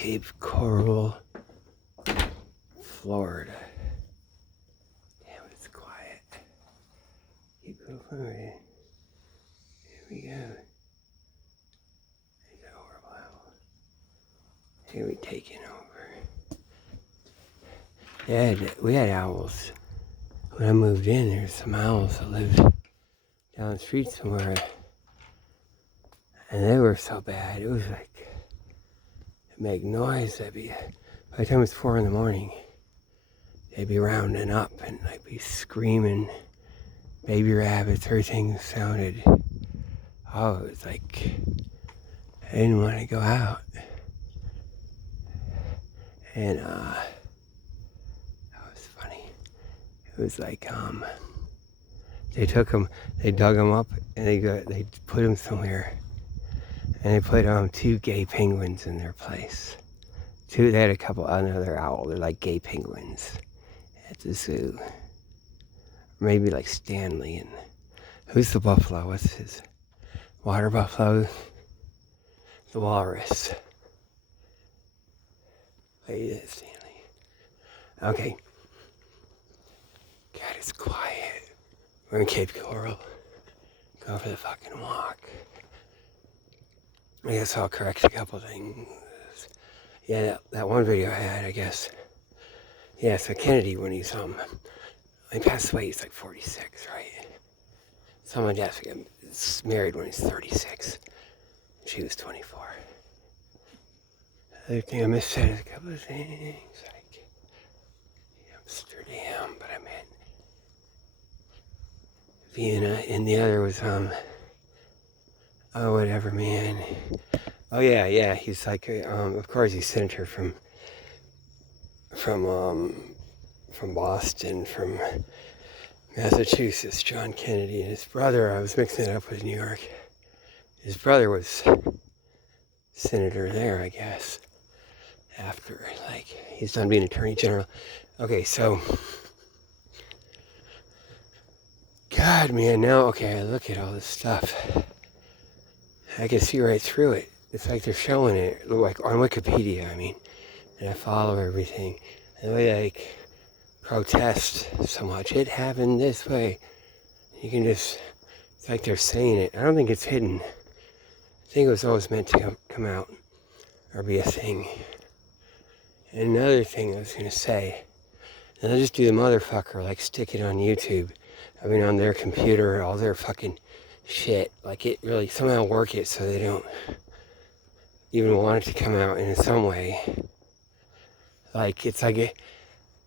Cape Coral, Florida. Damn, it's quiet. Keep going forward. Here we go. It's a horrible owl. Here we taking over. Yeah, we had owls. When I moved in, there was some owls that lived down the street somewhere. And they were so bad. It was like, it'd make noise. By the time it was 4 in the morning, they'd be rounding up and I'd be screaming. Baby rabbits, everything sounded, oh, it was like, I didn't want to go out. And, that was funny. It was like, they dug them up and they put them somewhere. And they put 2 gay penguins in their place. They had another owl. They're like gay penguins at the zoo. Maybe like Stanley and who's the buffalo? What's his water buffalo? The walrus. Wait, Stanley. Okay. God, it's quiet. We're in Cape Coral. Go for the fucking walk. I guess I'll correct a couple things. Yeah, that one video I had, I guess. Yeah, so Kennedy, when he passed away, he's like 46, right? Someone Jessica is married when he's 36. She was 24. The other thing I missaid is a couple of things, like Amsterdam, but I meant Vienna, and the other was, oh, whatever, man. Oh, yeah, he's like, of course, he's senator from Boston, from Massachusetts, John Kennedy, and his brother, I was mixing it up with New York. His brother was senator there, I guess, after, like, he's done being attorney general. Okay, so, God, man, now, okay, I look at all this stuff. I can see right through it. It's like they're showing it, like on Wikipedia, I mean. And I follow everything. And the way they like, protest so much. It happened this way. You can just, it's like they're saying it. I don't think it's hidden. I think it was always meant to come out or be a thing. And another thing I was going to say, and they'll just do the motherfucker, like stick it on YouTube. I mean, on their computer, all their fucking shit. Like it really somehow work it so they don't even want it to come out in some way. Like it's like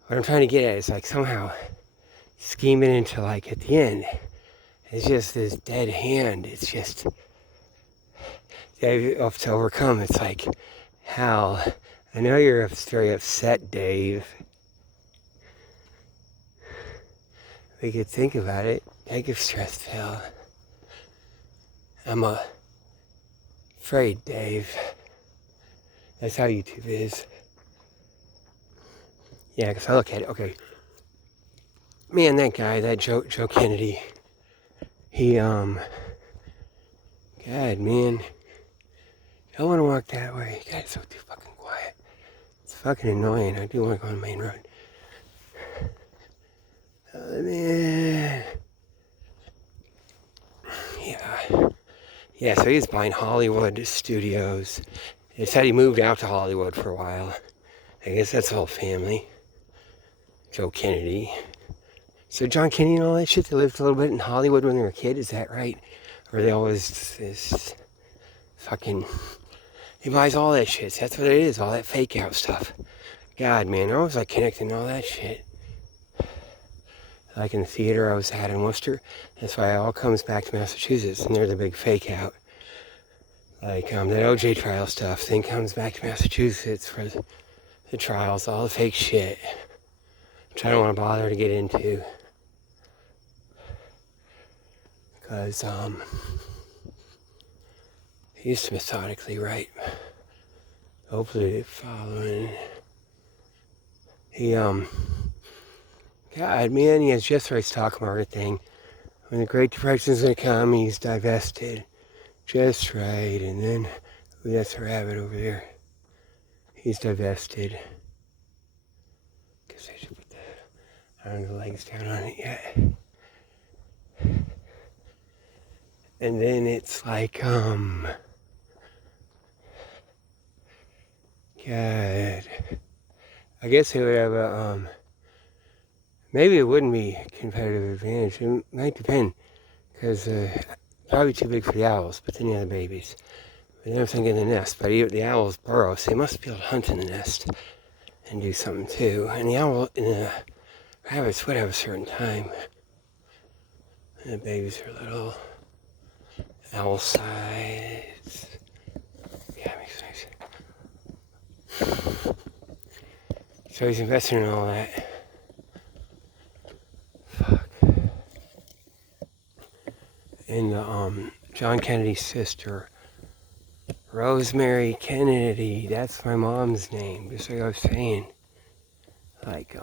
what I'm trying to get at is like somehow scheming into like at the end it's just this dead hand. It's just you have to overcome. It's like, Hal, I know you're very upset, Dave. We could think about it. Take a stress pill. I'm afraid, Dave. That's how YouTube is. Yeah, because I look at it, okay. Man, that guy, that Joe Kennedy, he, God, man. I don't want to walk that way. God, it's so too fucking quiet. It's fucking annoying. I do want to go on the main road. Oh, man. Yeah, so he's buying Hollywood studios. It said he moved out to Hollywood for a while. I guess that's the whole family. Joe Kennedy. So John Kennedy and all that shit, they lived a little bit in Hollywood when they were a kid, is that right? Or they always this fucking... He buys all that shit. That's what it is, all that fake out stuff. God, man, they're always like connecting all that shit. Like in the theater I was at in Worcester, that's why it all comes back to Massachusetts, and they're the big fake out. Like that OJ trial stuff, then comes back to Massachusetts for the trials, all the fake shit, which I don't want to bother to get into. Because, he's methodically right. Hopefully following. He, God, man, he has just right stock market thing. When the Great Depression's gonna come, he's divested. Just right, and then, ooh, that's a rabbit over there. He's divested. Guess I should put I don't have the legs down on it yet. And then it's like, God. I guess it would have a, maybe it wouldn't be a competitive advantage. It might depend, because probably too big for the owls, but then you have the babies. But then I'm thinking the nest, but the owls burrow, so they must be able to hunt in the nest and do something too. And the owl and the rabbits would have a certain time. And the babies are little owl size. Yeah, it makes sense. So he's investing in all that. Fuck. And John Kennedy's sister, Rosemary Kennedy, that's my mom's name, just like I was saying. Like,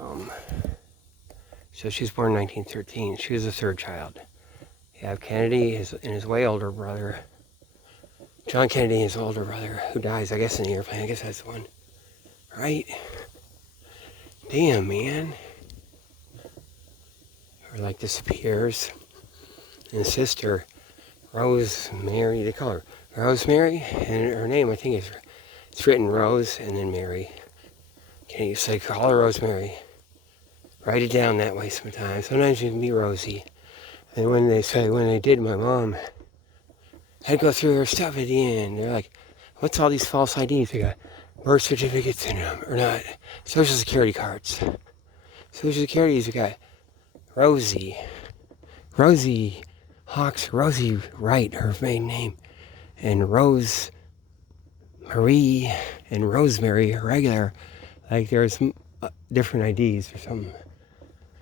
so she was born in 1913. She was the third child. You have Kennedy and his way older brother, John Kennedy, his older brother, who dies, I guess, in the airplane. I guess that's the one. Right? Damn, man. Or like disappears. And his sister, Rosemary, they call her Rosemary, and her name, I think, it's written Rose and then Mary. Okay, you say call her Rosemary. Write it down that way sometimes. Sometimes you can be Rosie. And when they did, my mom had to go through her stuff at the end. They're like, what's all these false IDs? They got birth certificates in them, or not, social security cards. Social securities, we got Rosie Hawks, Rosie Wright, her maiden name, and Rose Marie and Rosemary, regular. Like there's different IDs or something.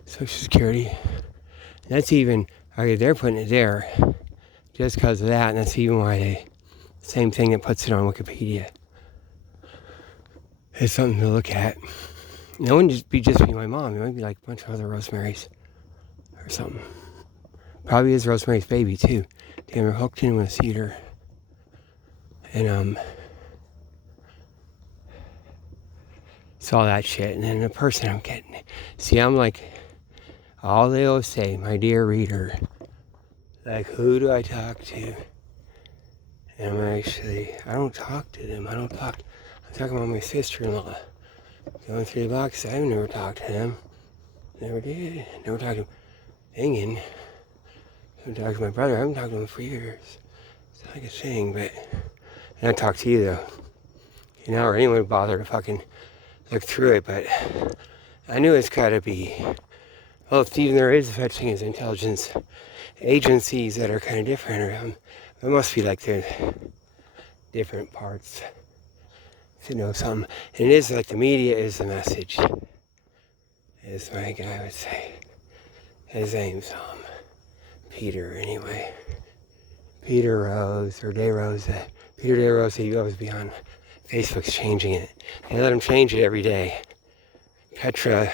Social security. And that's even, okay, they're putting it there just because of that, and that's even why same thing that puts it on Wikipedia. It's something to look at. It wouldn't just be my mom. It might be like a bunch of other Rosemarys or something. Probably is Rosemary's baby too. Damn, they're hooked in with cedar. And it's all that shit. And then the person I'm getting. See, I'm like, all they always say, my dear reader. Like, who do I talk to? And I don't talk to them. I'm talking about my sister-in-law. Going through the box, I've never talked to them. Never did. Never talked to Engin. Never talked to my brother. I haven't talked to him for years. It's not like a thing, but... And I talked to you, though. You know, or anyone would bother to fucking look through it, but... I knew it's gotta be... Well, if even there is such thing as intelligence agencies that are kind of different, or it must be like they're different parts to know something. And it is like the media is the message, as my guy would say. His name's Peter, anyway. Peter Rose, or DeRose. Peter DeRose, he always be on Facebook's changing it. They let him change it every day. Petra,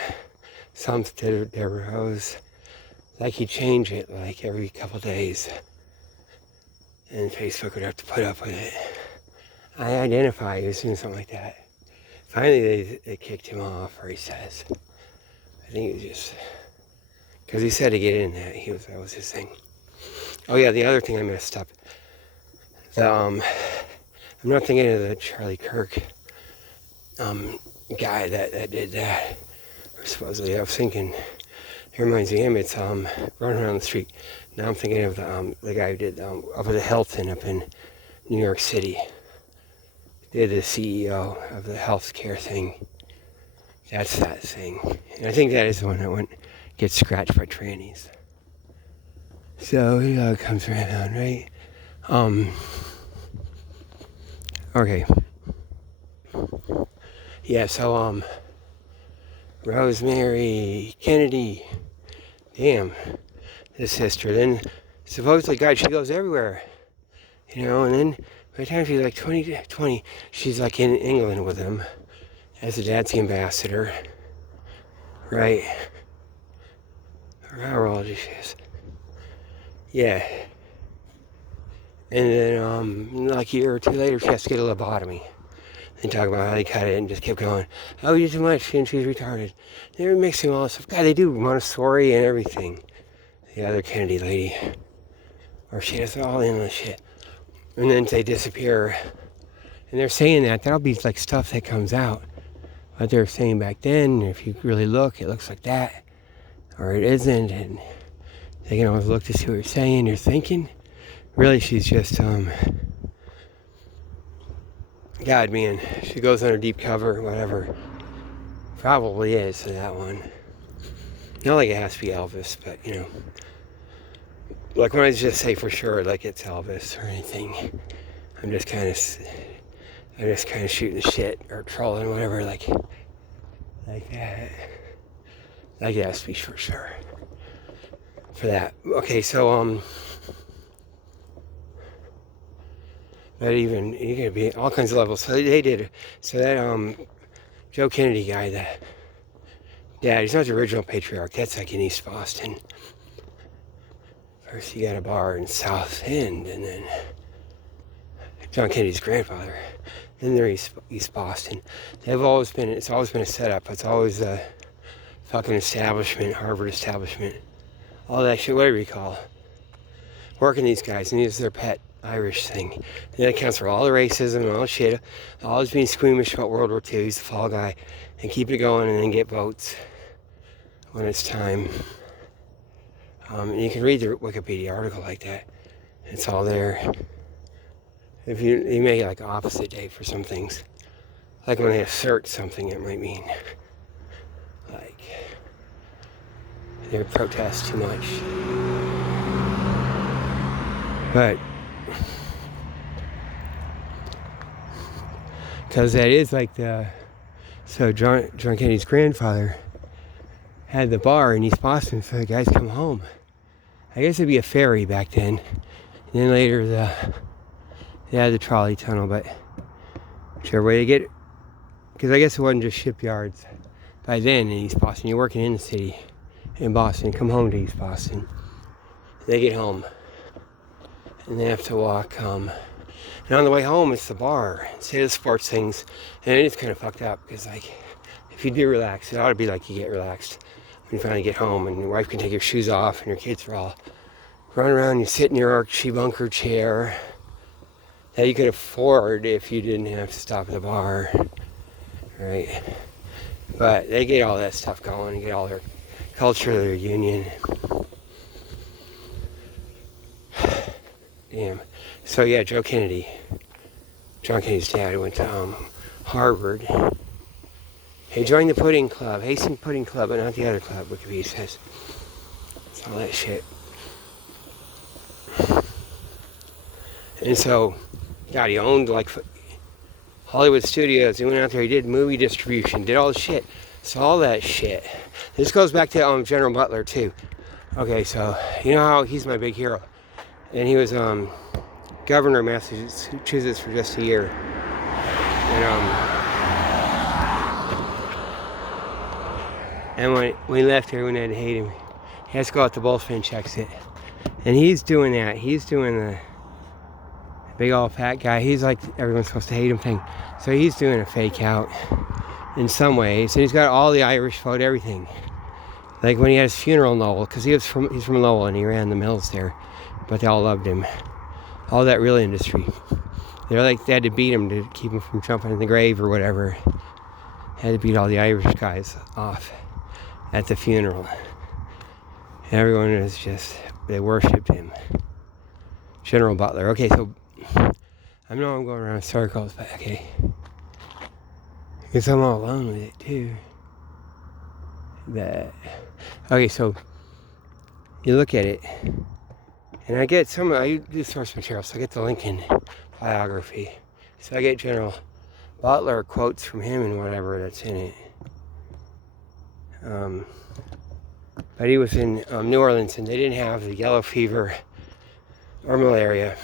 something DeRose, like he'd change it like every couple days. And Facebook would have to put up with it. I identify he was doing something like that. Finally, they kicked him off, or he says. I think it was just... Because he said to get in that was his thing. Oh yeah, the other thing I messed up. I'm not thinking of the Charlie Kirk guy that did that. Or supposedly, I was thinking, it reminds me of him, it's running around the street. Now I'm thinking of the guy who did up at the Hilton up in New York City. Did the CEO of the healthcare thing. That's that thing. And I think that is the one that went get scratched by trannies. So it comes around, right? Okay. Yeah, so Rosemary Kennedy, damn, the sister. Then supposedly, God, she goes everywhere, you know. And then by the time she's like 20, she's like in England with him as the dad's the ambassador, right? Or how old is she? Yeah. And then like a year or two later, she has to get a lobotomy. and talk about how they cut it and just kept going. Oh, you did too much, and she's retarded. They were mixing all this stuff. God, they do Montessori and everything. The other Kennedy lady. Or she has all in the shit. And then they disappear. And they're saying that'll be like stuff that comes out. What they were saying back then, if you really look, it looks like that. Or it isn't. And they can always look to see what you're saying, you're thinking. Really, she's just, God, man, she goes under deep cover, whatever. Probably is, that one. Not like it has to be Elvis, but, like when I just say for sure, like it's Elvis or anything, I'm just kind of shooting the shit or trolling, whatever, like that. Like it has to be for sure. For that. Okay, so, but even, you're going to be all kinds of levels. So they did, so that, Joe Kennedy guy, that dad, he's not the original patriarch, that's like in East Boston. First he got a bar in South End, and then John Kennedy's grandfather. Then they're East Boston. It's always been a setup. It's always a fucking establishment, Harvard establishment. All that shit, whatever you call it. Working these guys, and this is their pet Irish thing. And that accounts for all the racism and all the shit. Always being squeamish about World War II. He's the fall guy. And keep it going and then get votes when it's time. And you can read the Wikipedia article like that. It's all there. If you make it like opposite day for some things. Like when they assert something, it might mean like they protest too much. But because that is like so John Kennedy's grandfather had the bar in East Boston so the guys come home. I guess it'd be a ferry back then. And then later they had the trolley tunnel, but whichever way they get it. Because I guess it wasn't just shipyards by then in East Boston. You're working in the city in Boston, come home to East Boston. They get home and they have to walk. And on the way home, it's the bar instead of the sports things. And it's kind of fucked up because, like, if you'd be relaxed, it ought to be like you get relaxed when you finally get home and your wife can take your shoes off and your kids are all running around. You sit in your Archie Bunker chair that you could afford if you didn't have to stop at the bar, right? But they get all that stuff going. You get all their culture, their union. Damn. So yeah, John Kennedy's dad went to Harvard. He joined the pudding club, Hasten Pudding Club, but not the other club, Wikipedia says. It's all that shit. And so, God, he owned like Hollywood studios. He went out there, he did movie distribution, did all the shit. So all that shit. This goes back to General Butler too. Okay, so you know how he's my big hero. And he was governor of Massachusetts for just a year. And when he left, everyone had to hate him. He has to go out to Bullfinch exit. And he's doing that. He's doing the big old fat guy. He's like everyone's supposed to hate him thing. So he's doing a fake out in some ways. And he's got all the Irish vote, everything. Like when he had his funeral in Lowell, because he's from Lowell and he ran the mills there. But they all loved him. All that real industry. They had to beat him to keep him from jumping in the grave or whatever. Had to beat all the Irish guys off at the funeral. And everyone was just, they worshipped him. General Butler. Okay, so I know I'm going around in circles, but okay. Because I'm all alone with it too. Okay, so you look at it. And I do source material, so I get the Lincoln biography. So I get General Butler quotes from him and whatever that's in it. But he was in New Orleans and they didn't have the yellow fever or malaria.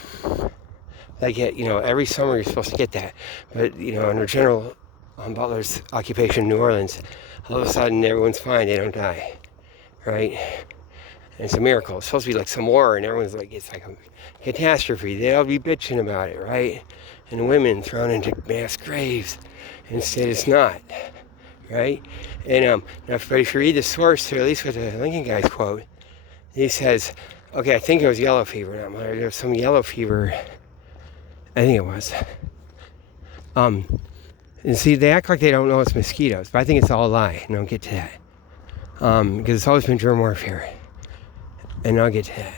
Like, every summer you're supposed to get that. But, under General Butler's occupation in New Orleans, all of a sudden everyone's fine, they don't die, right? And it's a miracle. It's supposed to be like some war, and everyone's like, it's like a catastrophe. They'll be bitching about it, right? And women thrown into mass graves. Instead, it's not, right? And now, but if you read the source, or at least what the Lincoln guy's quote, he says, okay, I think it was yellow fever. There was some yellow fever. I think it was. And see, they act like they don't know it's mosquitoes, but I think it's all a lie, and I'll get to that. Because it's always been germ warfare, and I'll get to that.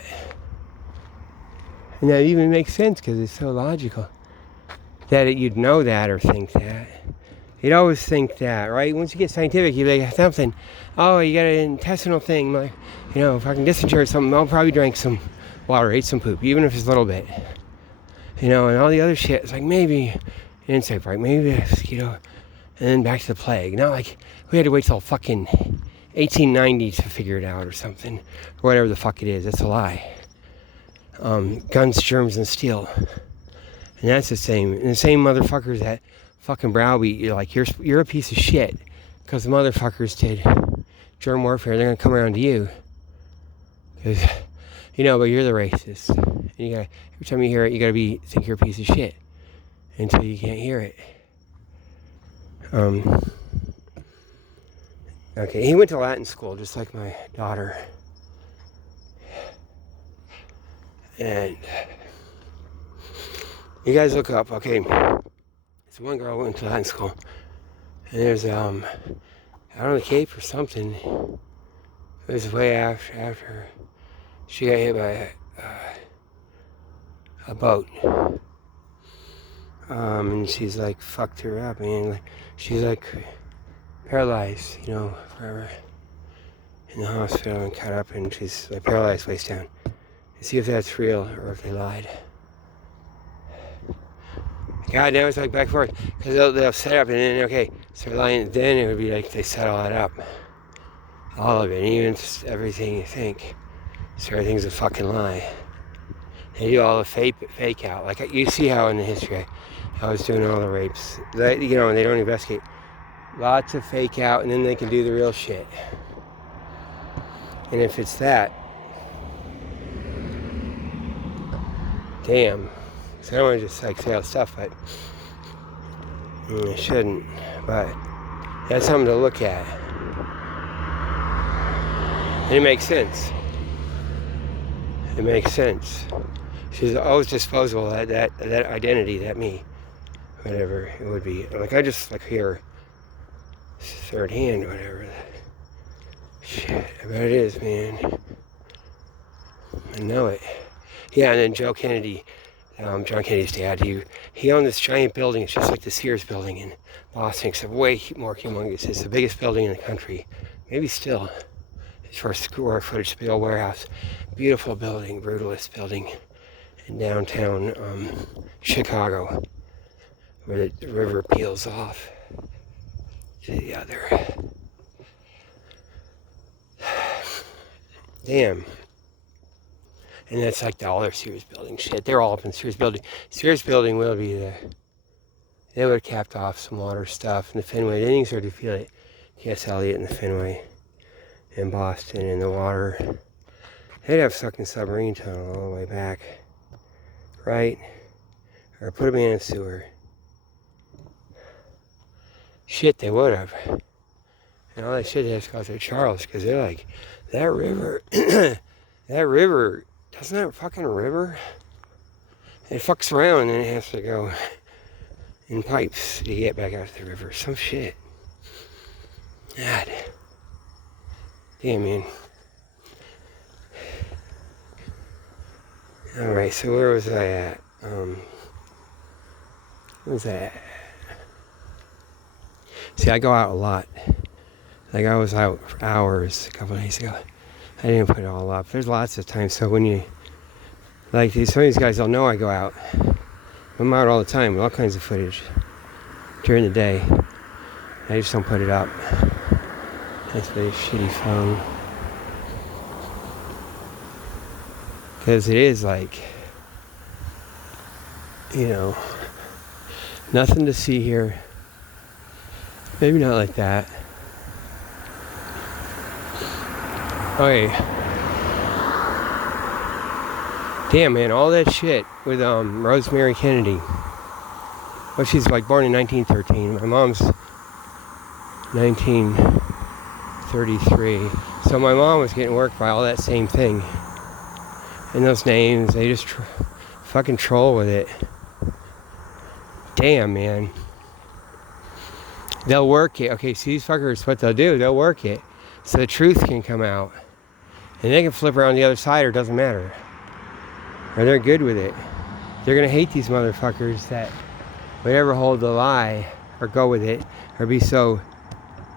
And that even makes sense because it's so logical that you'd know that or think that. You'd always think that, right? Once you get scientific, you like something. Oh, you got an intestinal thing, like, fucking dysentery or something. I'll probably drank some water, ate some poop, even if it's a little bit. And all the other shit. It's like maybe an insect bite, maybe a mosquito, and then back to the plague. Not like we had to wait till fucking 1890 to figure it out or something, or whatever the fuck it is. That's a lie. Guns, germs, and steel. And that's the same. And the same motherfuckers that fucking browbeat you, like, you're a piece of shit because the motherfuckers did germ warfare. They're gonna come around to you because but you're the racist. And every time you hear it, you gotta think you're a piece of shit until you can't hear it. Okay, he went to Latin school just like my daughter, and you guys look up. Okay, this one girl went to Latin school, and there's out on the Cape or something. It was way after she got hit by a boat, and she's like fucked her up, man. Like, she's like paralyzed, forever in the hospital and cut up, and she's like paralyzed waist down. And see if that's real or if they lied. God, now it's like back and forth because they'll set up and then so lying. Then it would be like they set all that up, all of it, even just everything you think. So everything's a fucking lie. They do all the fake out. Like you see how in the history I was doing all the rapes. And they don't investigate. Lots of fake out, and then they can do the real shit. And if it's that, damn. So I don't want to just say all stuff, but I shouldn't. But that's something to look at, and it makes sense. It makes sense. She's always disposable. That identity, that me, whatever it would be. Like I just hear third hand, whatever. Shit, I bet it is, man. I know it. Yeah, and then John Kennedy's dad, he owned this giant building. It's just like the Sears building in Boston, except way more humongous. It's the biggest building in the country, maybe still, as far as square footage. Big old warehouse, beautiful building, brutalist building in downtown Chicago, where the river peels off to the other. Damn. And that's like all their Sears building shit. They're all up in Sears building. Sears building will be they would have capped off some water stuff in the Fenway. They didn't start to feel it. T.S. Eliot in the Fenway in Boston in the water. They'd have fucking submarine tunnel all the way back. Right? Or put them in a sewer. Shit, they would have. And all that shit has to go through Charles, because they're like, that river, that river, doesn't that fucking river? It fucks around and it has to go in pipes to get back out to the river. Some shit. God. Damn, man. Alright, so where was I at? Where was I at? See, I go out a lot. Like, I was out for hours a couple of days ago. I didn't put it all up. There's lots of times, so when you... Like, some of these guys, they'll know I go out. I'm out all the time with all kinds of footage during the day. I just don't put it up. That's a shitty phone. Because it is like, nothing to see here. Maybe not like that. Okay. Damn, man, all that shit with Rosemary Kennedy. Well, she's like born in 1913. My mom's 1933. So my mom was getting worked by all that same thing. And those names, they just fucking troll with it. Damn, man. They'll work it. Okay, so these fuckers, what they'll do, they'll work it so the truth can come out. And they can flip around the other side, or it doesn't matter. Or they're good with it. They're going to hate these motherfuckers that would ever hold the lie or go with it or be so...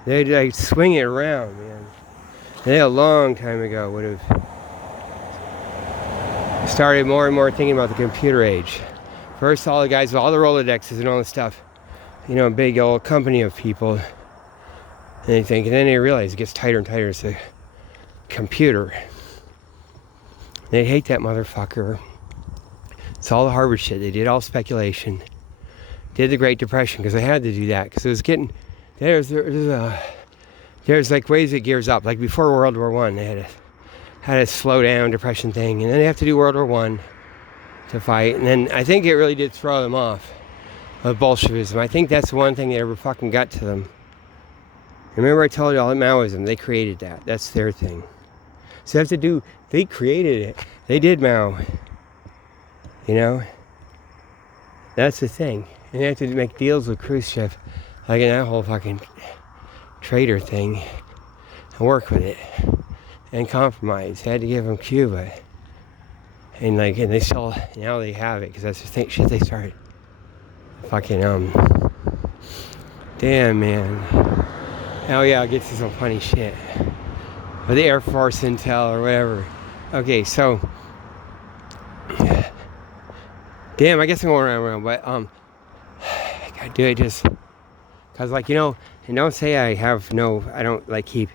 They'd like swing it around, man. They a long time ago would have started more and more thinking about the computer age. First, all the guys with all the Rolodexes and all this stuff, you know, a big old company of people. And they think, and then they realize it gets tighter and tighter. It's a computer. They hate that motherfucker. It's all the Harvard shit. They did all speculation. Did the Great Depression because they had to do that because it was getting... There's like ways it gears up. Like before World War I, they had a slow down depression thing, and then they have to do World War I to fight. And then I think it really did throw them off of Bolshevism. I think that's the one thing that ever fucking got to them. Remember I told you all that Maoism, they created that. That's their thing. So they created it. They did Mao. You know? That's the thing. And they have to make deals with Khrushchev. Like in that whole fucking traitor thing, and work with it, and compromise. They had to give them Cuba, and they still, now they have it, because that's the shit they started. Fucking, damn, man. Oh yeah, I'll get to some funny shit. Or the Air Force intel, or whatever. Okay, so, damn, I guess I'm going around, but, I gotta do it just... Cause like, you know, and don't say I don't like keep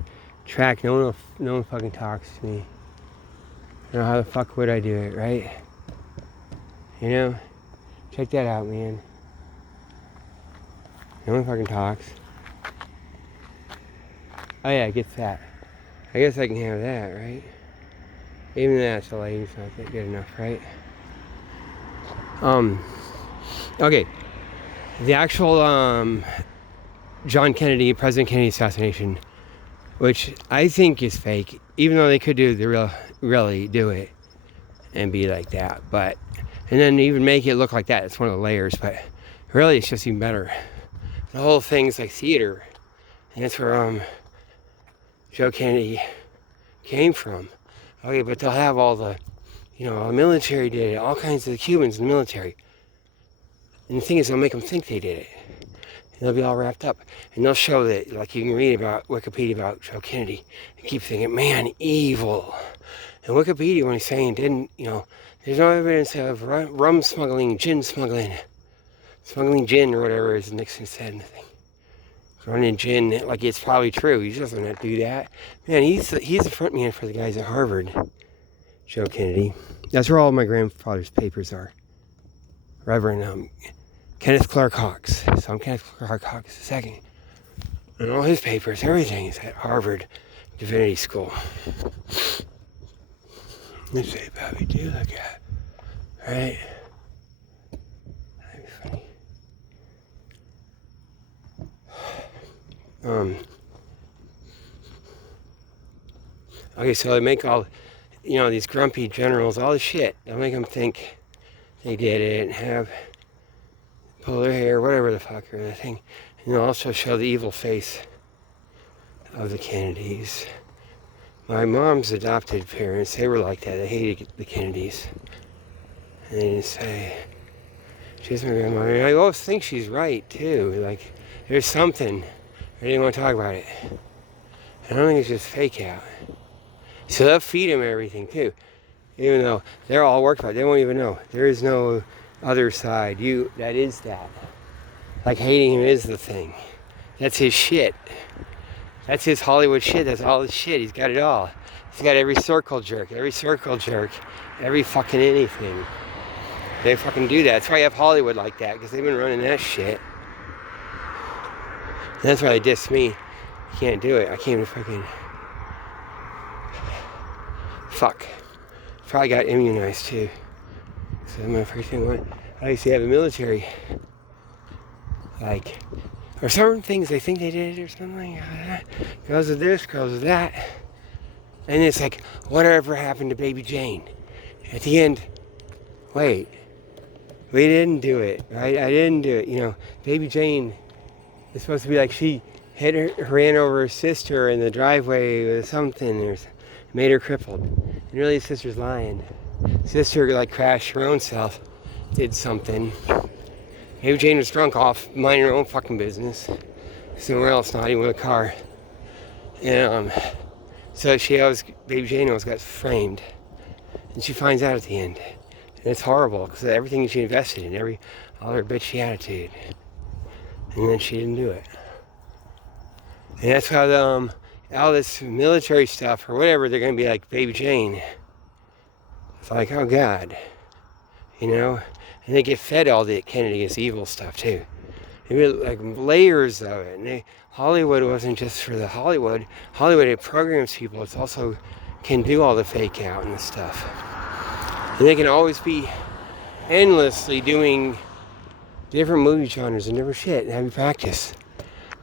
track. No one fucking talks to me. You know, how the fuck would I do it, right? You know? Check that out, man. No one fucking talks. Oh yeah, I get that. I guess I can have that, right? Even that's a lady, so I think good enough, right? Okay. The actual, John Kennedy, President Kennedy assassination, which I think is fake, even though they could really do it and be like that, and then even make it look like that. It's one of the layers, but really it's just even better. The whole thing's like theater, and that's where Joe Kennedy came from. Okay, but they'll have all the, the military did it, all kinds of the Cubans in the military, and the thing is they'll make them think they did it. They'll be all wrapped up. And they'll show that, like you can read about Wikipedia about Joe Kennedy, and keep thinking, man, evil. And Wikipedia, when he's saying there's no evidence of rum smuggling, gin smuggling gin or whatever, as Nixon said in the thing. Running gin, like it's probably true. He doesn't have to do that. Man, he's the front man for the guys at Harvard, Joe Kennedy. That's where all my grandfather's papers are. Reverend, Kenneth Clark Hawkes. So I'm Kenneth Clark Hawkes II. And all his papers, everything is at Harvard Divinity School. Let's say, Bobby, do look at, right? That'd be funny. Okay, so they make all, these grumpy generals, all this shit. They'll make them think they did it and pull their hair, whatever the fuck, or the thing. And they'll also show the evil face of the Kennedys. My mom's adopted parents, they were like that. They hated the Kennedys. And they didn't say, she's my grandmother. And I always think she's right, too. Like, there's something. I didn't want to talk about it. I don't think it's just fake out. So they'll feed him everything, too. Even though they're all worked by it. They won't even know. There is no other side. That is that. Like hating him is the thing. That's his shit. That's his Hollywood shit. That's all his shit. He's got it all. He's got every circle jerk, every fucking anything. They fucking do that. That's why you have Hollywood like that, because they've been running that shit. And that's why they diss me. You can't do it. I can't even fucking... Fuck. Probably got immunized too. So my first thing went, I used to have a military Like, or certain things they think they did or something like that. Girls of this, girls of that. And it's like, whatever happened to Baby Jane? At the end, wait, we didn't do it, right? I didn't do it. You know, Baby Jane is supposed to be like she ran over her sister in the driveway with something or made her crippled. And really, his sister's lying. Sister like crashed her own self, did something. Baby Jane was drunk off, minding her own fucking business, somewhere else, not even with a car. And so Baby Jane almost got framed, and she finds out at the end, and it's horrible because everything she invested in, all her bitchy attitude, and then she didn't do it. And that's how all this military stuff or whatever, they're gonna be like Baby Jane. It's like, oh God, you know. And they get fed all the Kennedy is evil stuff too. Like layers of it. And Hollywood wasn't just for the Hollywood. Hollywood, it programs people. It's also can do all the fake out and stuff. And they can always be endlessly doing different movie genres and different shit and have you practice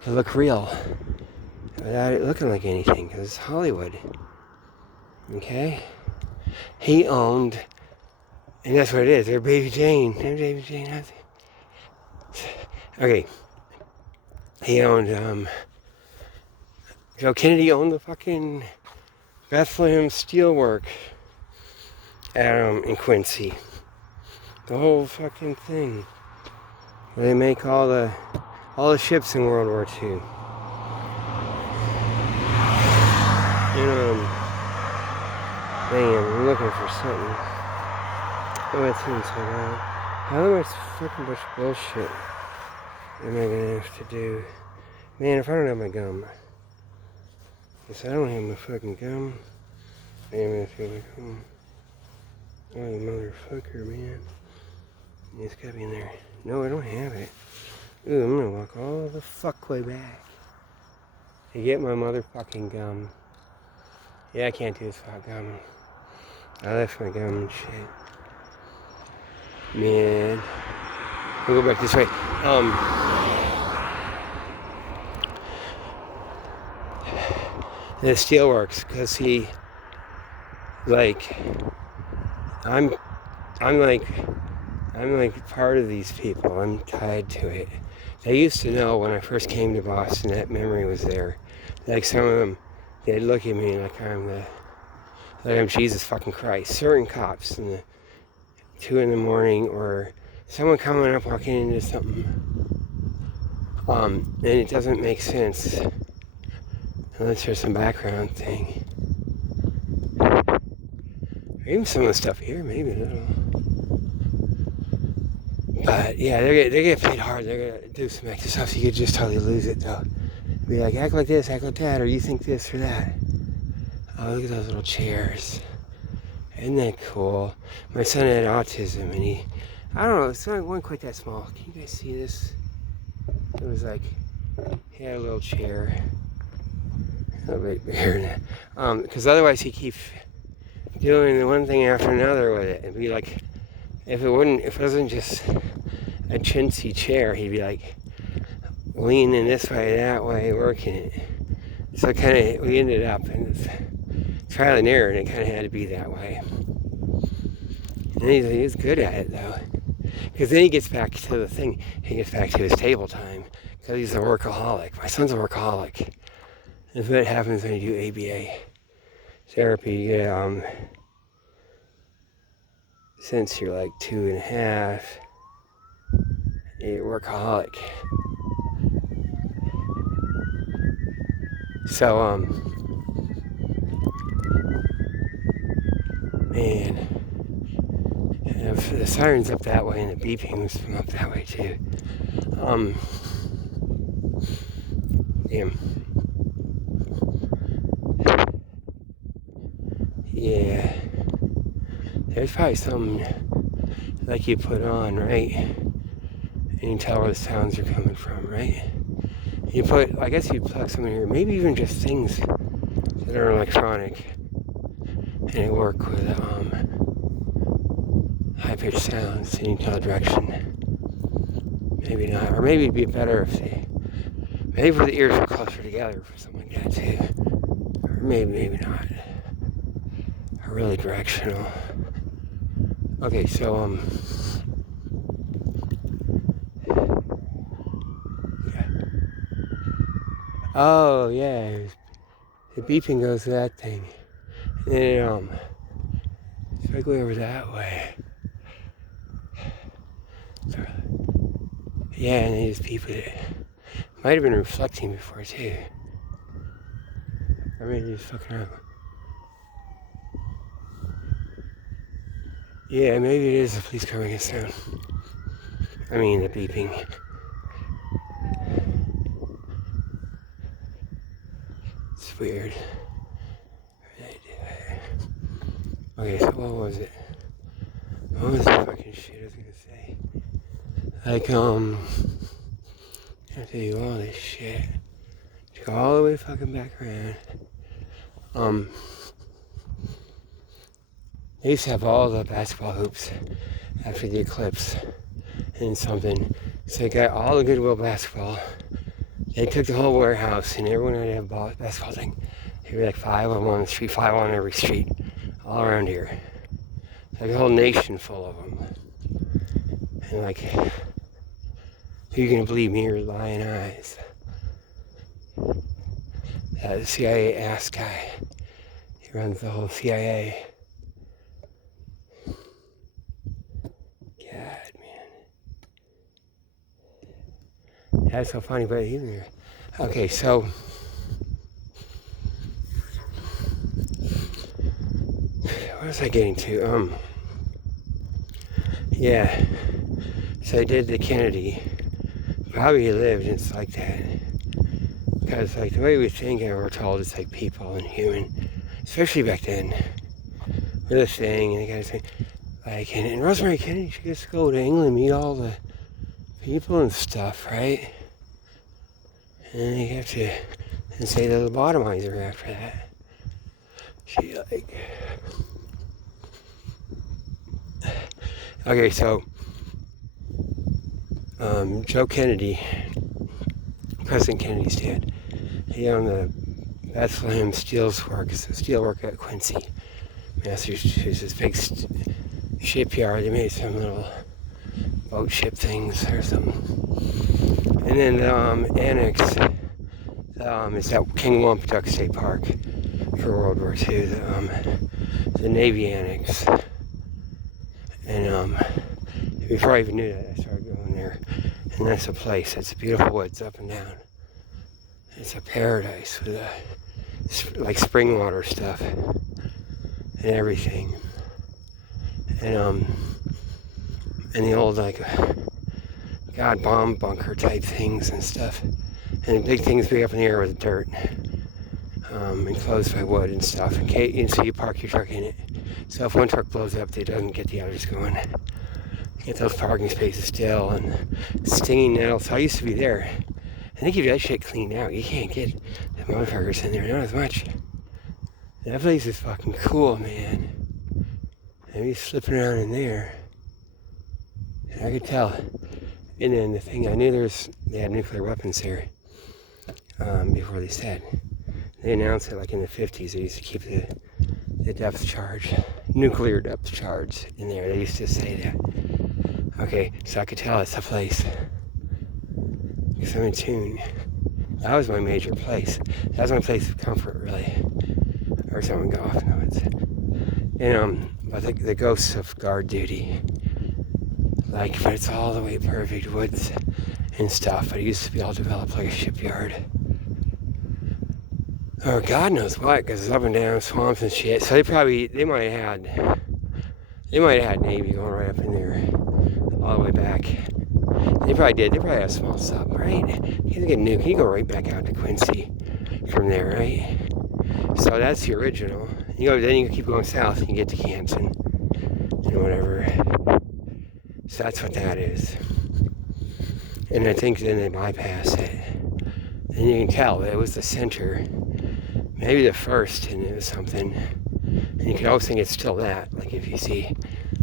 to look real without it looking like anything because it's Hollywood. Okay? He owned, and that's what it is. They're Baby Jane. They're Baby Jane. Okay. He owned, Joe Kennedy owned the fucking Bethlehem Steelwork in Quincy. The whole fucking thing. Where they make all the ships in World War II. And, man, I'm looking for something. Oh, it seems so bad. How much fucking much bullshit am I gonna have to do? Man, if I don't have my gum. If I don't have my fucking gum, I'm gonna feel like, oh, you motherfucker, man. It's gotta be in there. No, I don't have it. Ooh, I'm gonna walk all the fuck way back to get my motherfucking gum. Yeah, I can't do this without gum. I left my gum and shit. Man. We'll go back this way. The steelworks, because he, like, I'm like part of these people. I'm tied to it. They used to know when I first came to Boston, that memory was there. Like some of them, they'd look at me like I'm Jesus fucking Christ. Certain cops in the 2 a.m, or someone coming up walking into something, and it doesn't make sense unless there's some background thing. Or even some of the stuff here, maybe a little. But yeah, they get paid hard. They're gonna do some extra stuff, so you could just totally lose it though. Be like, act like this, act like that, or you think this or that. Oh, look at those little chairs. Isn't that cool? My son had autism, and I don't know, it's not one quite that small. Can you guys see this? It was like, he had a little chair. A little bit bigger than that. Because otherwise he'd keep doing the one thing after another with it. It'd be like, if it wasn't just a chintzy chair, he'd be like leaning this way, that way, working it. So we ended up in trial and error, and it kind of had to be that way. And he's good at it though, because then he gets back to the thing. He gets back to his table time because he's a workaholic. My son's a workaholic. That's what happens when you do ABA therapy. You get since you're like 2.5, you're a workaholic. So man. And if the siren's up that way and the beeping's from up that way too. Damn. Yeah. There's probably something like you put on, right? And you can tell where the sounds are coming from, right? I guess you plug something here, maybe even just things that are electronic, and they work with high-pitched sounds, and you can tell direction. maybe not. Or maybe it'd be better if maybe if the ears were closer together for something like that too. Or maybe not. Or really directional. Okay, so, oh, yeah. The beeping goes to that thing. And then, it's like way over that way. So, yeah, and they just beep with it. Might have been reflecting before, too. Or maybe just fucking around. Yeah, maybe it is the police car making sound. I mean, the beeping. It's weird. Okay, so what was it? What was the fucking shit I was gonna say? Like, I'll tell you all this shit. To go all the way fucking back around. They used to have all the basketball hoops after the eclipse and something. So they got all the Goodwill basketball. They took the whole warehouse and everyone had to have a basketball thing. There were like 5 of them on the street, 5 on every street, all around here. Like a whole nation full of them. And like, who you gonna believe, me or lying eyes? The CIA ass guy. He runs the whole CIA. God, man. That's so funny, but even there. Okay, so what was I getting to? Yeah. So I did the Kennedy. Probably he lived, and it's like that. Because like the way we think and we're told, it's like people and human. Especially back then. With a thing, and the guy saying, like, and Rosemary Kennedy, she gets to go to England, meet all the people and stuff, right? And you have to and say the lobotomizer after that. She like, okay, so Joe Kennedy, President Kennedy's dad, he owned the Bethlehem Steelwork at Quincy, Massachusetts, big shipyard. They made some little boat ship things or something. And then the annex is at King Wampatuck State Park for World War II, the Navy annex. And before I even knew that, I started going there. And that's a place. It's beautiful woods up and down. It's a paradise with like spring water stuff and everything. And the old like bomb bunker type things and stuff. And the big things big up in the air with dirt. Enclosed by wood and stuff. And so you park your truck in it. So if one truck blows up, it doesn't get the others going. Get those parking spaces still and stinging nettles. I used to be there. I think if that shit cleaned out, you can't get the motherfuckers in there, not as much. That place is fucking cool, man. I was slipping around in there. And I could tell. And then the thing, I knew they had nuclear weapons there before they said. They announced it like in the 50s. They used to keep the depth charge, nuclear depth charge in there. They used to say that. Okay, so I could tell it's a place. Because I'm in tune. That was my major place. That was my place of comfort, really. Or someone go off notes. And but the ghosts of guard duty. Like, but it's all the way perfect woods and stuff. But it used to be all developed like a shipyard. Or God knows what, because it's up and down swamps and shit. So they might have had Navy going right up in there, all the way back. They probably did. They probably had a small sub, right? You can get nuke. You go right back out to Quincy from there, right? So that's the original. Then you keep going south and you get to Canton and whatever. So that's what that is. And I think then they bypass it. And you can tell it was the center, maybe the first, and it was something. And you can always think it's still that, like if you see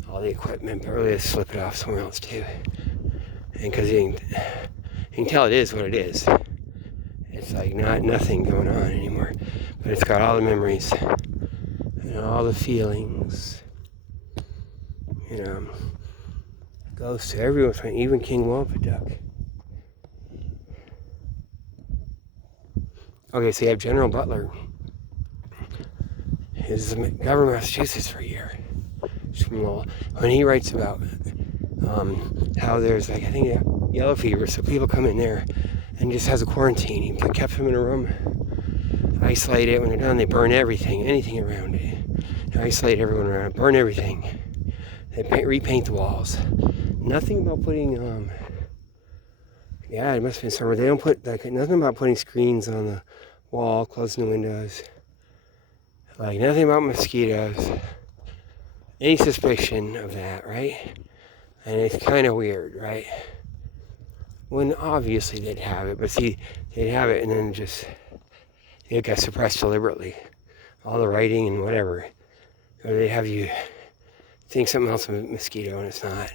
all the equipment, but really slip it off somewhere else too. And because you can tell it is what it is. It's like nothing going on anymore. But it's got all the memories and all the feelings. You know, goes to everyone, even King Wampatuck. Okay, so you have General Butler. He's governor of Massachusetts for a year. When he writes about how there's like, I think, yellow fever, so people come in there and just has a quarantine. He kept them in a room, isolate it. When they're done, they burn everything, anything around it. They isolate everyone around it, burn everything. They repaint the walls. Nothing about putting, it must have been summer. They don't put, like, nothing about putting screens on the wall, closing the windows. Like, nothing about mosquitoes. Any suspicion of that, right? And it's kind of weird, right? When obviously they'd have it, but see, they'd have it and then just, it got suppressed deliberately. All the writing and whatever. Or they have you think something else is a mosquito and it's not.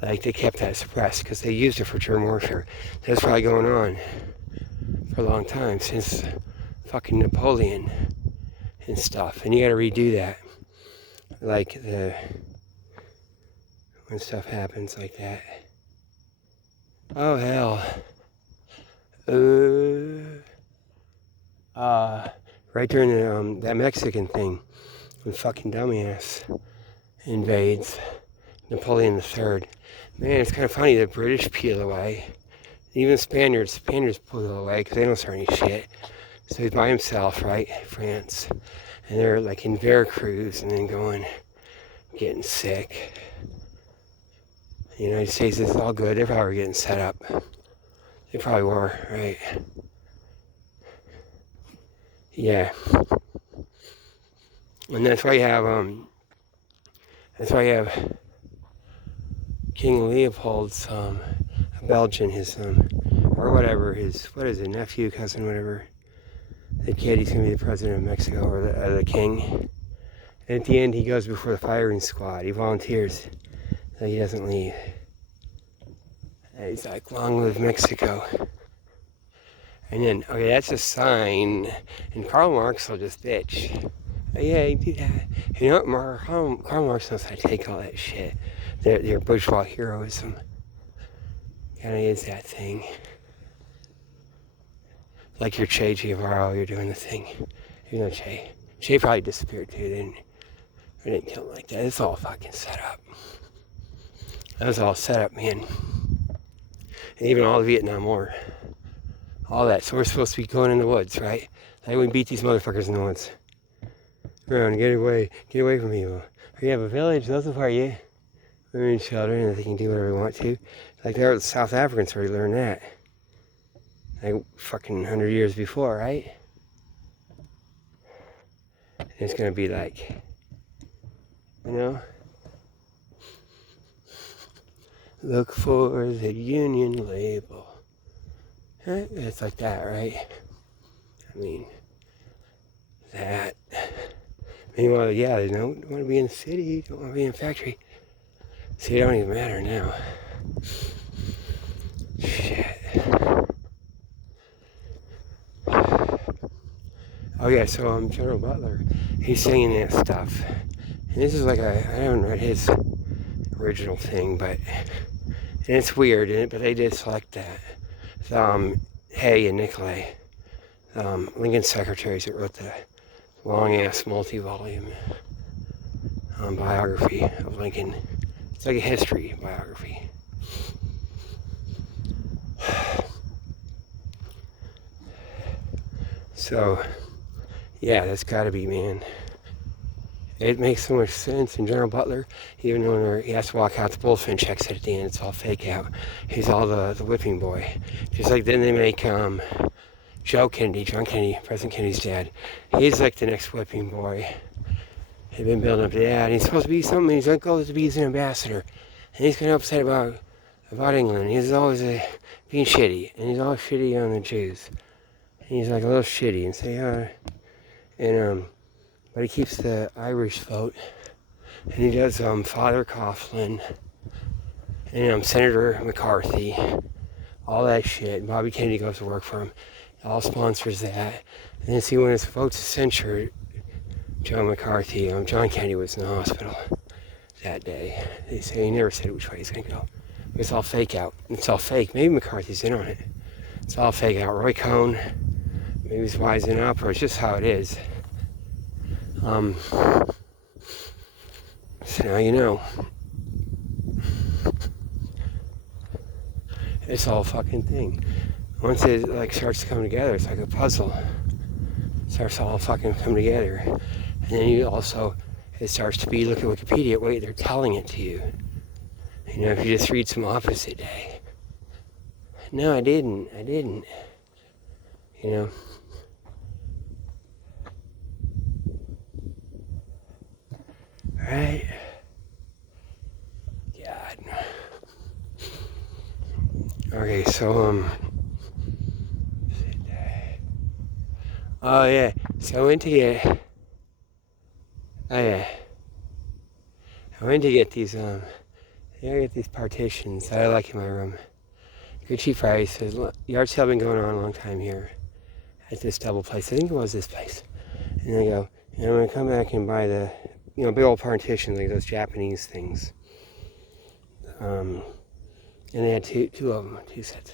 Like, they kept that suppressed because they used it for germ warfare. That's probably going on for a long time, since fucking Napoleon and stuff. And you gotta redo that. Like, when stuff happens like that. Oh, hell. Right during that Mexican thing, when fucking dumbass invades Napoleon III. Man, it's kind of funny, the British peel away. Even Spaniards peel away because they don't start any shit. So he's by himself, right? France. And they're like in Veracruz and then getting sick. The United States is all good. They're probably getting set up. They probably were, right? Yeah. And that's why you have King Leopold's Belgian, his or whatever, what is it, nephew, cousin, whatever. The kid, he's gonna be the president of Mexico, or the king. And at the end, he goes before the firing squad. He volunteers, so he doesn't leave. And he's like, "Long live Mexico." And then, okay, that's a sign. And Karl Marx will just bitch. Oh, yeah, you do that. You know what? Karl Marx knows how to take all that shit. Their bourgeois heroism. Kind of is that thing. Like your Che Guevara, you're doing the thing. Even though Che probably disappeared too. They didn't kill him like that. It's all fucking set up. That was all set up, man. And even all the Vietnam War. All that. So we're supposed to be going in the woods, right? Like, we beat these motherfuckers in the woods. Run, get away from people. We have a village, those are you. We're in shelter and they can do whatever they want to. Like, the South Africans already learned that. Like, fucking 100 years before, right? And it's gonna be like, you know? Look for the Union label. It's like that, right? I mean, that. Meanwhile, yeah, they don't want to be in the city, don't want to be in a factory. See, it don't even matter now. Shit. Oh yeah, so General Butler, he's singing that stuff. And this is like I haven't read his original thing, but and it's weird, but they did select that. Hay and Nicolay, Lincoln's secretaries that wrote the long-ass multi-volume biography of Lincoln. It's like a history biography. So, yeah, that's gotta be, man. It makes so much sense. And General Butler, even when he has to walk out, the bullfinch checks it at the end, it's all fake out. He's all the whipping boy. Just like then they make John Kennedy, President Kennedy's dad. He's like the next whipping boy. They've been building up to that. And he's supposed to be something. He's going to be an ambassador. And he's kind of upset about England. He's always being shitty. And he's always shitty on the Jews. And he's like a little shitty and say, but he keeps the Irish vote, and he does Father Coughlin, And Senator McCarthy, all that shit. Bobby Kennedy goes to work for him. All sponsors that. And then see when it's votes to censure John McCarthy, John Kennedy was in the hospital that day. They say he never said which way he's going to go. It's all fake out. It's all fake. Maybe McCarthy's in on it. It's all fake out. Roy Cohn, maybe he's wising up, or it's just how it is. So now you know. It's all a fucking thing. Once it like starts to come together, it's like a puzzle. It starts to all fucking come together. And then you also, it starts to be, look at Wikipedia, wait, they're telling it to you. You know, if you just read some opposite day. No, I didn't. You know. Right? God. Okay, so, oh yeah, so I went to get, I went to get these, I get these partitions that I like in my room. Good cheap price. Yard sale been going on a long time here at this double place. I think it was this place. And I go, and I'm going to come back and buy the, big old partitions, like those Japanese things. And they had two of them, two sets.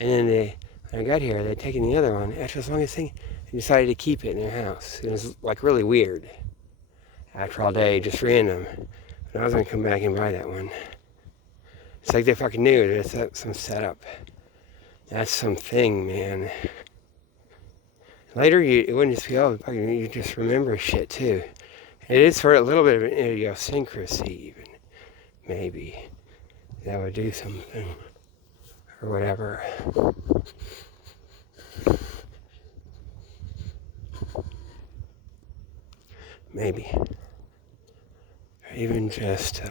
And then when I got here, they'd taken the other one, after the longest thing, and decided to keep it in their house. It was like really weird. After all day, just random. But I was going to come back and buy that one. It's like they fucking knew that it's some setup. That's something, man. Later, it wouldn't just be, you just remember shit too. It is for a little bit of an idiosyncrasy, even. Maybe. That would do something. Or whatever. Maybe. Or even just,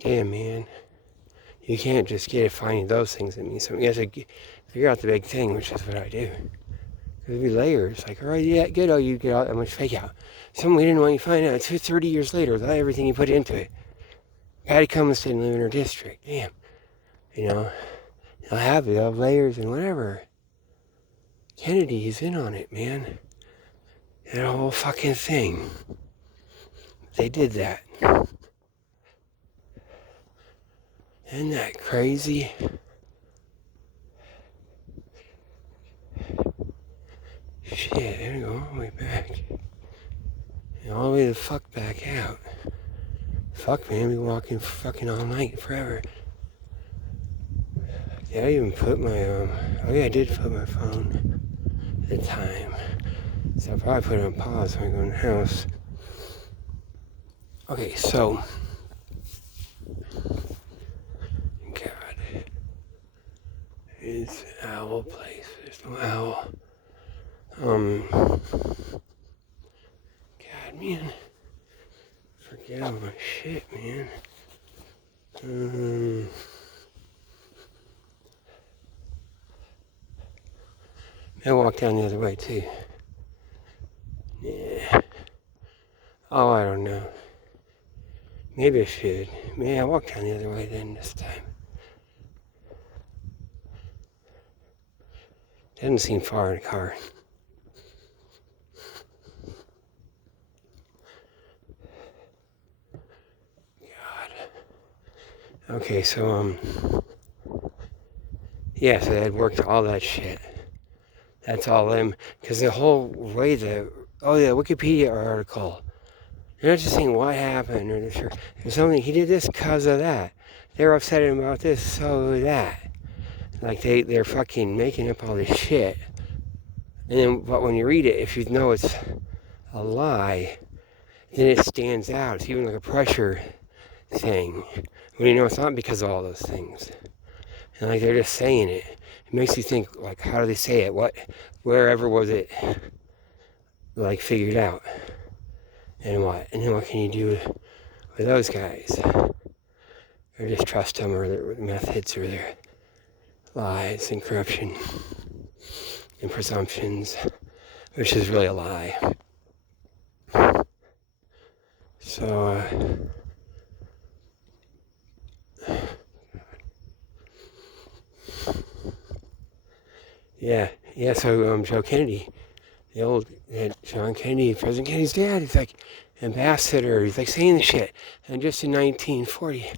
damn, man. You can't just get it finding those things that mean something. You have to figure out the big thing, which is what I do. There'd be layers. Like, all right, yeah, good. Oh, you get all that much fake out. Something we didn't want you to find out. It's 30 years later without everything you put into it. Patty Cummins didn't live in her district. Damn. They'll have layers and whatever. Kennedy, he's in on it, man. That whole fucking thing. They did that. Isn't that crazy? Shit, I gotta go all the way back. And all the way the fuck back out. Fuck, man, we walking fucking all night, forever. Did I even put my, I did put my phone at the time. So I'll probably put it on pause when I go in the house. Okay, so. God. It's the owl place. There's no owl. God, man. Forget all my shit, man. I walked down the other way, too. Yeah. Oh, I don't know. Maybe I should. Maybe I walked down the other way then this time. Doesn't seem far in a car. God. Okay, so, yeah, so they had worked all that shit. That's all them. Because the whole way Wikipedia article, they're not just saying what happened or this or something. He did this because of that. They're upset about this, so that. Like they're fucking making up all this shit. And then, but when you read it, if you know it's a lie, then it stands out. It's even like a pressure thing. When you know it's not because of all those things. And like they're just saying it. It makes you think, like, how do they say it? Wherever was it, like, figured out? And what? And then what can you do with those guys? Or just trust them, or their methods, or their lies and corruption and presumptions, which is really a lie. So, yeah, so, Joe Kennedy, John Kennedy, President Kennedy's dad, he's like, ambassador, he's like saying the shit. And just in 1940,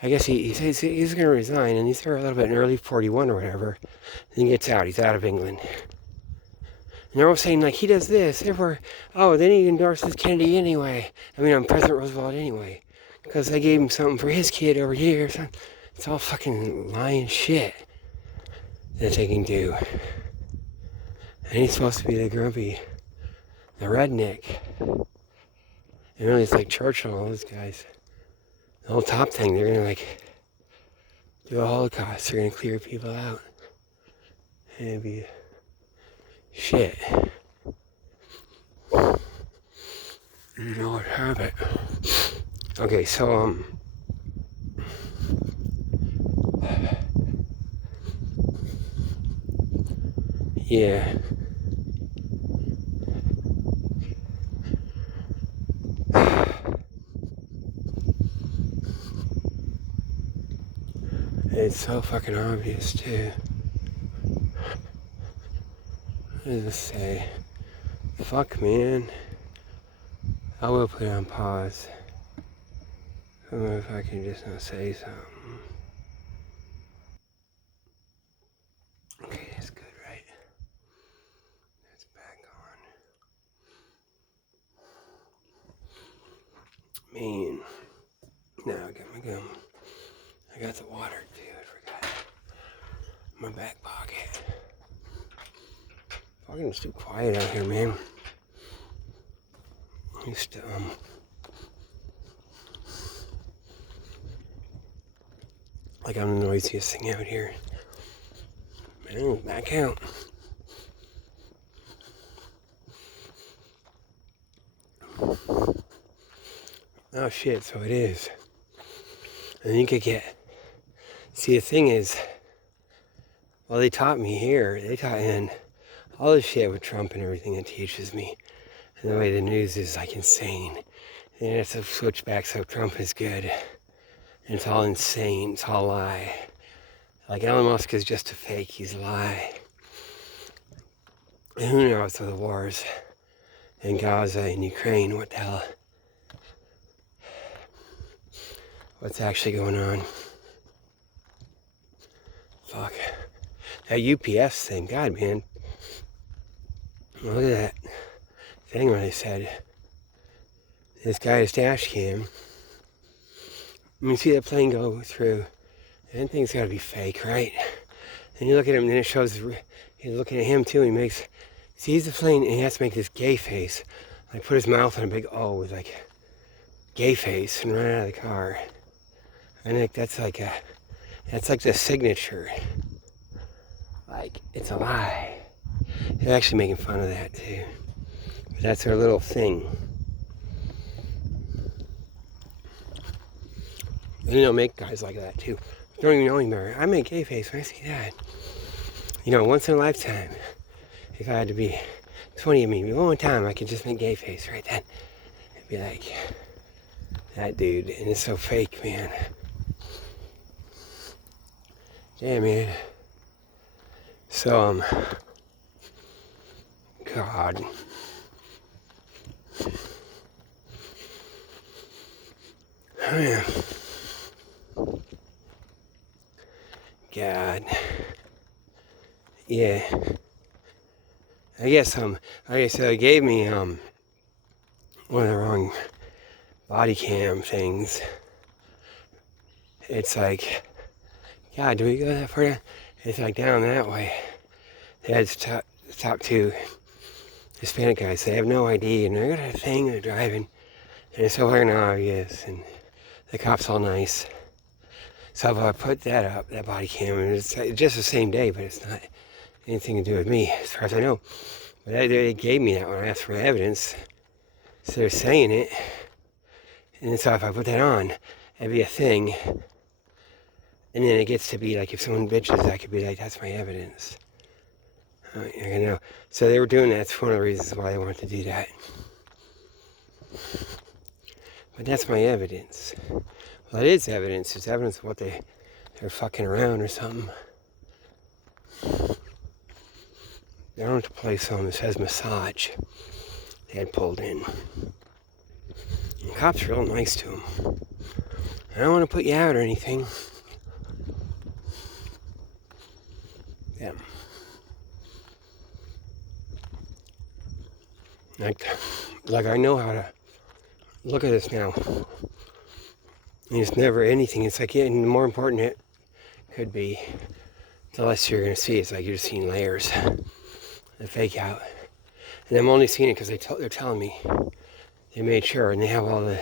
I guess he says he's going to resign, and he's there a little bit in early 41 or whatever. Then he gets out, he's out of England. And they're all saying, like, he does this, therefore, oh, then he endorses Kennedy anyway. I mean, I'm President Roosevelt anyway. Because they gave him something for his kid over here. So it's all fucking lying shit that they can do. And he's supposed to be the grumpy, the redneck. And really, it's like Churchill and all those guys. The whole top thing, they're gonna, like, do a Holocaust. They're gonna clear people out. And it'd be shit. You know what happened. Okay, so, yeah. It's so fucking obvious, too. What does this say? Fuck, man. I will put it on pause. I don't know if I can just not say something. Okay, that's good, right? That's back on. Man. Now I got my gum. I got the water, too. I forgot. My back pocket. Fucking it's too quiet out here, man. Used to, like I'm the noisiest thing out here. Man, back out. Oh shit, so it is. And you could get, see the thing is, well they taught me here, in all this shit with Trump and everything it teaches me. And the way the news is like insane. And it's to switch back so Trump is good. And it's all insane, it's all lie. Like Elon Musk is just a fake, he's a lie. And who knows with the wars in Gaza and Ukraine, what the hell, what's actually going on. Fuck. That UPS thing, God man. Look at that thing where they said, this guy's dash cam. I mean, see that plane go through. That thing's gotta be fake, right? And you look at him, and then it shows, he's looking at him too, and he sees the plane, and he has to make this gay face. Like, put his mouth on a big O with, like, gay face, and run out of the car. I think that's like the signature. Like, it's a lie. They're actually making fun of that, too. But that's their little thing. And they'll make guys like that, too. Don't even know anymore. I make gay face when I see that. You know, once in a lifetime. If I had to be 20 of me, one time I could just make gay face right then. It'd be like, that dude. And it's so fake, man. Yeah, man. So, God. Oh, yeah. God. Yeah. I guess, like I said, they gave me, one of the wrong body cam things. It's like, God, do we go that far down? It's like down that way. They had to talk to Hispanic guys. They have no ID, and they're got a thing, they're driving, and it's so fucking obvious, and the cop's all nice. So if I put that up, that body cam, and it's just the same day, but it's not anything to do with me, as far as I know. But they gave me that when I asked for evidence. So they're saying it. And so if I put that on, it'd be a thing. And then it gets to be like, if someone bitches, that could be like, that's my evidence. You're gonna know. So they were doing that. That's one of the reasons why they wanted to do that. But that's my evidence. Well, it is evidence. It's evidence of what they're fucking around or something. They don't have to play song that says massage. They had pulled in. The cop's real nice to him. I don't want to put you out or anything. Yeah. Like I know how to look at this now. And it's never anything. It's like, the more important it could be, the less you're going to see. It's like you're just seeing layers. The fake out. And I'm only seeing it because they're telling me. They made sure, and they have all the...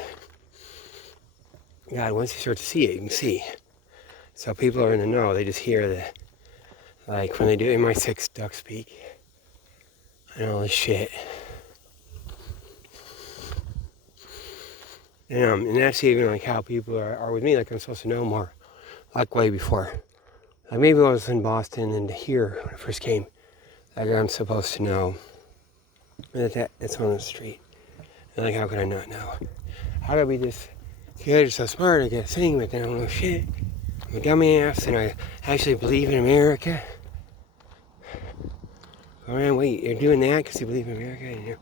God, once you start to see it, you can see. So people are in the know. They just hear the... Like, when they do MI6 duck speak. And all this shit. And that's even like how people are with me. Like, I'm supposed to know more. Like, way before. Like, maybe I was in Boston and here, when I first came. Like, I'm supposed to know. That's on the street. And like, how could I not know? How could I be this kid so smart, I get a thing, but then I don't know shit. I'm a dumbass, and I actually believe in America. Oh man, wait, you're doing that because you believe in America? And you're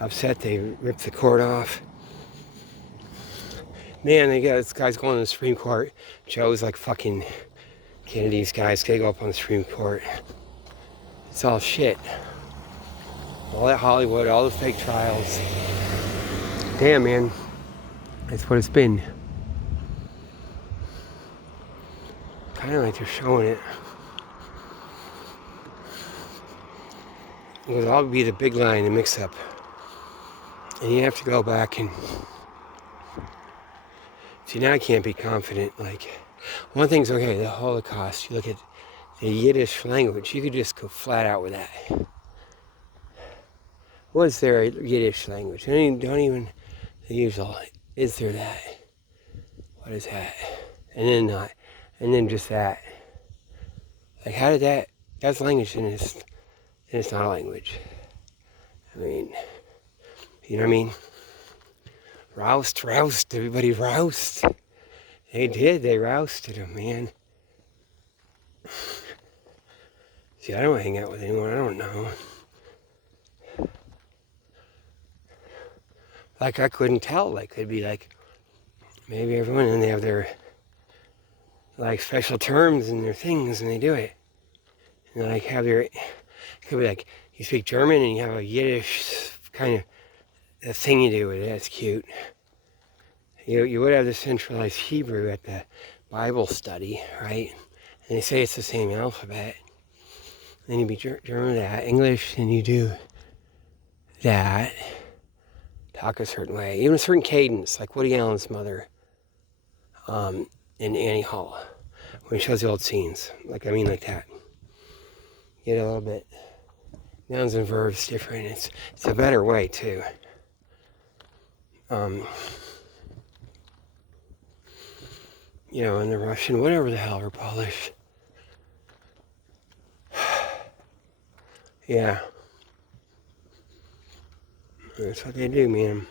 upset they ripped the court off. Man, they got this guy's going to the Supreme Court. Joe's like fucking Kennedy's guys. They go up on the Supreme Court. It's all shit. All that Hollywood, all the fake trials. Damn, man. That's what it's been. Kind of like they're showing it. It would all be the big line, the mix-up. And you have to go back and... See, now I can't be confident. Like, one thing's okay, the Holocaust. You look at the Yiddish language, you could just go flat out with that. Was there a Yiddish language? Don't even the usual. Is there that? What is that? And then not. And then just that. Like, how did that... That's language, and it's not a language. I mean, you know what I mean? Roust, everybody roust. They did, they rousted him, man. See, I don't hang out with anyone I don't know. Like, I couldn't tell. Like, it'd be like, maybe everyone, and they have their, like, special terms and their things, and they do it. And, like, have their, it could be like, you speak German, and you have a Yiddish kind of a thing you do with it. That's cute. You would have the centralized Hebrew at the Bible study, right? And they say it's the same alphabet. Then you be German that, English, and you do that. Talk a certain way, even a certain cadence, like Woody Allen's mother in Annie Hall, when he shows the old scenes. Like, I mean, like that. Get a little bit nouns and verbs different. It's a better way too. You know, in the Russian, whatever the hell, or Polish. Yeah. That's what they do, man.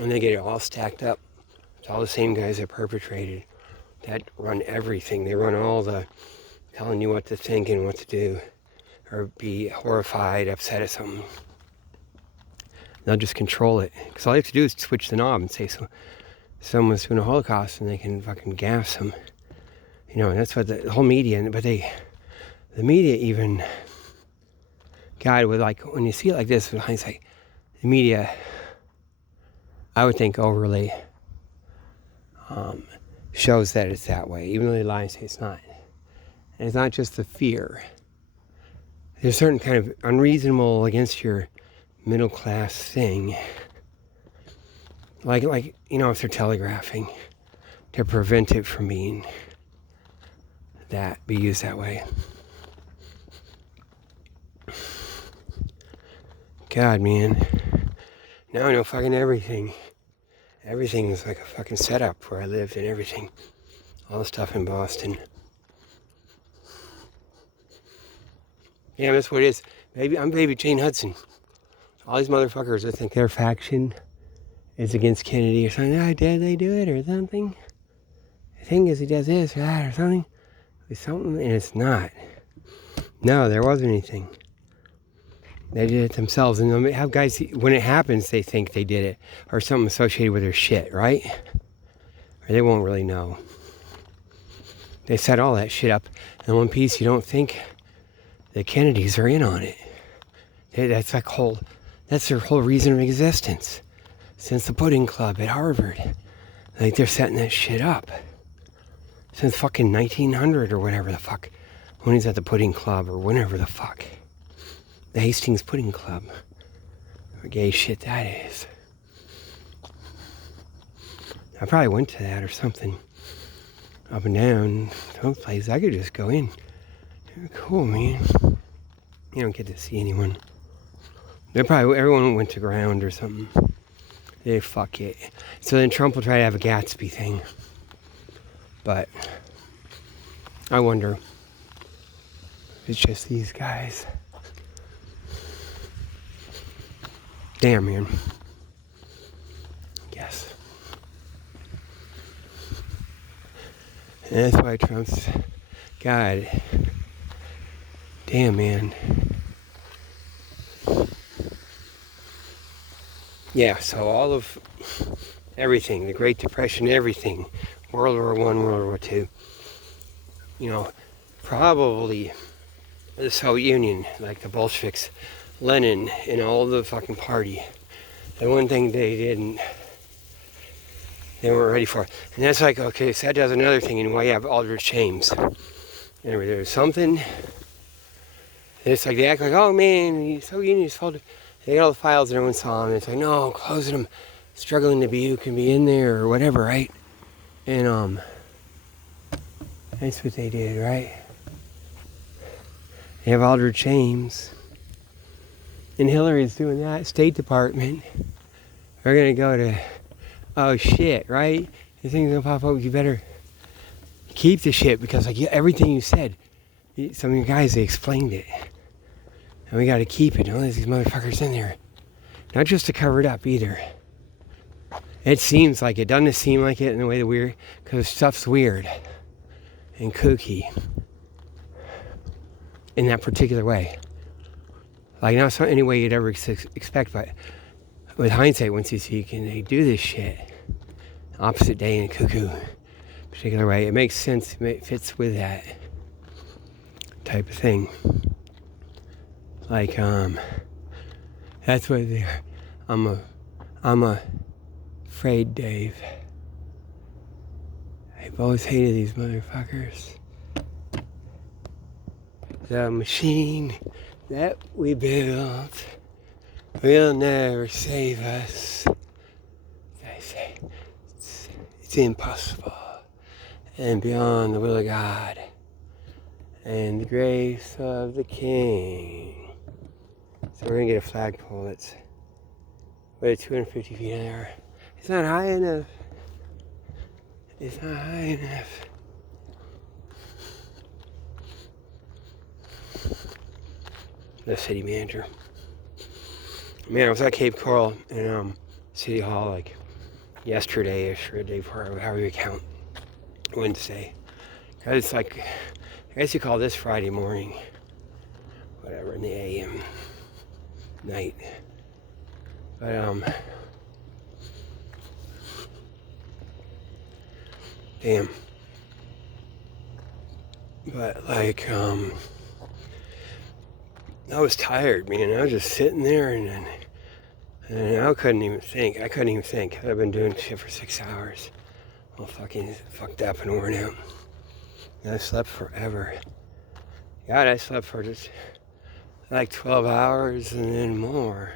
And they get it all stacked up. It's all the same guys that perpetrated, that run everything. They run all the telling you what to think and what to do, or be horrified, upset at something. They'll just control it. Because all you have to do is switch the knob and say someone's doing a Holocaust, and they can fucking gas them. You know, and that's what the whole media, but the media even, God, with like, when you see it like this, with hindsight, the media, I would think overly shows that it's that way, even though they lie and say it's not. And it's not just the fear. There's a certain kind of unreasonable against your middle class thing. Like, you know, if they're telegraphing to prevent it from being be used that way. God, man. Now I know fucking everything. Everything is like a fucking setup where I lived and everything. All the stuff in Boston. Yeah, that's what it is. I'm Baby Jane Hudson. All these motherfuckers that think they're faction is against Kennedy or something. Oh, did they do it or something? The thing is, he does this or that or something. It's something, and it's not. No, there wasn't anything. They did it themselves. And they have guys, when it happens, they think they did it. Or something associated with their shit, right? Or they won't really know. They set all that shit up in one piece. You don't think the Kennedys are in on it. That's their whole reason of existence. Since the Pudding Club at Harvard. Like, they're setting that shit up. Since fucking 1900 or whatever the fuck. When he's at the Pudding Club or whenever the fuck. The Hastings Pudding Club. What gay shit that is. I probably went to that or something. Up and down. Some place I could just go in. Cool, man. You don't get to see anyone. Everyone went to ground or something. They fuck it. So then Trump will try to have a Gatsby thing. But I wonder if it's just these guys. Damn, man. Yes. And that's why Trump's... God. Damn, man. Yeah, so all of everything, the Great Depression, everything, World War I, World War II, you know, probably the Soviet Union, like the Bolsheviks, Lenin, and all the fucking party. The one thing they weren't ready for. And that's like, okay, so that does another thing, and why you have Aldrich James. Anyway, there's something, it's like they act like, oh man, the Soviet Union is folded. They got all the files and everyone saw them, and it's like, no, closing them, struggling to be who can be in there or whatever, right? And that's what they did, right? They have Aldrich James, and Hillary's doing that. State Department. They're gonna go to, oh shit, right? This thing's gonna pop up. You better keep the shit because like everything you said, some of your guys they explained it. And we gotta keep it. Don't let these motherfuckers in there. Not just to cover it up either. It seems like it. Doesn't it seem like it in the way that we're... Because stuff's weird. And kooky. In that particular way. Like not any way you'd ever expect, but... With hindsight, once you see, can they do this shit? Opposite day in a cuckoo. Particular way. It makes sense. It fits with that. Type of thing. Like, that's what they are. I'm afraid, Dave. I've always hated these motherfuckers. The machine that we built will never save us. I say, it's impossible. And beyond the will of God and the grace of the King. So we're gonna get a flagpole that's 250 feet in the air. It's not high enough. It's not high enough. The city manager. Man, I was at Cape Coral in City Hall like yesterday-ish or the day before, however you count, Wednesday. It's like, I guess you call this Friday morning, whatever, in the AM. Night. But damn. But like I was tired, man. I was just sitting there and I couldn't even think. I've been doing shit for 6 hours. All fucking fucked up and worn out. And I slept forever. God, I slept for just like 12 hours and then more.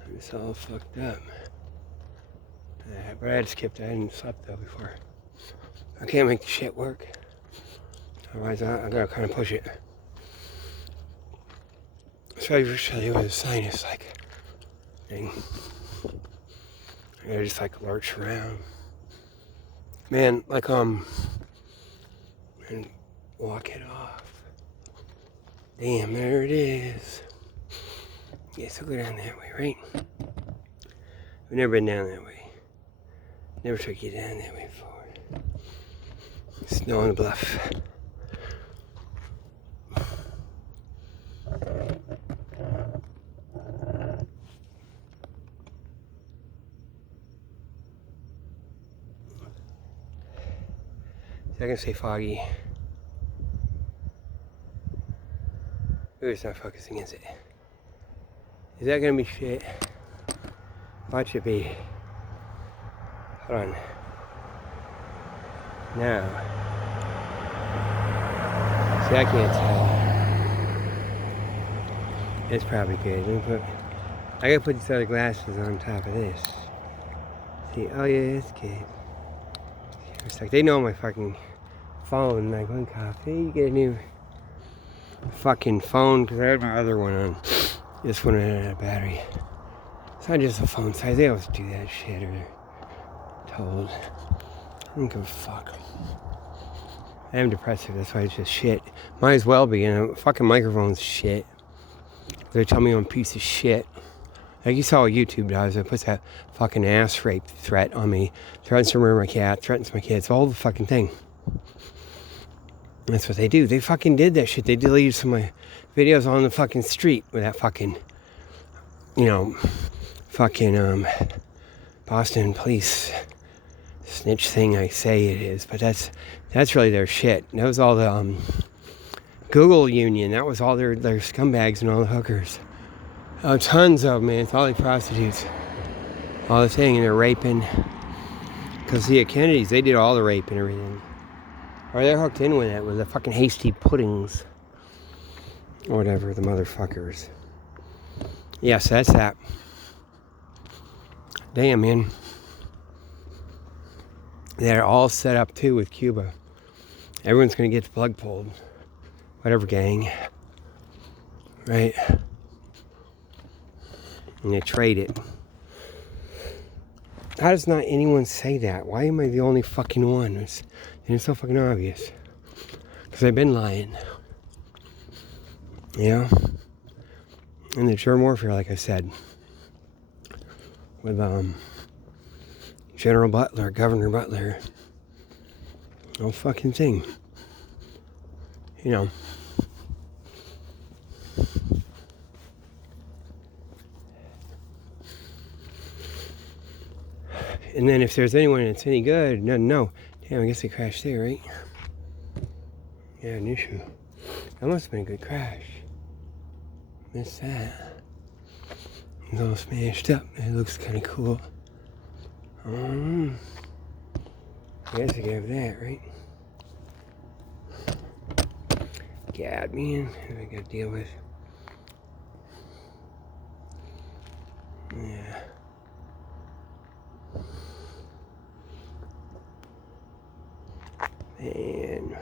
I was all fucked up. But I had skipped. I hadn't slept though before. I can't make the shit work. Otherwise, I gotta kind of push it. Especially with a sinus like thing. I gotta just like lurch around. Man, like and walk it off. Damn, there it is. Yeah, so go down that way, right? I've never been down that way. Never took you down that way before. Snow on the bluff. Is that gonna say foggy? Ooh, it's not focusing, is it? Is that gonna be shit? Watch it be. Hold on. Now. See, I can't tell. It's probably good. I gotta put these other glasses on top of this. See, oh yeah, it's good. It's like they know my fucking phone. Like, one cop, hey, you get a new fucking phone, because I had my other one on. This one ran out of battery. It's not just a phone size. They always do that shit, or they're told. I don't give a fuck. I am depressive, that's why it's just shit. Might as well be, and fucking microphone's shit. They tell me I'm a piece of shit. Like you saw what YouTube does, it puts that fucking ass rape threat on me. Threatens to murder my cat, threatens my kids, all the fucking thing. That's what they do. They fucking did that shit. They deleted some of my videos on the fucking street with that fucking, fucking Boston police snitch thing. I say it is, but that's really their shit. That was all the Google Union. That was all their scumbags and all the hookers. Tons of them, man. It's all like prostitutes. All the thing, and they're raping. Because see, at Kennedy's, they did all the rape and everything. Or they're hooked in with it, with the fucking hasty puddings. Or whatever, the motherfuckers. Yes, that's that. Damn, man. They're all set up, too, with Cuba. Everyone's going to get the plug pulled. Whatever, gang. Right? And they trade it. How does not anyone say that? Why am I the only fucking one? It's so fucking obvious. Because I've been lying. Yeah? And the germ warfare, like I said. With, General Butler, Governor Butler. No fucking thing. And then if there's anyone that's any good, no. Damn, I guess they crashed there, right? Yeah, an issue. That must have been a good crash. Missed that. It's all smashed up. It looks kind of cool. I guess I gave that, right? God, man, what I gotta deal with. Yeah. And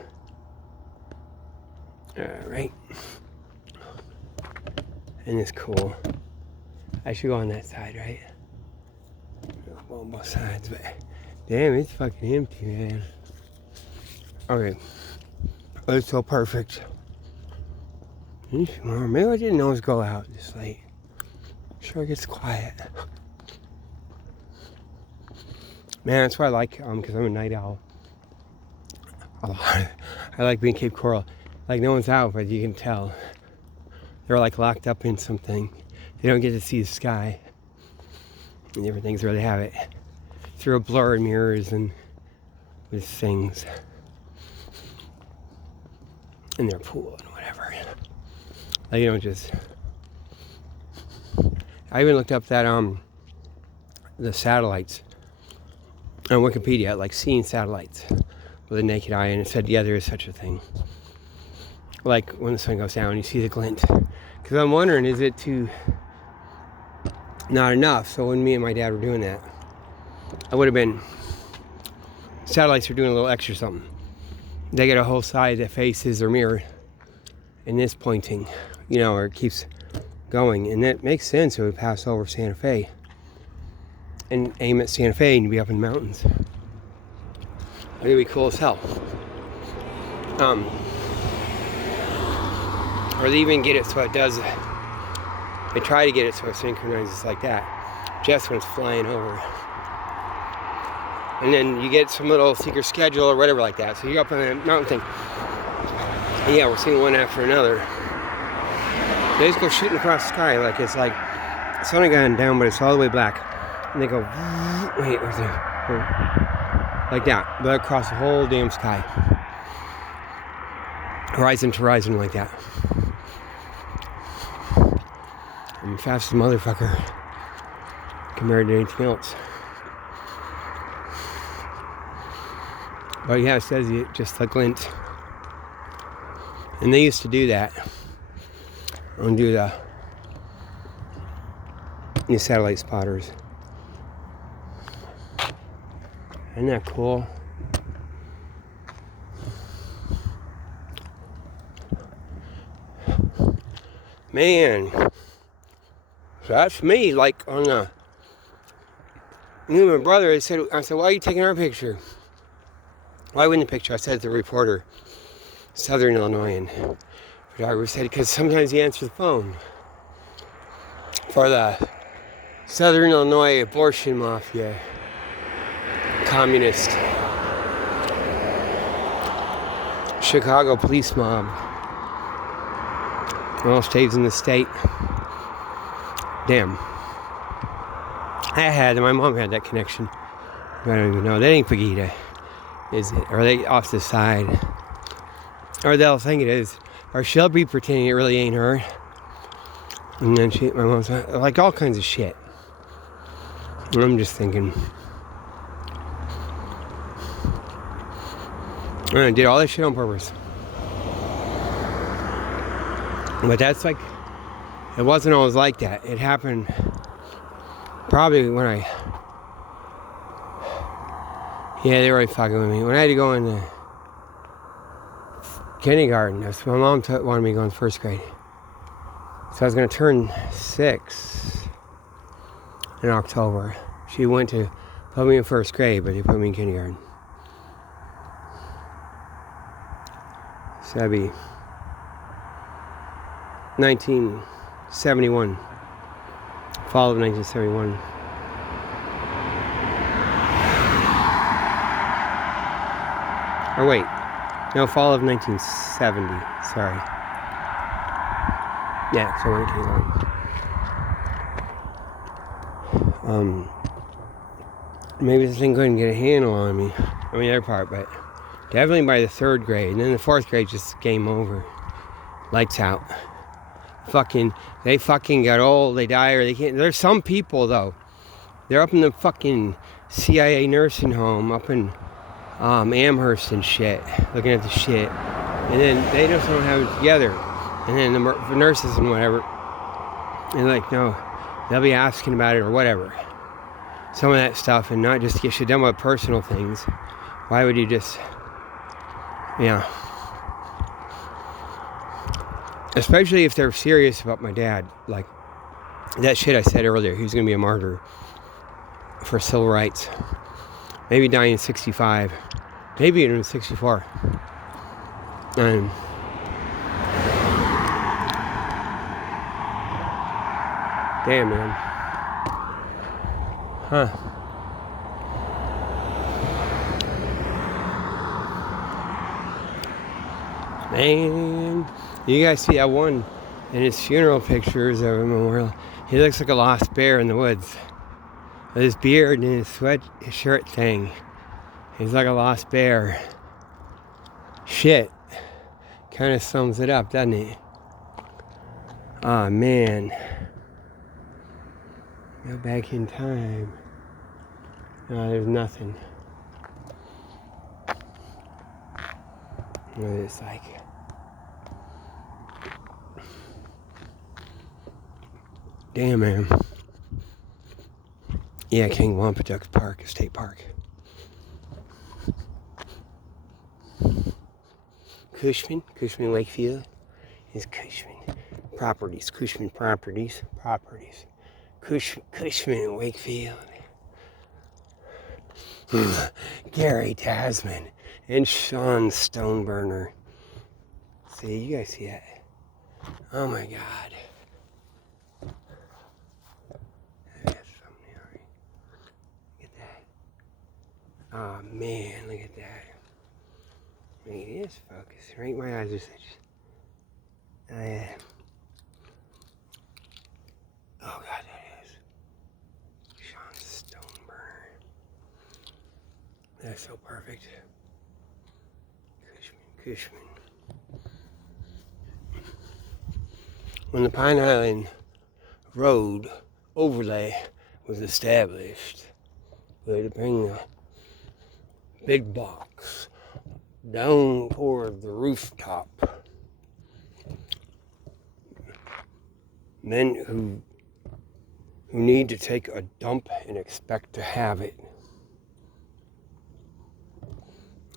alright. And it's cool. I should go on that side, right? Well, on both sides, but damn, it's fucking empty, man. Okay. Oh, it's so perfect. Maybe I didn't always go out this late. Sure it gets quiet. Man, that's why I like, because I'm a night owl. I like being Cape Coral. Like, no one's out, but you can tell. They're like locked up in something. They don't get to see the sky. And everything's where they have it. Through a blur of mirrors and with things. In their pool and whatever. Like, you don't just... I even looked up that, the satellites. On Wikipedia, like seeing satellites with a naked eye, and it said, yeah, there is such a thing. Like when the sun goes down, you see the glint. Because I'm wondering, is it too not enough? So when me and my dad were doing that, I would have been, satellites are doing a little extra something. They get a whole side that faces their mirror, and this pointing, or it keeps going. And that makes sense. It would pass over Santa Fe and aim at Santa Fe and be up in the mountains. It'd be cool as hell. Or they even get it so it does, they try to get it so it synchronizes like that. just when it's flying over. And then you get some little secret schedule or whatever like that. So you're up on a mountain thing. And yeah, we're seeing one after another. They just go shooting across the sky like it's like sun ain't gone down, but it's all the way black. And they go, wait, where's there? Like that, but across the whole damn sky. Horizon to horizon like that. I'm fast as a motherfucker compared to anything else. But yeah, it says just a glint. And they used to do that. And do the satellite spotters. Isn't that cool? Man. So that's me, like on the... Me and my brother, I said, why are you taking our picture? Why wouldn't the picture? I said to the reporter, Southern Illinois, and the photographer said, because sometimes he answers the phone for the Southern Illinois abortion mafia, communist, Chicago police mob. All stays in the state. Damn. My mom had that connection. I don't even know. That ain't Pegida, is it? Or are they off to the side? Or they'll think it is. Or she'll be pretending it really ain't her. And then my mom's like all kinds of shit. And I'm just thinking, I did all this shit on purpose. But that's like, it wasn't always like that. It happened probably when they were fucking with me. When I had to go into kindergarten, that's my mom wanted me to go in first grade. So I was going to turn 6 in October. She went to put me in first grade, but they put me in kindergarten. So that'd be 1971. Fall of 1971. Or wait. No, fall of 1970. Sorry. Yeah, so I went to kindergarten. Maybe this thing couldn't get a handle on me. I mean, the other part, but definitely by the 3rd grade. And then the 4th grade, just game over. Lights out. They fucking got old, they die, or they can't. There's some people, though. They're up in the fucking CIA nursing home up in Amherst and shit, looking at the shit. And then they just don't have it together. And then the nurses and whatever, they're like, no, they'll be asking about it or whatever. Some of that stuff, and not just get shit done with personal things. Why would you just, yeah. Especially if they're serious about my dad. Like, that shit I said earlier, he was going to be a martyr for civil rights. Maybe dying in 65. Maybe even 64. And damn, man. Huh. Man. You guys see that one in his funeral pictures of a memorial. He looks like a lost bear in the woods. With his beard and his shirt thing. He's like a lost bear. Shit. Kind of sums it up, doesn't it? Aw, man. Go back in time. No, there's nothing. What it's like. Damn, man. Yeah, King Wampatuck Park, State Park. Cushman, Wakefield is Cushman. Cushman Properties. Cushman, Wakefield. Gary Tasman and Sean Stoneburner. See, you guys see that? Oh my God. That's something Oh man, look at that. Look at this focus. Right, my eyes are such. Oh yeah. Oh god, that is. Sean Stoneburner. That's so perfect. Cushman. When the Pine Island Road overlay was established, we had to bring the big box down toward the rooftop. Men who need to take a dump and expect to have it.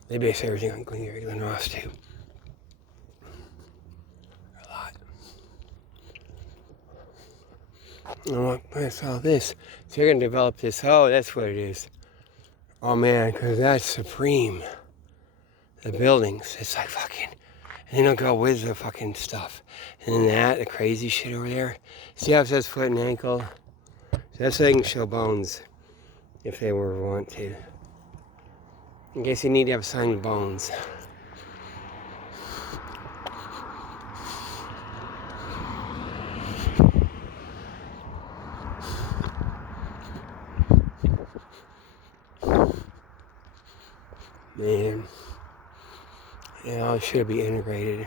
They base everything on Glen Ross too. A lot. I saw this. So you're gonna develop this. Oh, that's what it is. Oh man, because that's supreme. The buildings, it's like fucking. And then they'll go with the fucking stuff. And then the crazy shit over there. See how it says foot and ankle? So that's so they can show bones if they were want to. In case you need to have signed bones. Man. Yeah, it should be integrated.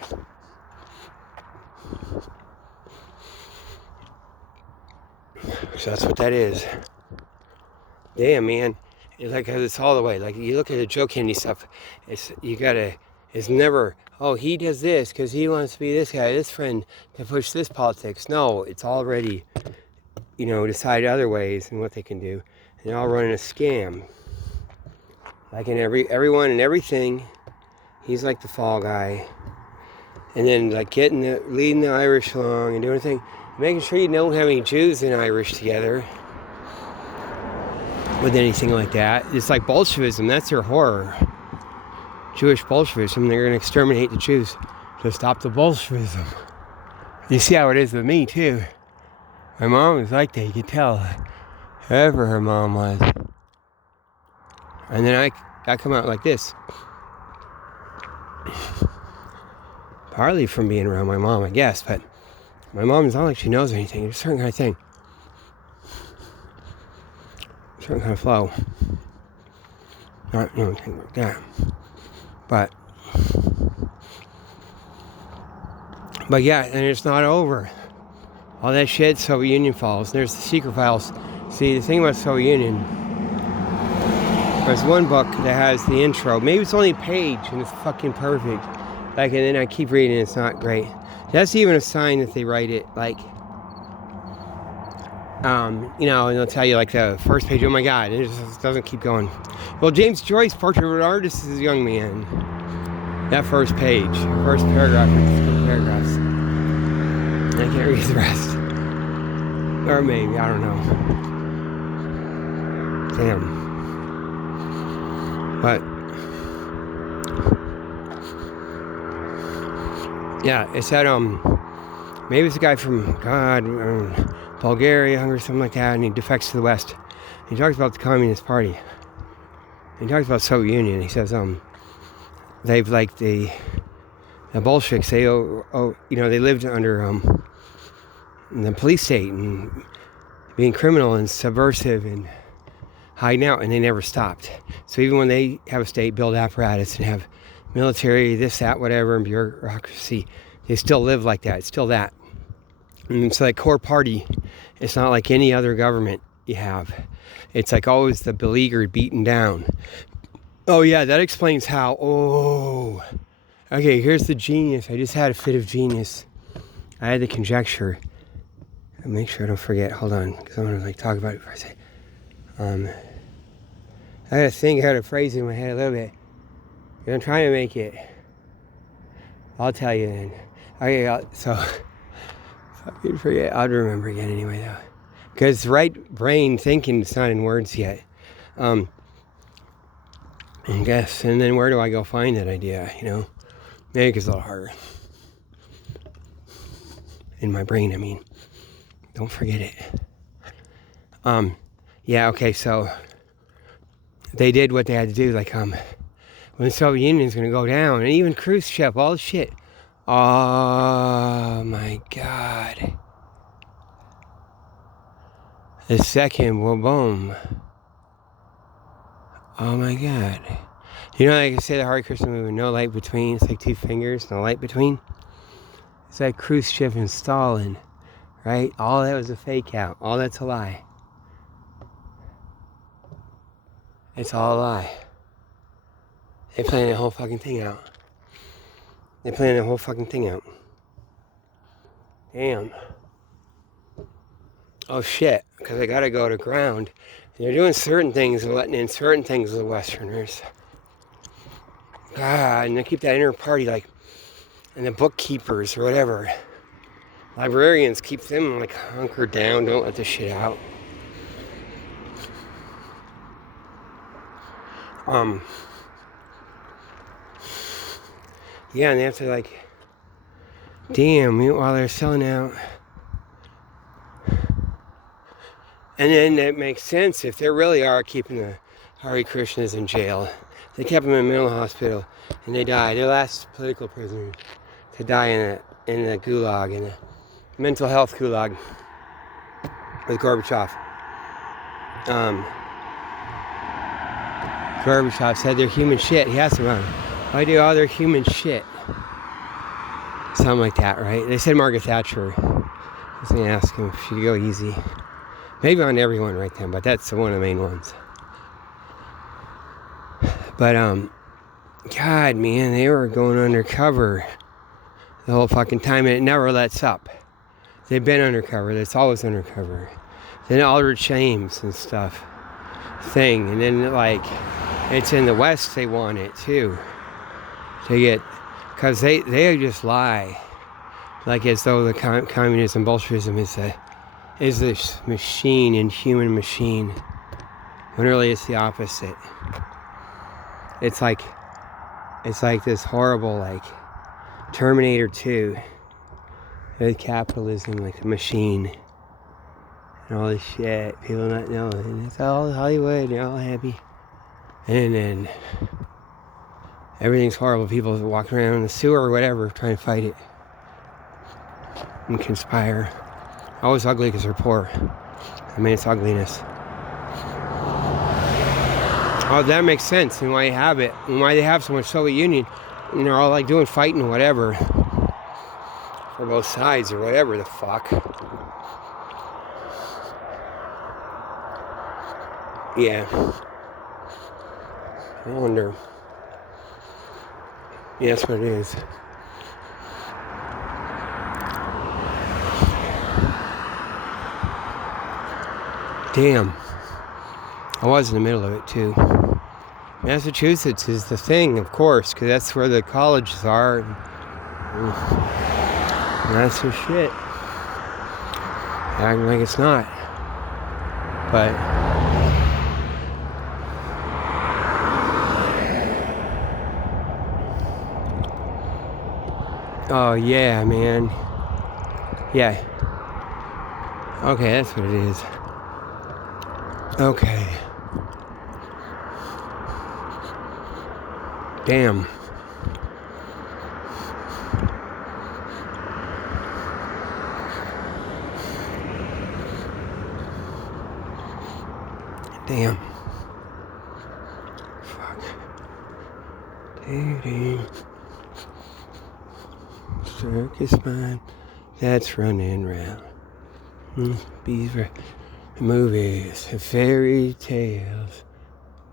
So that's what that is. Damn, man. It's like, cause it's all the way. Like, you look at the Joe Kennedy stuff, it's never, oh, he does this because he wants to be this guy, this friend, to push this politics. No, it's already, decided other ways and what they can do. And they're all running a scam. Like in everyone and everything, he's like the fall guy. And then like leading the Irish along and doing everything, making sure you don't have any Jews and Irish together with anything like that. It's like Bolshevism, that's their horror. Jewish Bolshevism, they're going to exterminate the Jews to stop the Bolshevism. You see how it is with me too. My mom was like that, you could tell. Whoever her mom was. And then I come out like this. Partly from being around my mom, I guess, but my mom is not like she knows anything. It's a certain kind of thing. A certain kind of flow. Not, anything like that. But yeah, and it's not over. All that shit, Soviet Union files. There's the secret files. See, the thing about Soviet Union, there's one book that has the intro. Maybe it's only a page and it's fucking perfect. Like, and then I keep reading and it's not great. That's even a sign that they write it like, and they'll tell you like the first page, oh my God, and it just doesn't keep going. Well, James Joyce, Portrait of an Artist as a Young Man. That first page, first paragraph, paragraphs. I can't read the rest. Or maybe, I don't know. Damn. But yeah, it said maybe it's a guy from Bulgaria, Hungary, something like that, and he defects to the West. He talks about the Communist Party. He talks about Soviet Union. He says they've like the Bolsheviks. They they lived under the police state and being criminal and subversive and hiding out, and they never stopped. So even when they have a state, build apparatus and have military, this, that, whatever, and bureaucracy, they still live like that. It's still that. And so that core party, it's not like any other government you have. It's like always the beleaguered, beaten down. Oh yeah, that explains how. Oh, okay, here's the genius. I just had a fit of genius. I had the conjecture. Make sure I don't forget. Hold on, because I'm gonna talk about it before I say. I had a phrase in my head a little bit. I'm trying to make it. I'll tell you then. Okay, so fucking forget. I'll remember again anyway though, because right brain thinking it's not in words yet. I guess. And then where do I go find that idea? Maybe it's a little harder. In my brain, I mean. Don't forget it. Yeah. Okay. So they did what they had to do. Like, when the Soviet Union's gonna go down, and even Khrushchev, all the shit. Oh my God. The second, well, boom. Oh my God. You know, like I say, the Hare Krishna movement, no light between. It's like two fingers, no light between. It's like Khrushchev and Stalin, right? All that was a fake out. All that's a lie. It's all a lie. They planned the whole fucking thing out. They planned the whole fucking thing out. Damn. Oh shit, because I gotta go to ground. And they're doing certain things and letting in certain things with the Westerners. God, and they keep that inner party, like, and the bookkeepers or whatever. Librarians, keep them like hunkered down, don't let this shit out. Yeah, and they have to like, damn, while they're selling out. And then that makes sense if they really are keeping the Hare Krishnas in jail. They kept them in a mental hospital and they died. They're the last political prisoners to die in the gulag, in a mental health gulag with Gorbachev. Gorbachev said they're human shit. He asked them, why do all their human shit? Something like that, right? They said Margaret Thatcher. I was going to ask him if she'd go easy. Maybe on everyone right then, but that's one of the main ones. But, God, man, they were going undercover the whole fucking time, and it never lets up. They've been undercover. It's always undercover. Then Aldrich James and stuff thing, and then, like, it's in the West they want it, too. To get, because they just lie. Like, as though the communism, Bolshevism is this machine, inhuman machine, when really it's the opposite. It's like this horrible, like, Terminator 2, with capitalism, like a machine, and all this shit, people not knowing. It's all Hollywood, they're all happy. And then everything's horrible. People walking around in the sewer or whatever, trying to fight it and conspire. Always ugly because they're poor. I mean, it's ugliness. Oh, that makes sense, and why you have it, and why they have so much Soviet Union, and they're all like doing fighting or whatever, for both sides or whatever the fuck. Yeah. I wonder. Yeah, that's what it is. Damn. I was in the middle of it too. Massachusetts is the thing, of course, because that's where the colleges are. And that's the shit. Acting like it's not. But oh yeah, man. Yeah. Okay, that's what it is. Okay. Damn. Damn. Fuck. Doo-doo. Circus mind that's running round. Beaver movies, fairy tales.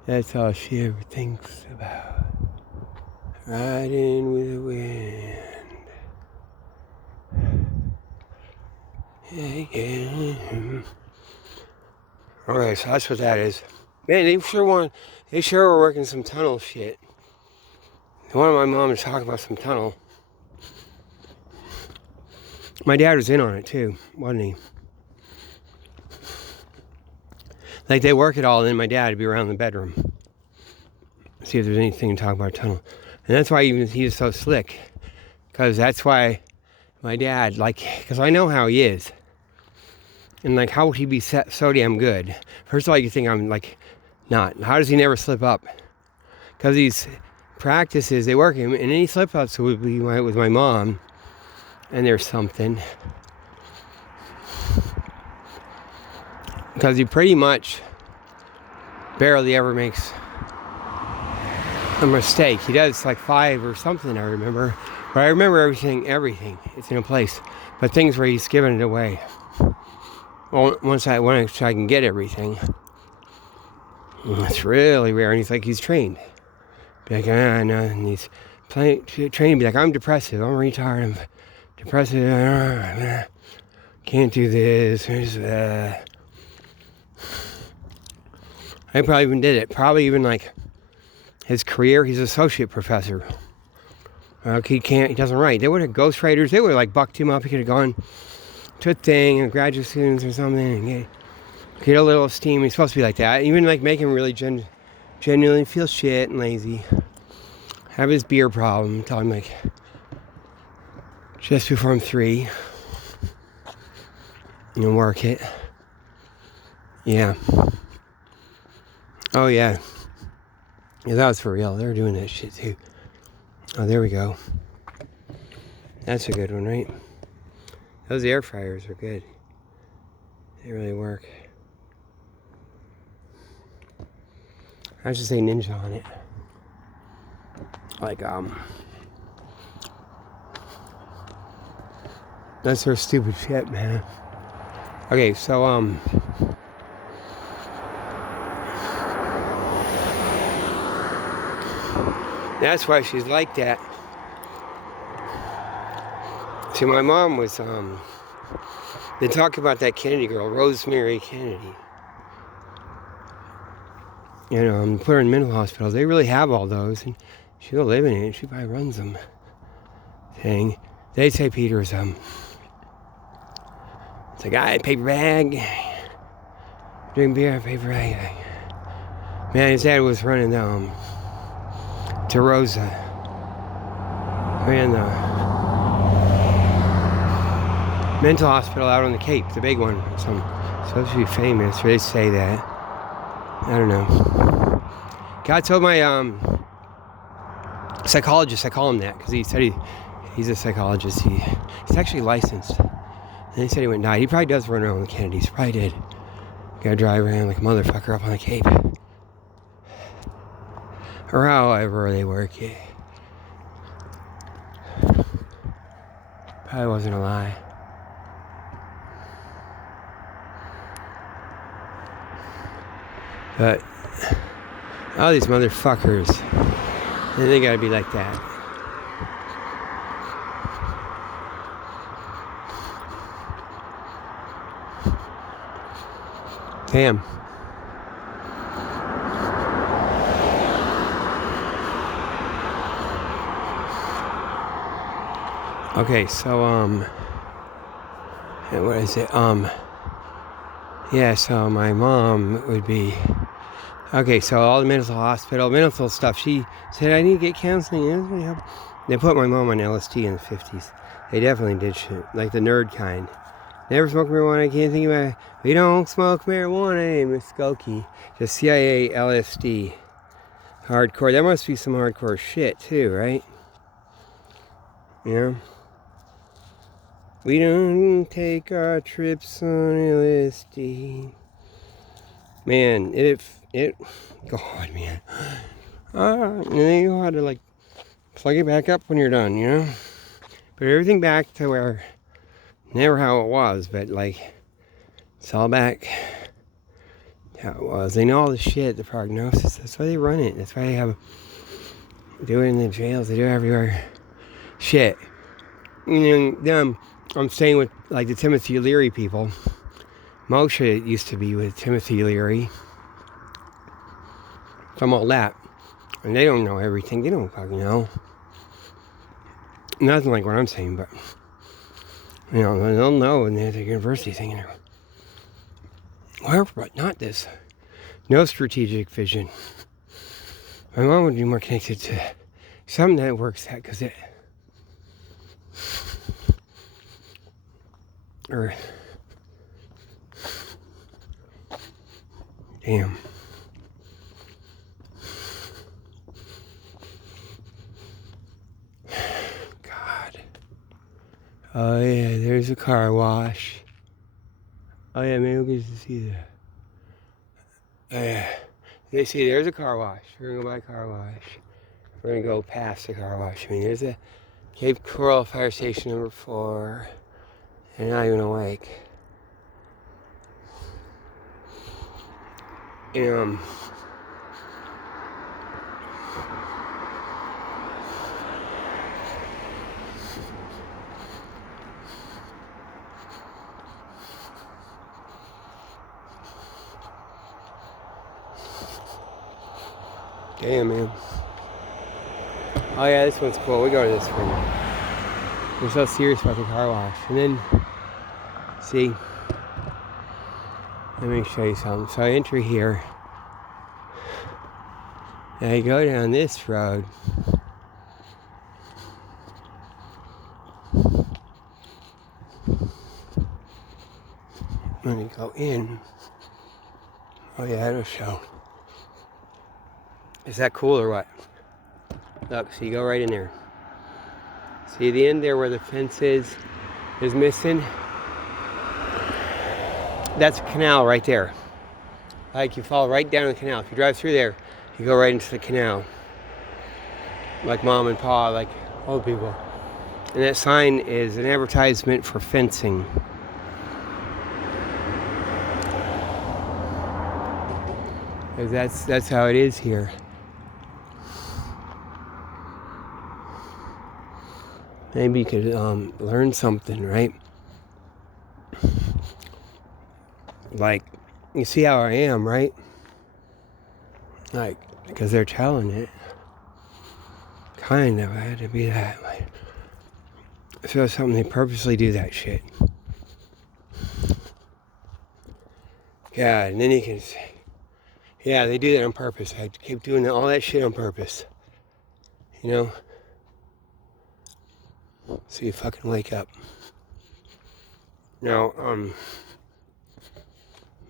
That's all she ever thinks about. Riding with the wind. Yeah. Alright, so that's what that is. Man, they sure were working some tunnel shit. One of my mom was talking about some tunnel. My dad was in on it too, wasn't he? Like, they work it all, and then my dad would be around the bedroom. See if there's anything to talk about tunnel. And that's why he was so slick. Because that's why my dad, like, because I know how he is. And, like, how would he be so damn good? First of all, you think I'm, like, not. How does he never slip up? Because these practices, they work him, and any slip-ups would be with my mom, and there's something. Because he pretty much barely ever makes a mistake. He does like 5 or something, I remember. But I remember everything. It's in a place. But things where he's giving it away. Well, once I can get everything. It's really rare. And he's trained. Be like, no. And he's trained to be like, I'm depressive. I'm retarded. I'm depressive. Can't do this. I probably even did it. Probably even like his career. He's an associate professor. He doesn't write. They would have ghostwriters. They would have like bucked him up. He could have gone to a thing and graduate students or something and get a little esteem. He's supposed to be like that. Even like make him really genuinely feel shit and lazy. Have his beer problem. Tell him like just before I'm 3. Work it. Yeah. Oh yeah. Yeah, that was for real. They were doing that shit too. Oh, there we go. That's a good one, right? Those air fryers are good. They really work. I should say Ninja on it. Like, that's their stupid shit, man. Okay, so, that's why she's like that. See, my mom was, they talk about that Kennedy girl, Rosemary Kennedy. Put her in mental hospitals. They really have all those, and she'll live in it. She probably runs them. Thing. They say Peter's, it's a guy, paper bag. Drink beer, paper bag. Man, his dad was running, to Rosa. Ran the mental hospital out on the Cape, the big one. Supposed to be famous, or they say that. I don't know. God told my psychologist, I call him that, because he said he's a psychologist. He's actually licensed. And he said he went and died. He probably does run around with the Kennedys. Probably did. Gotta drive around like a motherfucker up on the Cape. Or however they work it. Probably wasn't a lie. But all these motherfuckers, they gotta be like that. Damn. Okay, so what is it? Yeah, so my mom would be okay, so all the mental stuff, she said I need to get counseling. They put my mom on LSD in the 50s. They definitely did shit, like the nerd kind. Never smoked marijuana, I can't think about it. We don't smoke marijuana, Miss Skokie. Just CIA, LSD. Hardcore. That must be some hardcore shit too, right? We don't take our trips on LSD. Man, God, man. And then you had to like plug it back up when you're done, Put everything back to where, never how it was, but like, it's all back how it was. They know all the shit, the prognosis. That's why they run it. That's why they do it in the jails. They do it everywhere. Shit. I'm staying with like the Timothy Leary people. Moshe used to be with Timothy Leary. From all that. And they don't know everything. They don't fucking know. Nothing like what I'm saying, but they'll know when they're at the university thing. However, but not this. No strategic vision. My mom would be more connected to something that works that, because damn. Oh yeah, there's a car wash. Oh yeah, maybe we'll get to see that. Oh yeah. They see there's a car wash. We're gonna go by a car wash. We're gonna go past the car wash. I mean, there's a Cape Coral Fire Station number 4. They're not even awake. Um, Damn, man. Oh yeah, this one's cool. We go to this one. We're so serious about the car wash. And then, see, let me show you something. So I enter here. And I go down this road. When you go in, oh yeah, it'll show. Is that cool or what? Look, so you go right in there. See the end there where the fence is missing? That's a canal right there. Like you fall right down the canal. If you drive through there, you go right into the canal. Like mom and pa, like old people. And that sign is an advertisement for fencing. That's how it is here. Maybe you could learn something, right? Like, you see how I am, right? Like, because they're telling it. Kind of, I had to be that way. I feel something, they purposely do that shit. God, and then you can say, yeah, they do that on purpose. I keep doing all that shit on purpose. You know? So you fucking wake up. Now,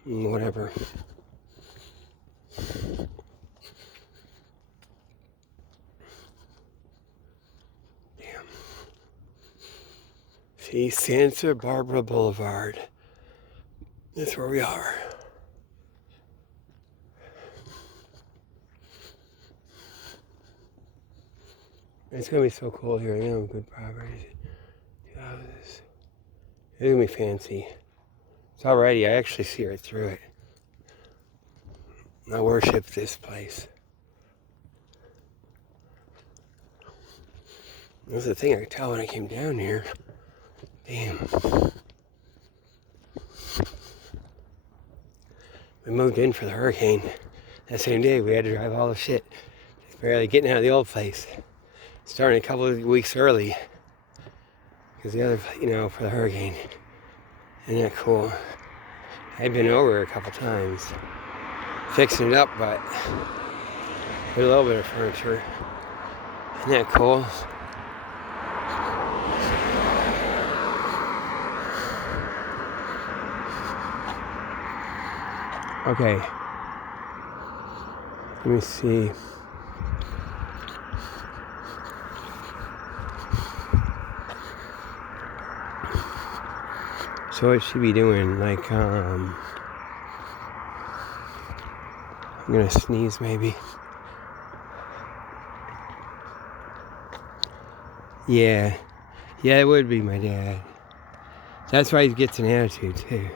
whatever. Damn. See, Santa Barbara Boulevard. That's where we are. It's gonna be so cool here. You know, good properties. It's gonna be fancy. It's already. I actually see right through it. I worship this place. That was the thing I could tell when I came down here. Damn. We moved in for the hurricane. That same day, we had to drive all the shit. Just barely getting out of the old place. Starting a couple of weeks early. Because the other, for the hurricane. Isn't that cool? I've been over a couple times. Fixing it up, but with a little bit of furniture. Isn't that cool? Okay. Let me see. So what should be doing? Like, I'm gonna sneeze maybe. Yeah, it would be my dad. That's why he gets an attitude too.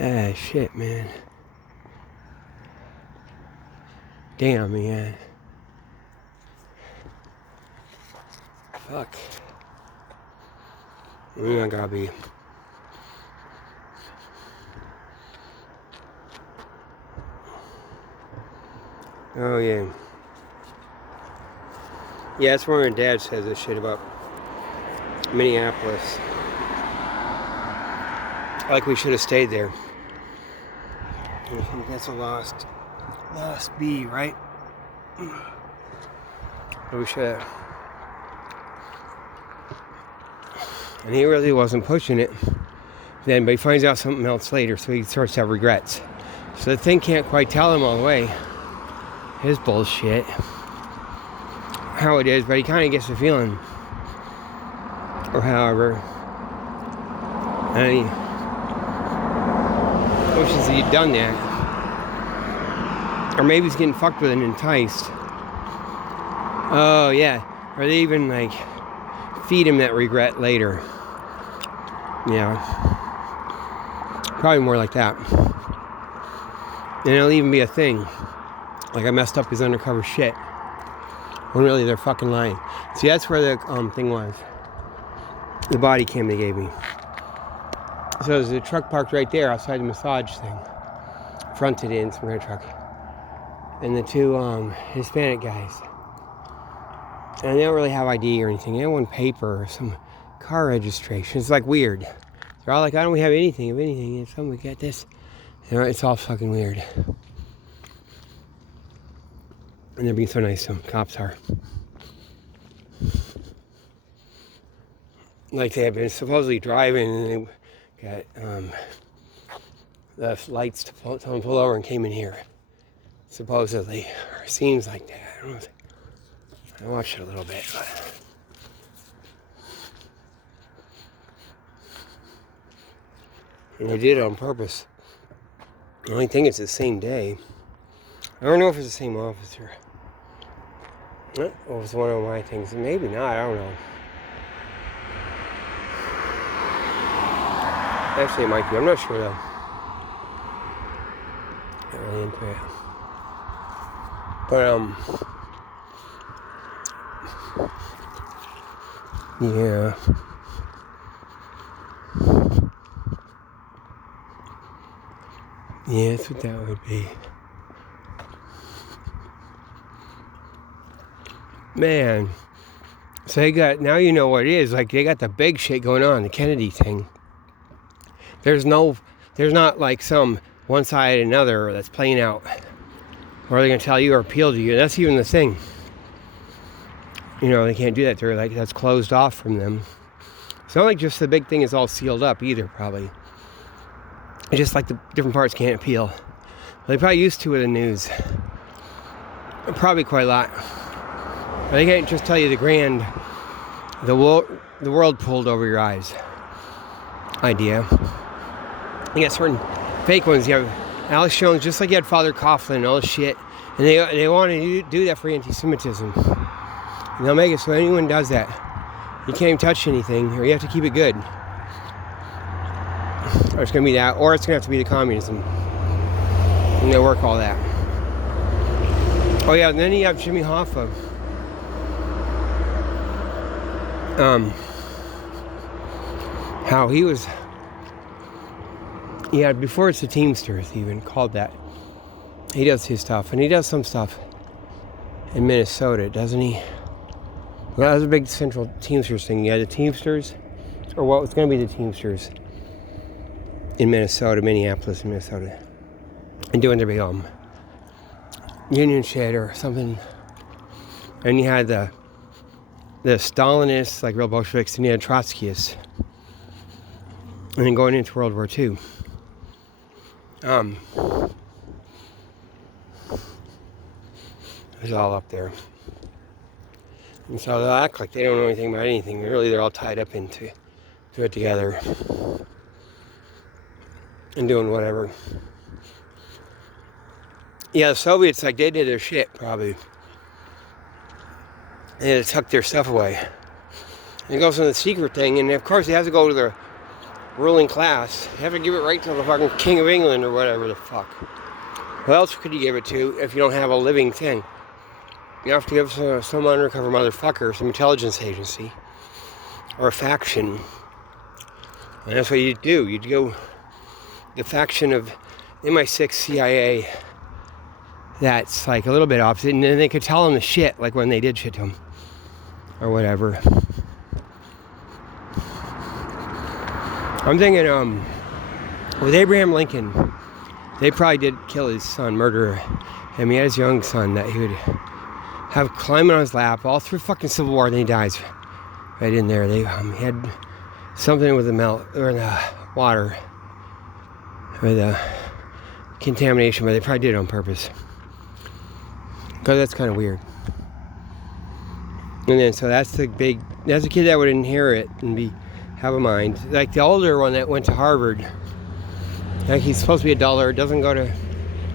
Ah, shit, man. Damn, man. Fuck. I gotta be. Oh, yeah. Yeah, that's where my dad says this shit about Minneapolis. Like we should have stayed there. I think that's a lost bee, right? But we should have. And he really wasn't pushing it then, but he finds out something else later, so he starts to have regrets. So the thing can't quite tell him all the way his bullshit, how it is, but he kind of gets the feeling or however. And he wishes he'd done that. Or maybe he's getting fucked with and enticed. Oh, yeah. Or they even, like, feed him that regret later. Yeah. Probably more like that. And it'll even be a thing. Like, I messed up his undercover shit. When really they're fucking lying. See, that's where the thing was. The body cam they gave me. So there's a truck parked right there outside the massage thing. Fronted in some kind of truck. And the two Hispanic guys. And they don't really have ID or anything. They have one paper or some car registration. It's like weird. They're all like, I don't have anything. If anything, if somebody got this. You know, it's all fucking weird. And they're being so nice, some cops are. Like they have been supposedly driving and they got the lights to pull over and came in here. Supposedly. Or it seems like that. I don't know. I watched it a little bit, but... And they did it on purpose. The only thing is the same day. I don't know if it's the same officer. Or if it's one of my things. Maybe not, I don't know. Actually, it might be. I'm not sure, though. Not really into it. But, yeah. Yeah, that's what that would be. Man. So they got, now you know what it is. Like, they got the big shit going on, the Kennedy thing. There's not like some one side or another that's playing out. Or they're going to tell you or appeal to you. That's even the thing. You know, they can't do that. They're like, that's closed off from them. It's not like just the big thing is all sealed up either, probably. It's just like the different parts can't appeal. They're probably used to it in the news. Probably quite a lot. But they can't just tell you the world pulled over your eyes idea. You got certain fake ones. You have Alex Jones, just like you had Father Coughlin and all this shit. And they want to do that for anti-Semitism. And they'll make it so anyone does that, you can't even touch anything, or you have to keep it good. Or it's going to be that, or it's going to have to be the communism. And they work all that. Oh yeah, and then you have Jimmy Hoffa. How he was... Yeah, before it's the Teamsters even called that. He does his stuff, and he does some stuff in Minnesota, doesn't he? Well, that was a big central Teamsters thing. Yeah, the Teamsters, or what was going to be the Teamsters in Minnesota, Minneapolis, Minnesota, and doing their big union shit or something. And you had the Stalinists, like real Bolsheviks, and you had Trotskyists. And then going into World War II. It was all up there. And so they'll act like they don't know anything about anything. Really, they're all tied up into it together. And doing whatever. Yeah, the Soviets, like, they did their shit, probably. They tucked their stuff away. And it goes into the secret thing, and of course it has to go to the ruling class. You have to give it right to the fucking King of England or whatever the fuck. Who else could you give it to if you don't have a living thing? You have to give some undercover motherfucker, some intelligence agency, or a faction. And that's what you do. You'd go the faction of MI6 CIA that's like a little bit opposite, and then they could tell them the shit, like when they did shit to them, or whatever. I'm thinking, with Abraham Lincoln, they probably did kill his son, murder him. He had his young son that he would have climbing on his lap all through fucking Civil War, and then he dies right in there. They had something with the the water, or the contamination, but they probably did it on purpose. Because that's kind of weird. And then, so that's the big That's a kid that would inherit and have a mind. Like the older one that went to Harvard. Like he's supposed to be a duller, doesn't go to,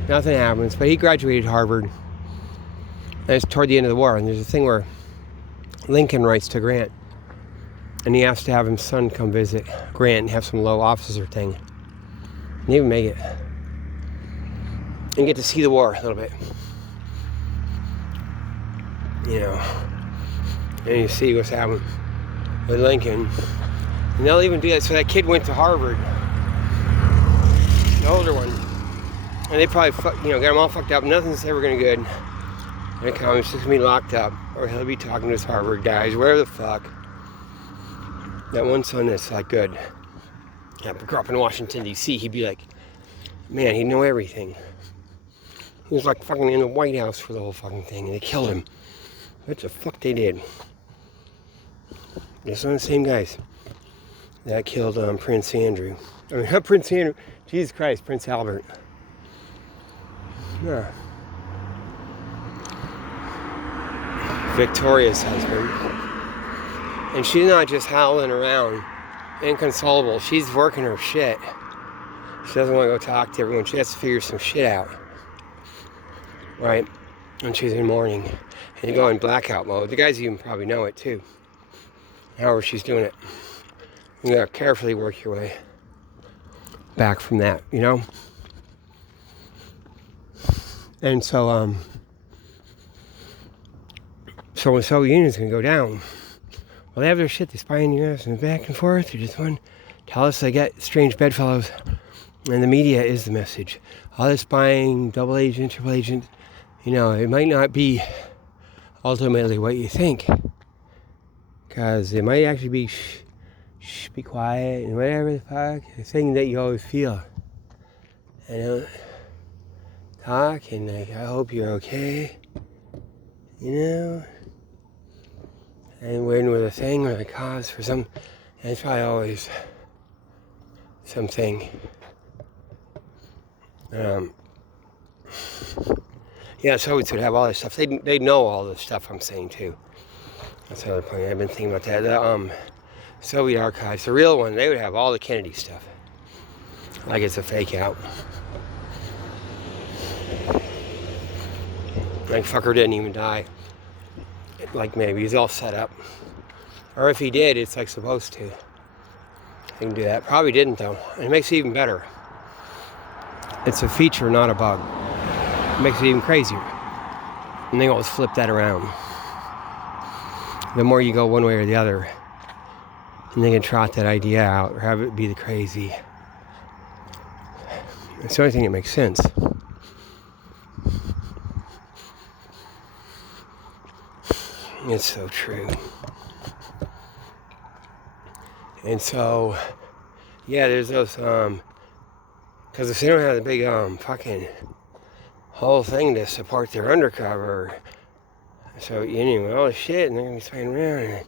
nothing happens. But he graduated Harvard. And it's toward the end of the war. And there's a thing where Lincoln writes to Grant. And he has to have his son come visit Grant and have some low officer thing. And even make it. And get to see the war a little bit. You know. And you see what's happening with Lincoln. And they'll even do that. So that kid went to Harvard. The older one. And they probably got him all fucked up. Nothing's ever gonna be good. And he's just gonna be locked up. Or he'll be talking to his Harvard guys, whatever the fuck. That one son that's like good. Yeah, but grew up in Washington, D.C., he'd be like, man, he'd know everything. He was like fucking in the White House for the whole fucking thing, and they killed him. What the fuck they did? They're some of the same guys that killed Prince Andrew. I mean, not Prince Andrew, Jesus Christ, Prince Albert. Yeah. Victoria's husband. And she's not just howling around, inconsolable. She's working her shit. She doesn't want to go talk to everyone. She has to figure some shit out. Right? And she's in mourning. And you go in blackout mode. The guys even probably know it too. However she's doing it. You gotta carefully work your way back from that, you know? And so, so when Soviet Union's gonna go down, well, they have their shit, they spy in the US and back and forth. They just want to tell us they get strange bedfellows. And the media is the message. All this spying, double agent, triple agent, you know, it might not be ultimately what you think. Because it might actually be be quiet and whatever the fuck, the thing that you always feel. And talk and like, I hope you're okay. You know? And when with a thing or a cause for some, and it's probably always something. Yeah, Soviets would have all this stuff. They know all this stuff I'm saying too. That's another point. I've been thinking about that. The Soviet archives, the real one, they would have all the Kennedy stuff. Like it's a fake out. Like fucker didn't even die. Like maybe he's all set up. Or if he did, it's like supposed to. They can do that. Probably didn't though. And it makes it even better. It's a feature, not a bug. It makes it even crazier. And they always flip that around. The more you go one way or the other, and they can trot that idea out or have it be the crazy. It's the only thing that makes sense. It's so true. And so, yeah, there's those, because if they don't have the big, fucking whole thing to support their undercover, so, you know, all the shit, and they're going to be spying around, and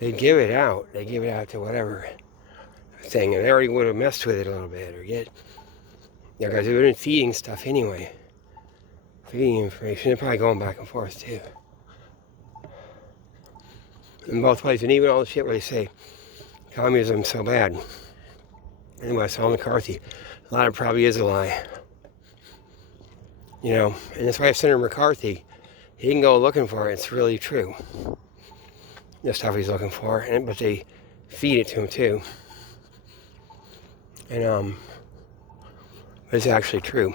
they give it out. They give it out to whatever thing, and they already would have messed with it a little bit, or get, yeah, guys, they've been feeding stuff anyway. Feeding information, they're probably going back and forth, too. In both ways, and even all the shit where they say communism's so bad. Anyway, so McCarthy, a lot of it probably is a lie. You know, and that's why Senator McCarthy, he can go looking for it. It's really true. The stuff he's looking for, but they feed it to him too. And but it's actually true.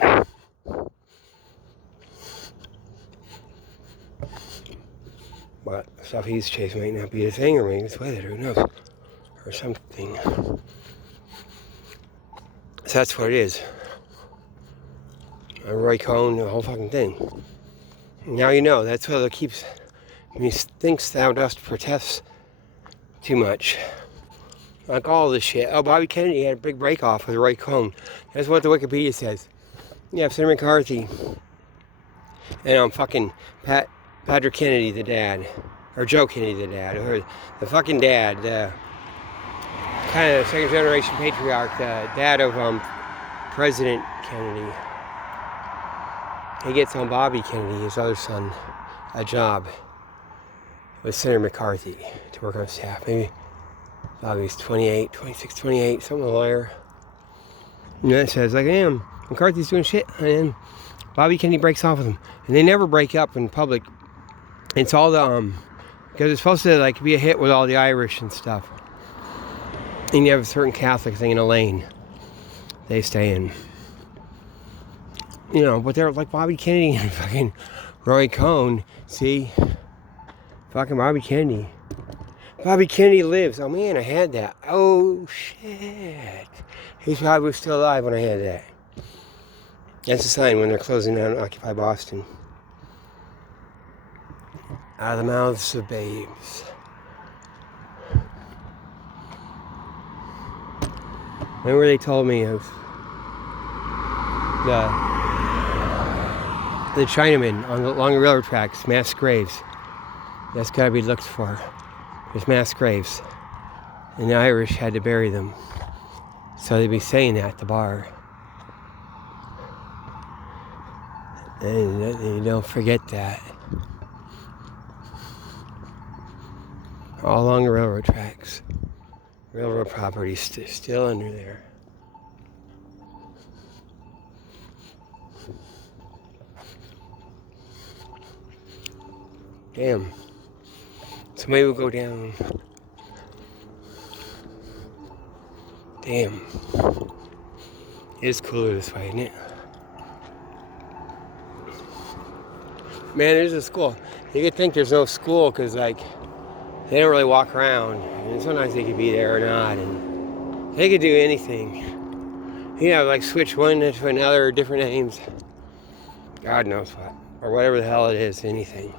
But the stuff he's chasing might not be a thing, or maybe it's with it, or who knows, or something. So that's what it is. Roy Cohn, the whole fucking thing. Now you know, that's what it keeps, methinks thou dost protest too much. Like all this shit. Oh, Bobby Kennedy had a big break off with Roy Cohn. That's what the Wikipedia says. Yeah, Senator McCarthy. And fucking Patrick Kennedy, the dad. Or Joe Kennedy, the dad. Or the fucking dad. The kind of second generation patriarch. The dad of President Kennedy. He gets on Bobby Kennedy, his other son, a job. with Senator McCarthy to work on staff. Maybe Bobby's 28, 26, 28, something a lawyer. And that says, like, damn, McCarthy's doing shit. And Bobby Kennedy breaks off with him. And they never break up in public. It's all the, because it's supposed to, like, be a hit with all the Irish and stuff. And you have a certain Catholic thing in a lane. They stay in. You know, but they're like Bobby Kennedy and fucking Roy Cohn. See? Fucking Bobby Kennedy. Bobby Kennedy lives. Oh, man, I had that. Oh, shit. He probably was still alive when I had that. That's a sign when they're closing down Occupy Boston. Out of the mouths of babes. Remember they told me of the Chinamen along the railroad tracks, mass graves. That's got to be looked for. There's mass graves. And the Irish had to bury them. So they'd be saying that at the bar. And you don't forget that. All along the railroad tracks. Railroad property still under there. Damn. So maybe we'll go down. Damn. It is cooler this way, isn't it? Man, there's a school. You could think there's no school because, like, they don't really walk around. And sometimes they could be there or not. And they could do anything. You know, like switch one to another, different names. God knows what. Or whatever the hell it is, anything.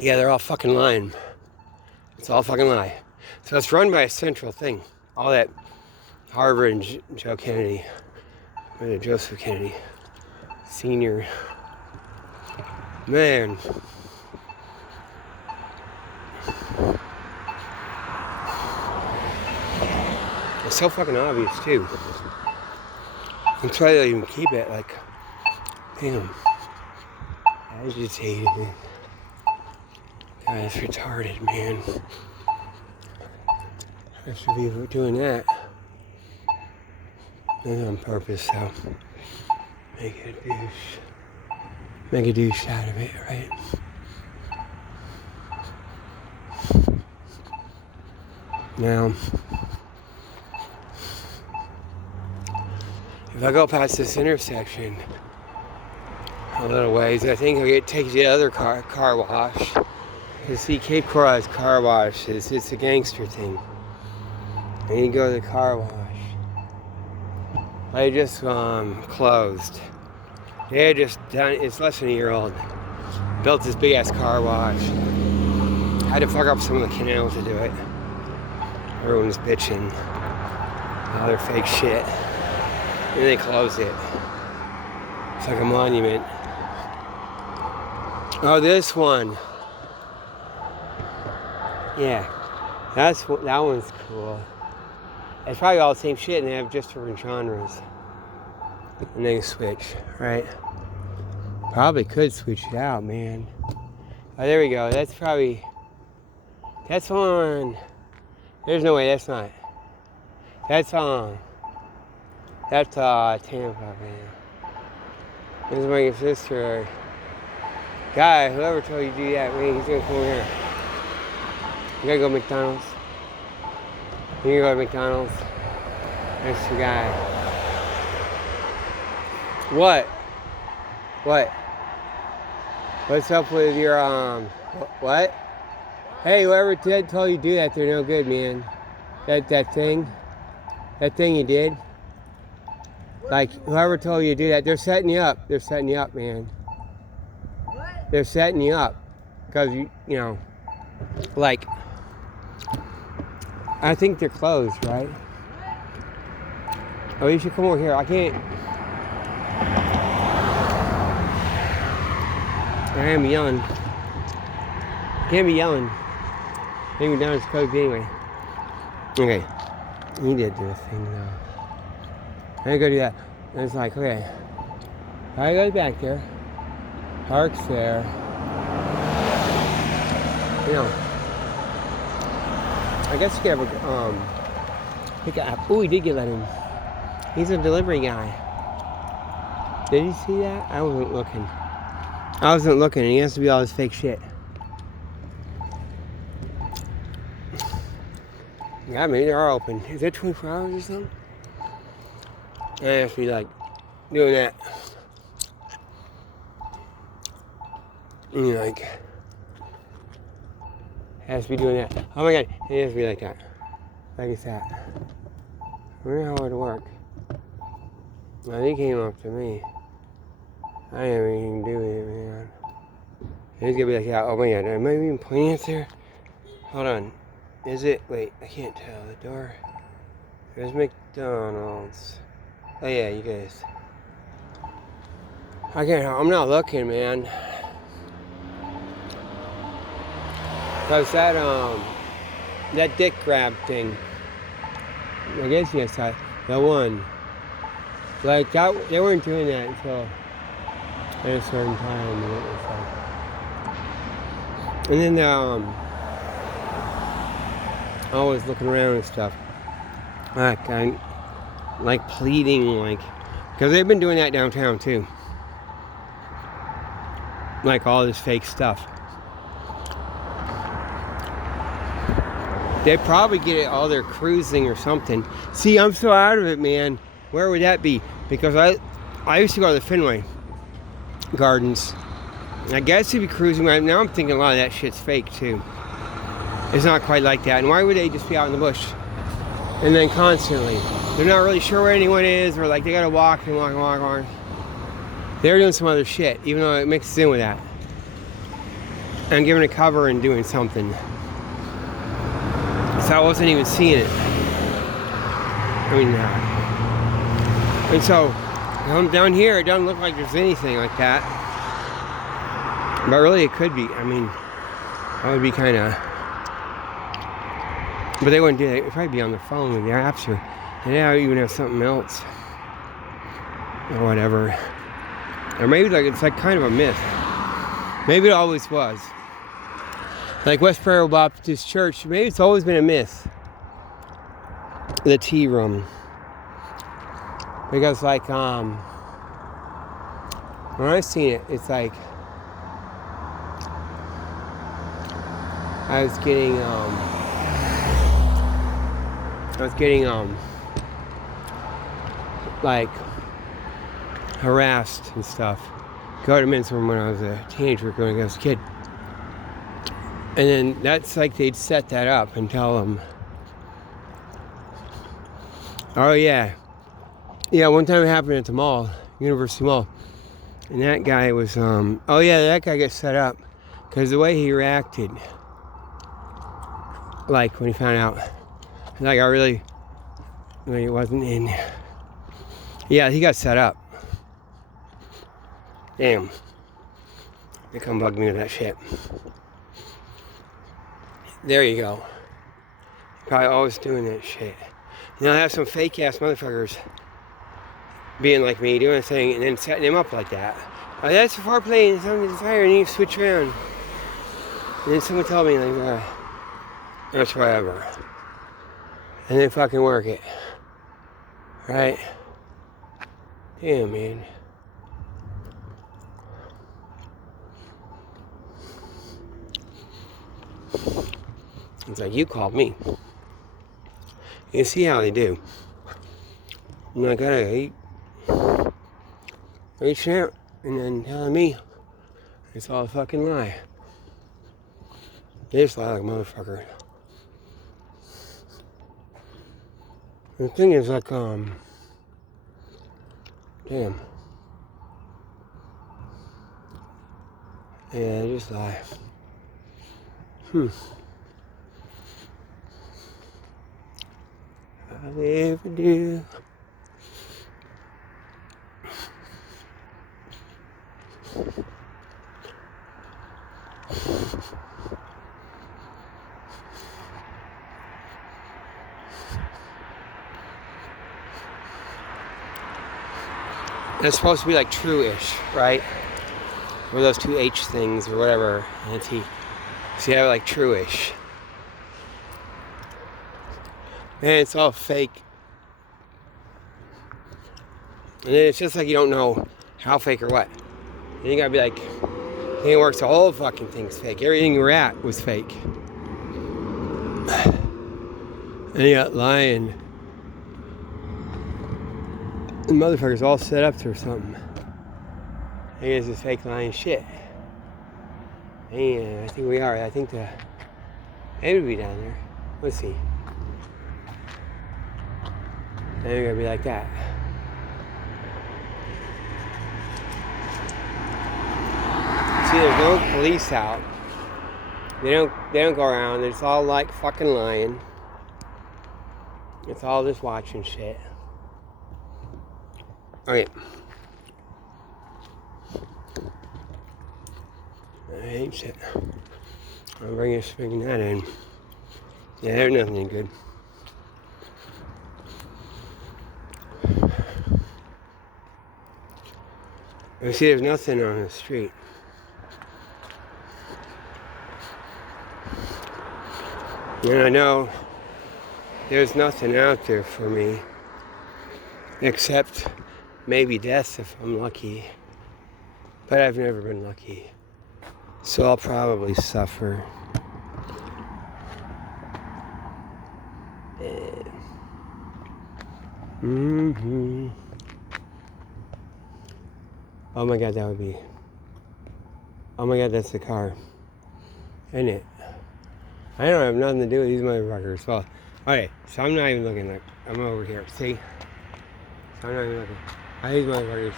Yeah, they're all fucking lying. It's all fucking lie. So it's run by a central thing. All that Harvard and Joe Kennedy, or Joseph Kennedy, Senior. Man. It's so fucking obvious too. That's why they even keep it like, damn, agitated. God, it's retarded, man. I should be doing that. Maybe on purpose, so make a douche out of it, right? Now, if I go past this intersection a little ways, I think I'll take the other car wash. You see, Cape Coral's car wash it's a gangster thing. And you go to the car wash. They just closed. They had just done, it's less than a year old. Built this big ass car wash. Had to fuck up some of the canal to do it. Everyone's bitching. All their fake shit. And they closed it. It's like a monument. Oh, this one. Yeah, that one's cool. It's probably all the same shit, and they have just different genres. And they switch, right? Probably could switch it out, man. Oh, there we go. That's probably. That's on. There's no way. That's not. That's on. That's Tampa, man. This is my sister. Guy, whoever told you to do that, man, he's gonna come over here. You gotta go to McDonald's. You can go to McDonald's. That's the guy. What? What's up with your, what? Hey, whoever told you to do that, they're no good, man. That thing you did. Like, whoever told you to do that, they're setting you up. They're setting you up, man. They're setting you up. Because, you know, like, I think they're closed, right? Oh, you should come over here. I can't. I am yelling. Can't be yelling. Maybe down is closed anyway. Okay, he did do a thing though. I go do that. And it's like, okay, I goes back there, parks there. You know, I guess you could have pick up. Oh, he did get let in. He's a delivery guy. Did you see that? I wasn't looking. And he has to be all this fake shit. Yeah, maybe they are open. Is it 24 hours or something? I have to be like doing that. Like, has to be doing that. Oh my god, it has to be like that. Like it's that. I wonder how it would work. Now he came up to me. I didn't have anything to do with it, man. He's gonna be like, yeah, oh my god, am I even pointing it there? Hold on. Is it? Wait, I can't tell. The door. There's McDonald's. Oh yeah, you guys. I can't. I'm not looking, man. Cause that dick grab thing. I guess yes, that one. Like that, they weren't doing that until at a certain time, and it was like. And then always looking around and stuff. Like I'm like pleading, like, because they've been doing that downtown too. Like all this fake stuff. They probably get it all their cruising or something. See, I'm so out of it, man. Where would that be? Because I used to go to the Fenway Gardens. I guess you'd be cruising right now. I'm thinking a lot of that shit's fake too. It's not quite like that. And why would they just be out in the bush? And then constantly. They're not really sure where anyone is, or like they gotta walk and walk and walk and walk. They're doing some other shit, even though it mixes in with that. And giving it cover and doing something. So I wasn't even seeing it. I mean, and so down here, it doesn't look like there's anything like that. But really, it could be. I mean, that would be kind of. But they wouldn't do that. It'd probably be on the phone with the apps, or they even have something else, or whatever. Or maybe like it's like kind of a myth. Maybe it always was. Like West Prairie Baptist Church, maybe it's always been a myth. The tea room. Because like when I've seen it, it's like I was getting like harassed and stuff. Go to men's room when I was a teenager, when I was a kid. And then that's like they'd set that up and tell them, oh yeah. Yeah, one time it happened at the mall, University Mall. And that guy was, oh yeah, that guy got set up. Because the way he reacted, like when he found out, like I really, when he wasn't in, yeah, he got set up. Damn. They come bug me with that shit. There you go. Probably always doing that shit. Now I have some fake ass motherfuckers being like me, doing a thing, and then setting him up like that. Oh, that's the foreplay, and something desire, and you switch around. And then someone told me, like, that's whatever. And then fucking work it. Right? Damn, man. It's like, you called me. You see how they do. I'm like, gotta eat. Reaching out and then telling me it's all a fucking lie. They just lie like a motherfucker. The thing is like, damn. Yeah, they just lie. All they ever do. That's supposed to be like true-ish, right? Or those two H things or whatever. Anti. So you have like true-ish. Man, it's all fake. And then it's just like you don't know how fake or what. Then you gotta be like, it works, the whole fucking thing's fake. Everything you were at was fake. And you got lying. The motherfucker's all set up for something. I guess it's fake lying shit. And I think we are. I think the end would be down there. Let's see. And you're gonna be like that. See, there's no police out. They don't go around. It's all like fucking lying. It's all just watching shit. Alright. I hate shit. I'll bring that in. Yeah, there's nothing good. You see, there's nothing on the street. And I know there's nothing out there for me except maybe death if I'm lucky. But I've never been lucky. So I'll probably suffer. Mm-hmm. Oh my god, that would be... Oh my god, that's the car. Isn't it? I don't have nothing to do with these motherfuckers. Well, alright, so I'm not even looking like... I'm over here, see? So I'm not even looking. These motherfuckers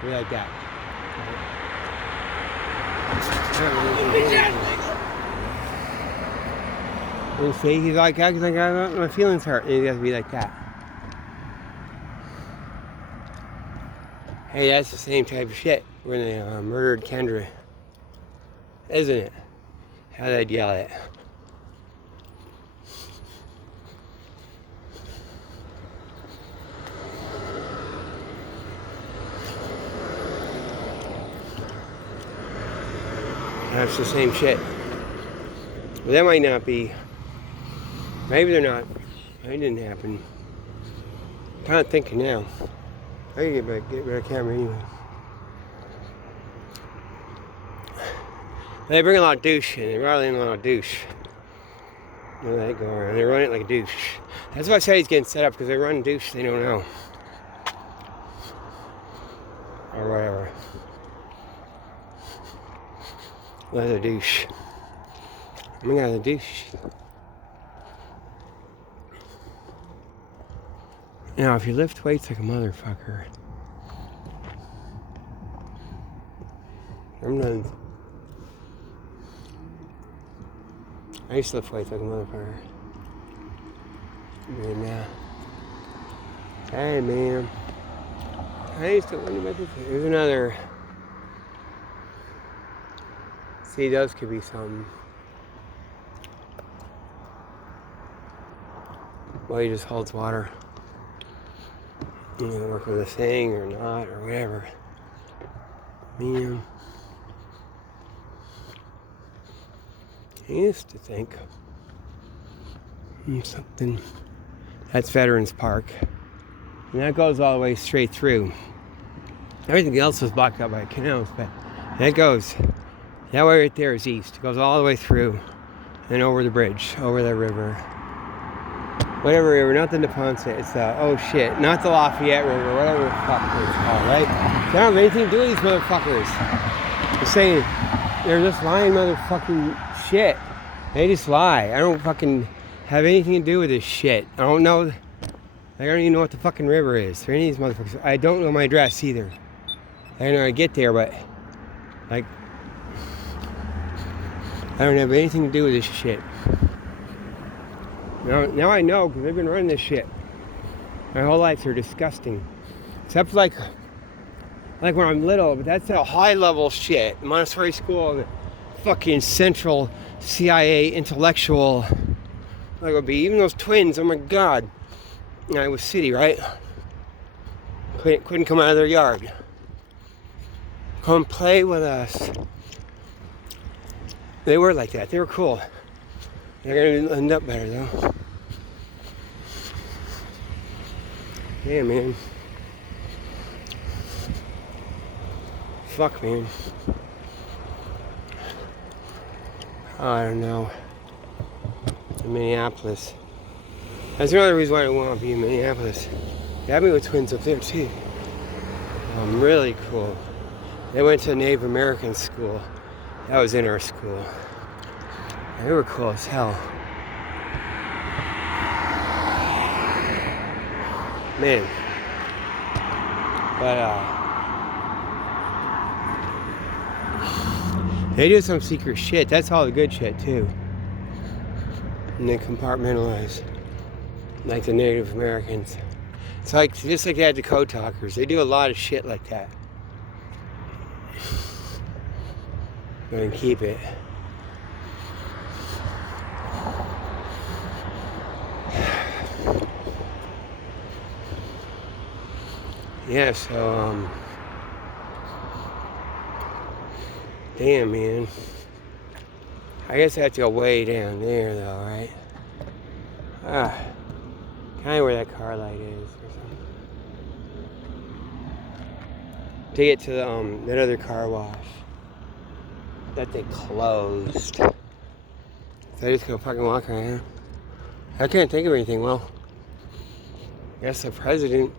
be like that. You see, he's like, my feelings hurt. And he has to be like that. Hey, that's the same type of shit when they murdered Kendra. Isn't it? How they'd yell at it. That's the same shit. Well, that might not be. Maybe they're not. Maybe it didn't happen. I'm kind of thinking now. I can get better camera anyway. They bring a lot of douche in. They rather than a lot of douche. Well, they go around. They run it like a douche. That's why I say he's getting set up, because they run douche they don't know. Or whatever. Leather douche. Oh my god, the douche. Now, if you lift weights like a motherfucker, I'm done. I used to lift weights like a motherfucker. Good now. Hey, man. I used to wonder about this. There's another. See, those could be something. Well, he just holds water. You know, work with a thing or not or whatever. Man. I used to think something. That's Veterans Park. And that goes all the way straight through. Everything else was blocked up by canals, but that goes. That way right there is east. It goes all the way through and over the bridge, over the river. Whatever river, not the Neponset, it's the, oh shit, not the Lafayette River, whatever the fuck it's called, right? They don't have anything to do with these motherfuckers. They're saying, they're just lying motherfucking shit. They just lie. I don't fucking have anything to do with this shit. I don't know, I don't even know what the fucking river is. Or any of these motherfuckers. I don't know my address either. I don't know how to get there, but, like, I don't have anything to do with this shit. Now I know, because they've been running this shit. My whole life, they're disgusting. Except like when I'm little, but that's a high level shit. Montessori school, the fucking central CIA intellectual. Like it would be, even those twins, oh my god. Iowa City, right? Couldn't come out of their yard. Come play with us. They were like that. They were cool. They're gonna end up better though. Yeah, man. Fuck, man. Oh, I don't know. In Minneapolis. That's another reason why I want to be in Minneapolis. They have me with twins up there too. Really cool. They went to a Native American school. That was in our school. They were cool as hell. Man. But they do some secret shit. That's all the good shit too. And they compartmentalize. Like the Native Americans. It's like, just like they had the code talkers. They do a lot of shit like that. And keep it. Yeah, so, damn, man. I guess I have to go way down there, though, right? Kind of where that car light is or something. To get to that other car wash that they closed. So I just go fucking walk around. I can't think of anything. Well, I guess the president,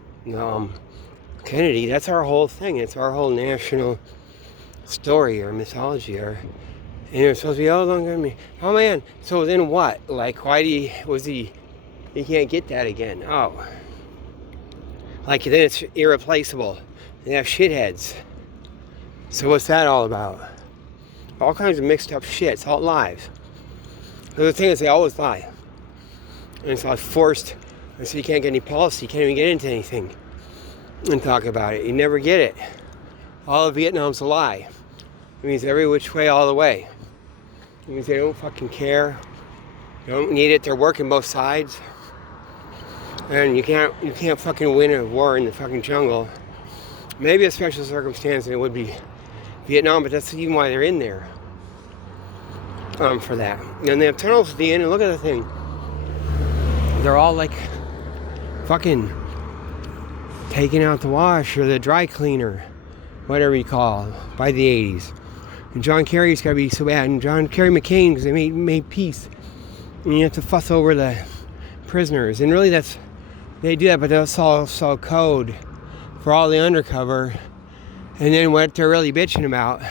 Kennedy, that's our whole thing. It's our whole national story or mythology. Or, and it's supposed to be, oh, don't get me. Oh, man. So then what? Like, why you can't get that again? Oh. Like, then it's irreplaceable. They have shitheads. So what's that all about? All kinds of mixed up shit. It's all lies. The thing is, they always lie. And it's all forced. And so you can't get any policy. You can't even get into anything and talk about it. You never get it. All of Vietnam's a lie. It means every which way, all the way. It means they don't fucking care. They don't need it. They're working both sides. And you can't fucking win a war in the fucking jungle. Maybe a special circumstance and it would be Vietnam, but that's even why they're in there. For that. And they have tunnels at the end, and look at the thing. They're all like fucking taking out the wash or the dry cleaner, whatever you call it, by the 80s. And John Kerry's gotta be so bad, and John Kerry McCain, because they made peace. And you have to fuss over the prisoners. And really they do that, but that's also code for all the undercover. And then what they're really bitching about,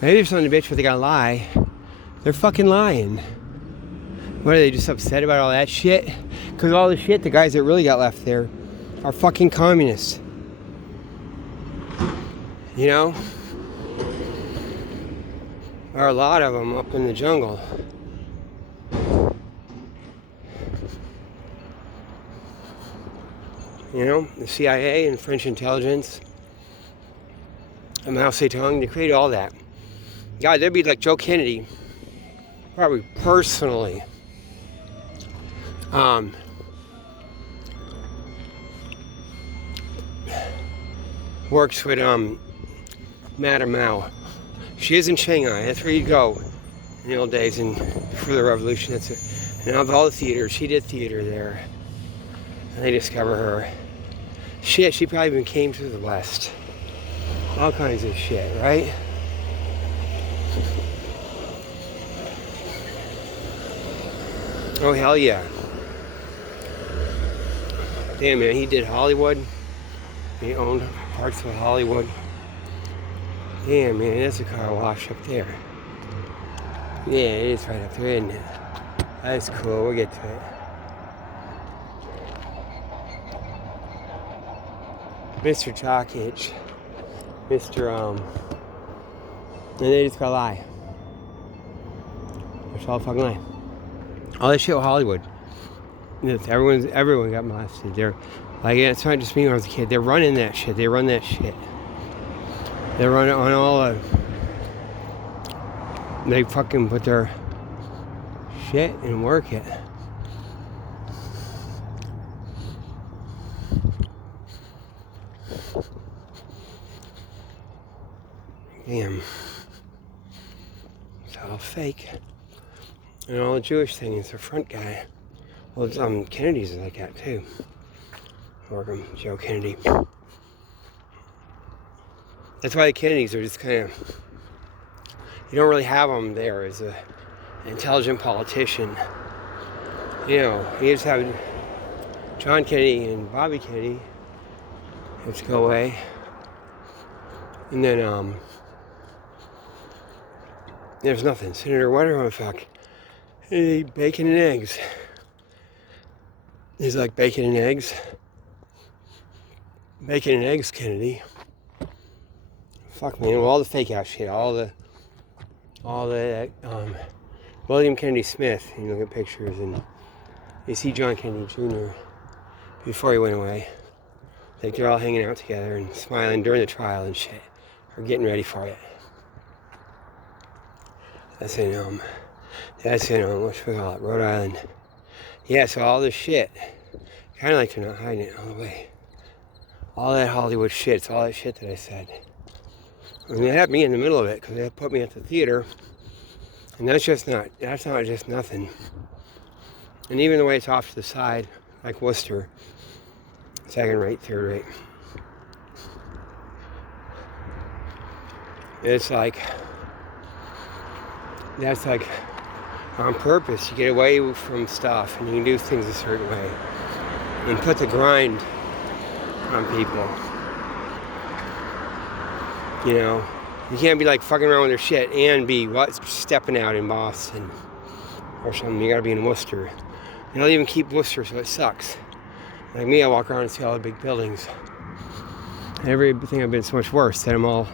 maybe there's something to bitch, but they gotta lie. They're fucking lying. What, are they just upset about all that shit? Because all the shit, the guys that really got left there are fucking communists. You know? There are a lot of them up in the jungle. You know, the CIA and French intelligence, and Mao Zedong, they created all that. God, they'd be like Joe Kennedy, probably personally. Works with Madame Mao. She is in Shanghai. That's where you go in the old days and before the revolution. That's it. And of all the theaters, she did theater there. And they discover her. Shit, she probably even came to the West. All kinds of shit, right? Oh, hell yeah. Damn, man, he did Hollywood. He owned parts of Hollywood. Damn, man, that's a car wash up there. Yeah, it is right up there, isn't it? That's cool, we'll get to it. Mr. Chalk Itch. And they just gotta lie. It's all fucking lie. All that shit with Hollywood. Everyone got molested. They're like, it's not just me when I was a kid. They're running that shit. They run that shit. They run it on all of. They fucking put their shit and work it. damn. It's all fake. And all the Jewish thing is the front guy. Well, Kennedy's like that too. Or Joe Kennedy. That's why the Kennedys are just kind of, you don't really have them there as an intelligent politician. You know, you just have John Kennedy and Bobby Kennedy have to go away. And then, there's nothing. Senator whatever the fuck. He bacon and eggs. He's like bacon and eggs. Bacon and eggs, Kennedy. Fuck man, all the fake out shit, all the William Kennedy Smith, you look at pictures and you see John Kennedy Jr. before he went away. Like they're all hanging out together and smiling during the trial and shit. Or getting ready for it. That's in what we call it, Rhode Island. Yeah, so all this shit, kinda like they're not hiding it all the way. All that Hollywood shit, it's all that shit that I said. And they had me in the middle of it because they put me at the theater, and that's not just nothing. And even the way it's off to the side, like Worcester, second rate, third rate. It's like, that's like on purpose. You get away from stuff and you can do things a certain way and put the grind on people. You know, you can't be like fucking around with their shit and be stepping out in Boston or something. You gotta be in Worcester. They don't even keep Worcester, so it sucks. Like me, I walk around and see all the big buildings. And everything I've been so much worse than them all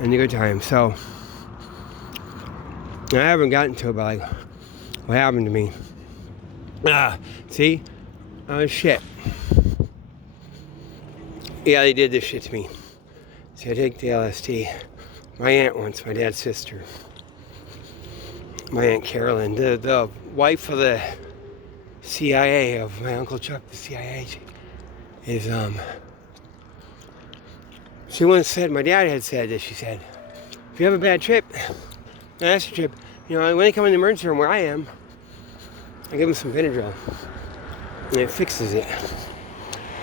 in the good time. So I haven't gotten to it, but like, what happened to me? See? Oh shit. Yeah, they did this shit to me. See, I take the LSD. My aunt once, my dad's sister. My Aunt Carolyn, the wife of the CIA, of my Uncle Chuck, the CIA, is, she once said, my dad had said this, she said, if you have a bad trip, an acid trip, you know, when they come in the emergency room where I am, I give them some Benadryl, and it fixes it.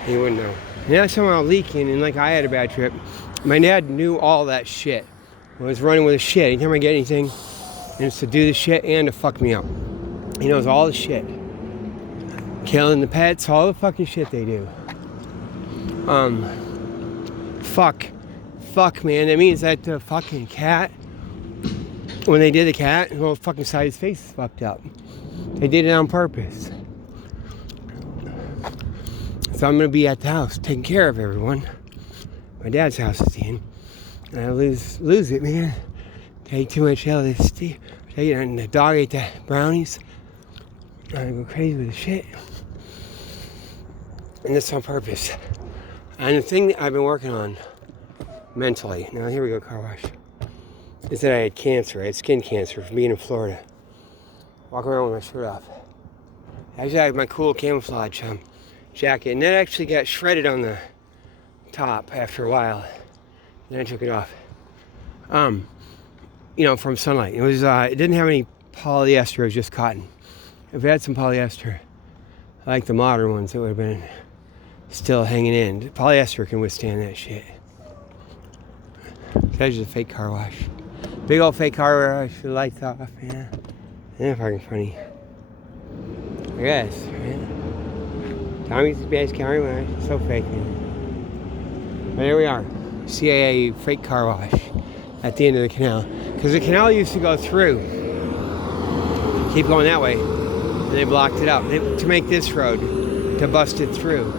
You wouldn't know. Now somehow leaking, and like I had a bad trip, my dad knew all that shit. I was running with the shit. Anytime I get anything, and it's to do the shit and to fuck me up. He knows all the shit. Killing the pets, all the fucking shit they do. Fuck, man. That means that the fucking cat, when they did the cat, the whole fucking side of his face is fucked up. They did it on purpose. So I'm gonna be at the house taking care of everyone. My dad's house is in. And I lose it, man. Take too much LSD. And the dog ate the brownies. I go crazy with the shit. And this on purpose. And the thing that I've been working on mentally, now here we go, car wash, is that I had cancer. I had skin cancer from being in Florida. Walking around with my shirt off. Actually, I had my cool camouflage jacket, and that actually got shredded on the top after a while. Then I took it off. You know, from sunlight. It was, it didn't have any polyester, it was just cotton. If it had some polyester, like the modern ones, it would have been still hanging in. Polyester can withstand that shit. That's just a fake car wash. Big old fake car wash with the lights off, yeah. Yeah, fucking funny. I guess, right? Tommy's best car wash. So fake, man. But there we are. CIA fake car wash at the end of the canal. Because the canal used to go through. Keep going that way. And they blocked it up to make this road, to bust it through.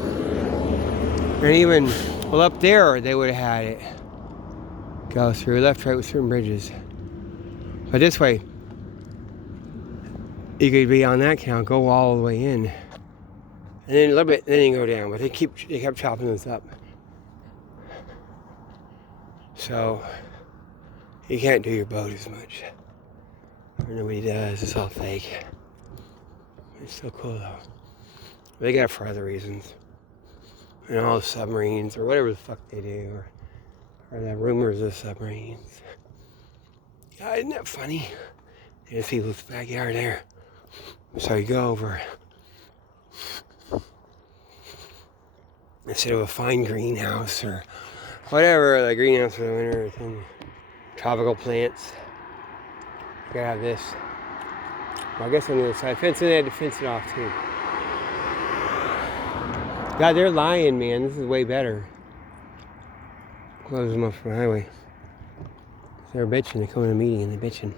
And even, well, up there they would have had it go through left, right with certain bridges. But this way, you could be on that canal, go all the way in, and then a little bit, then you go down. But they kept chopping those up. So you can't do your boat as much. Or nobody does. It's all fake. It's still cool though. They got it for other reasons. And all the submarines or whatever the fuck they do, Or the rumors of submarines. Yeah, isn't that funny? There's people's backyard there. So you go over. Instead of a fine greenhouse or whatever, the greenhouse for the winter thing. Tropical plants. You gotta have this. Well, I guess on the other side. Fencing, they had to fence it off too. God, they're lying, man. This is way better. Close them up from the highway. They're bitching. They come in a meeting and they're bitching.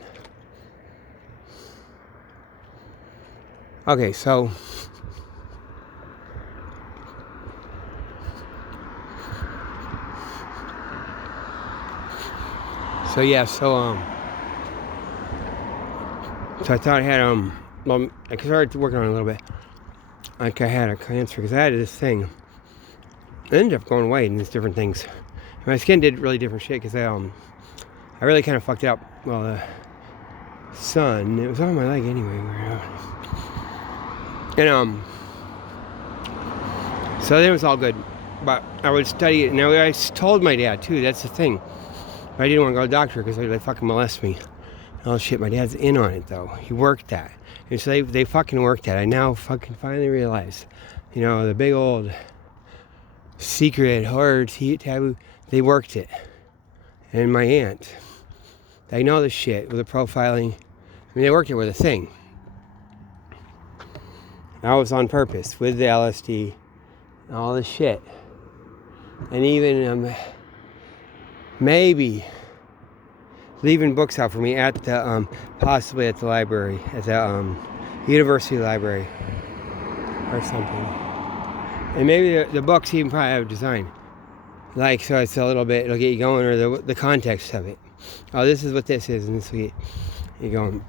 Okay, so yeah, so I thought I had well, I started working on it a little bit. Like I had a cancer because I had this thing. It ended up going away and these different things. My skin did really different shit because I really kind of fucked it up. Well, the sun, it was on my leg anyway. And so then it was all good. But I would study it. Now I told my dad too. That's the thing. I didn't want to go to the doctor because they fucking molest me. Oh shit, my dad's in on it though. He worked that. And so they fucking worked that. I now fucking finally realized, you know, the big old secret horror taboo, they worked it. And my aunt, they know the shit with the profiling. I mean, they worked it with a thing. That was on purpose with the LSD and all the shit. And even maybe leaving books out for me at the possibly at the library, at the university library or something. And maybe the books even probably have a design, like, so it's a little bit, it'll get you going, or the context of it. Oh, this is what this is, and this will get you going.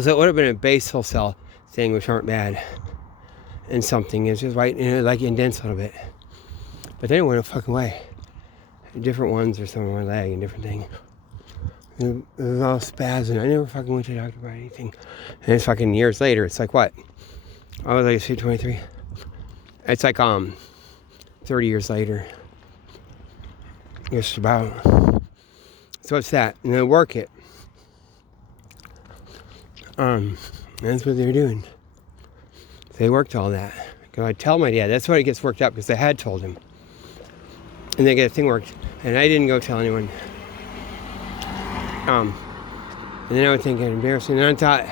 So it would have been a basal cell thing, which aren't bad, and something. It's just right, you know, like indents a little bit. But then it went a fucking way. Different ones or something on my leg and different things. It was all spazzing. I never fucking went to the doctor about anything. And it's fucking years later. It's like what? I was like, say 23. It's like 30 years later. Just about. So it's that. And they work it. That's what they're doing. They worked all that. I tell my dad. That's why he gets worked up, because I had told him. And they get the thing worked. And I didn't go tell anyone. And then I would think it's embarrassing. And I thought,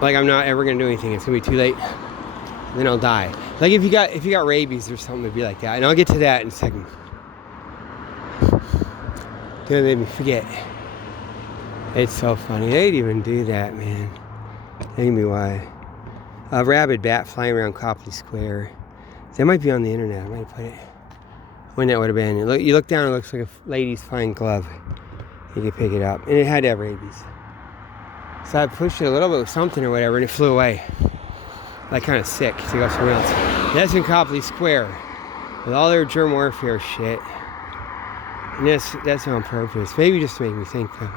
like, I'm not ever gonna do anything. It's gonna be too late. And then I'll die. Like if you got rabies or something, it'd be like that. And I'll get to that in a second. Don't make me forget. It's so funny. They'd even do that, man. Tell me why. A rabid bat flying around Copley Square. That might be on the internet. I might have put it. When that would have been. You look down, it looks like a lady's fine glove. You could pick it up. And it had to have rabies. So I pushed it a little bit with something or whatever, and it flew away. Like kind of sick to go somewhere else. That's in Copley Square. With all their germ warfare shit. And that's on purpose. Maybe just to make me think though.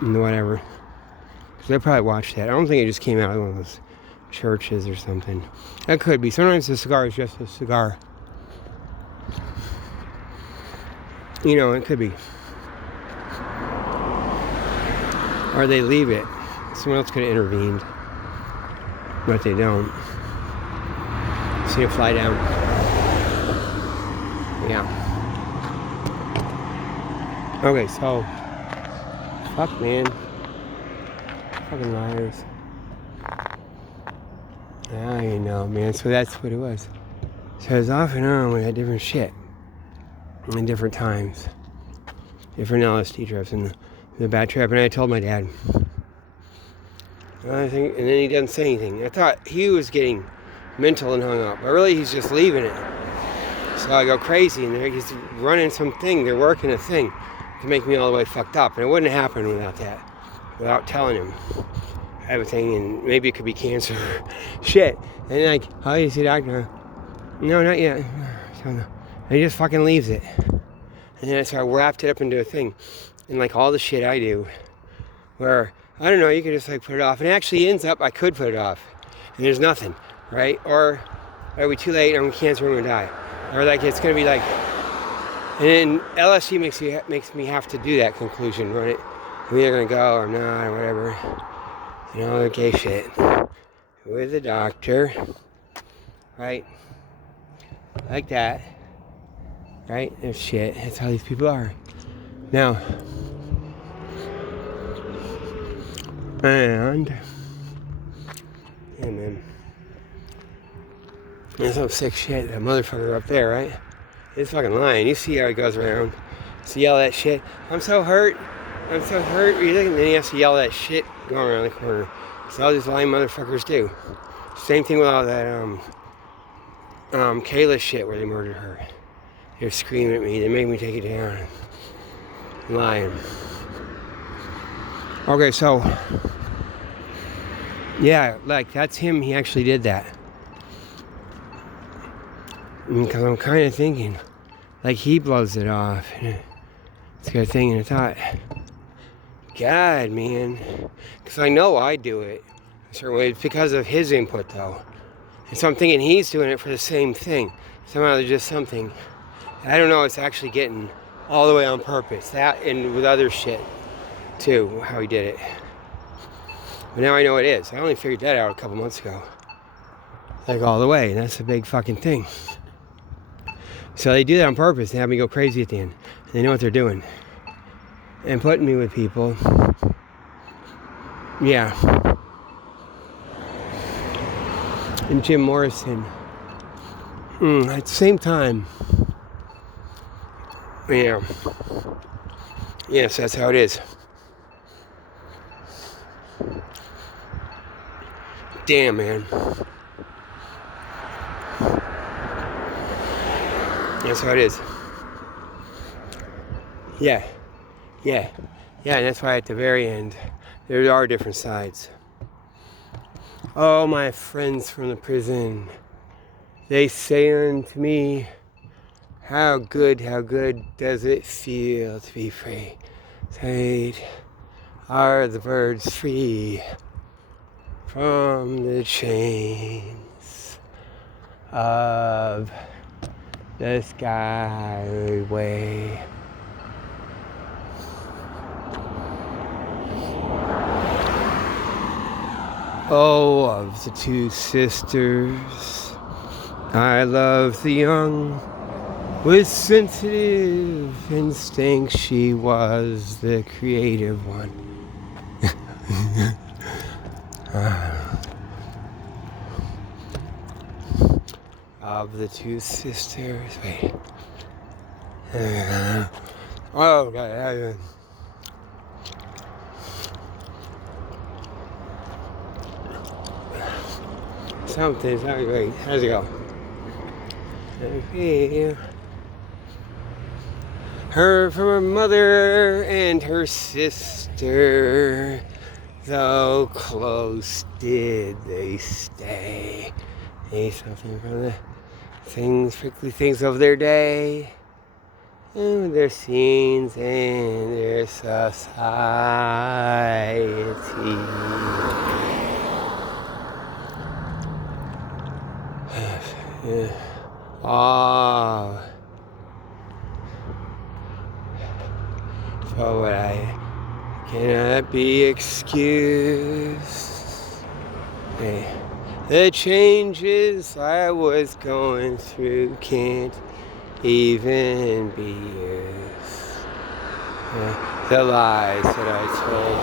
And whatever. Because I probably watched that. I don't think it just came out of one of those churches or something. That could be. Sometimes the cigar is just a cigar. You know, it could be. Or they leave it. Someone else could have intervened. But they don't. See it fly down. Yeah. Okay, so. Fuck, man. Fucking liars. I know, man. So that's what it was. So it was off and on. We had different shit. In different times. Different LSD trips and the bad trip. And I told my dad. And then he doesn't say anything. I thought he was getting mental and hung up. But really, he's just leaving it. So I go crazy. And he's running something. They're working a thing to make me all the way fucked up. And it wouldn't happen without that. Without telling him everything. And maybe it could be cancer. Shit. And like, how do you see a doctor? No, not yet. So, no. And he just fucking leaves it. And then so I wrapped it up into a thing. And like all the shit I do. Where, I don't know, you could just like put it off. And it actually ends up, I could put it off. And there's nothing, right? Or are we too late, I'm cancer, I'm gonna die. Or like it's gonna be like, And then LSU makes me have to do that conclusion, run it. I'm either gonna go or not or whatever. You know, the gay shit. With the doctor, right? Like that, right? There's shit. That's how these people are. Now, and yeah, man, there's some sick shit. That motherfucker up there, right? He's fucking lying. You see how he goes around, to yell that shit. I'm so hurt. I'm so hurt. Really? And then he has to yell that shit going around the corner. So all these lying motherfuckers do. Same thing with all that Kayla shit where they murdered her. They're screaming at me. They made me take it down. Lying. Okay, so yeah, like that's him. He actually did that. Because I'm kind of thinking, like he blows it off. It's a good thing, and I thought, God, man, because I know I do it a certain way. It's because of his input, though. And so I'm thinking he's doing it for the same thing. Somehow there's just something. I don't know. It's actually getting all the way on purpose. That and with other shit too, how he did it. But now I know it is. I only figured that out a couple months ago. Like all the way, and that's a big fucking thing. So they do that on purpose. They have me go crazy at the end. They know what they're doing. And putting me with people. Yeah. And Jim Morrison. At the same time. Yeah. Yes, that's how it is. Damn, man. That's how it is. Yeah. Yeah. Yeah, and that's why at the very end, there are different sides. Oh, my friends from the prison, they say unto me, how good does it feel to be free? Say, are the birds free from the chains of the skyway? Oh, of the two sisters, I love the young with sensitive instincts. She was the creative one. Of the two sisters, wait. Oh, God. Something's not great. How's it go? Okay. Her from her mother and her sister, though close did they stay. Hey, something from the prickly things of their day, and their scenes and their society. Oh, so what I cannot be excused. Hey, the changes I was going through can't even be used. The lies that I told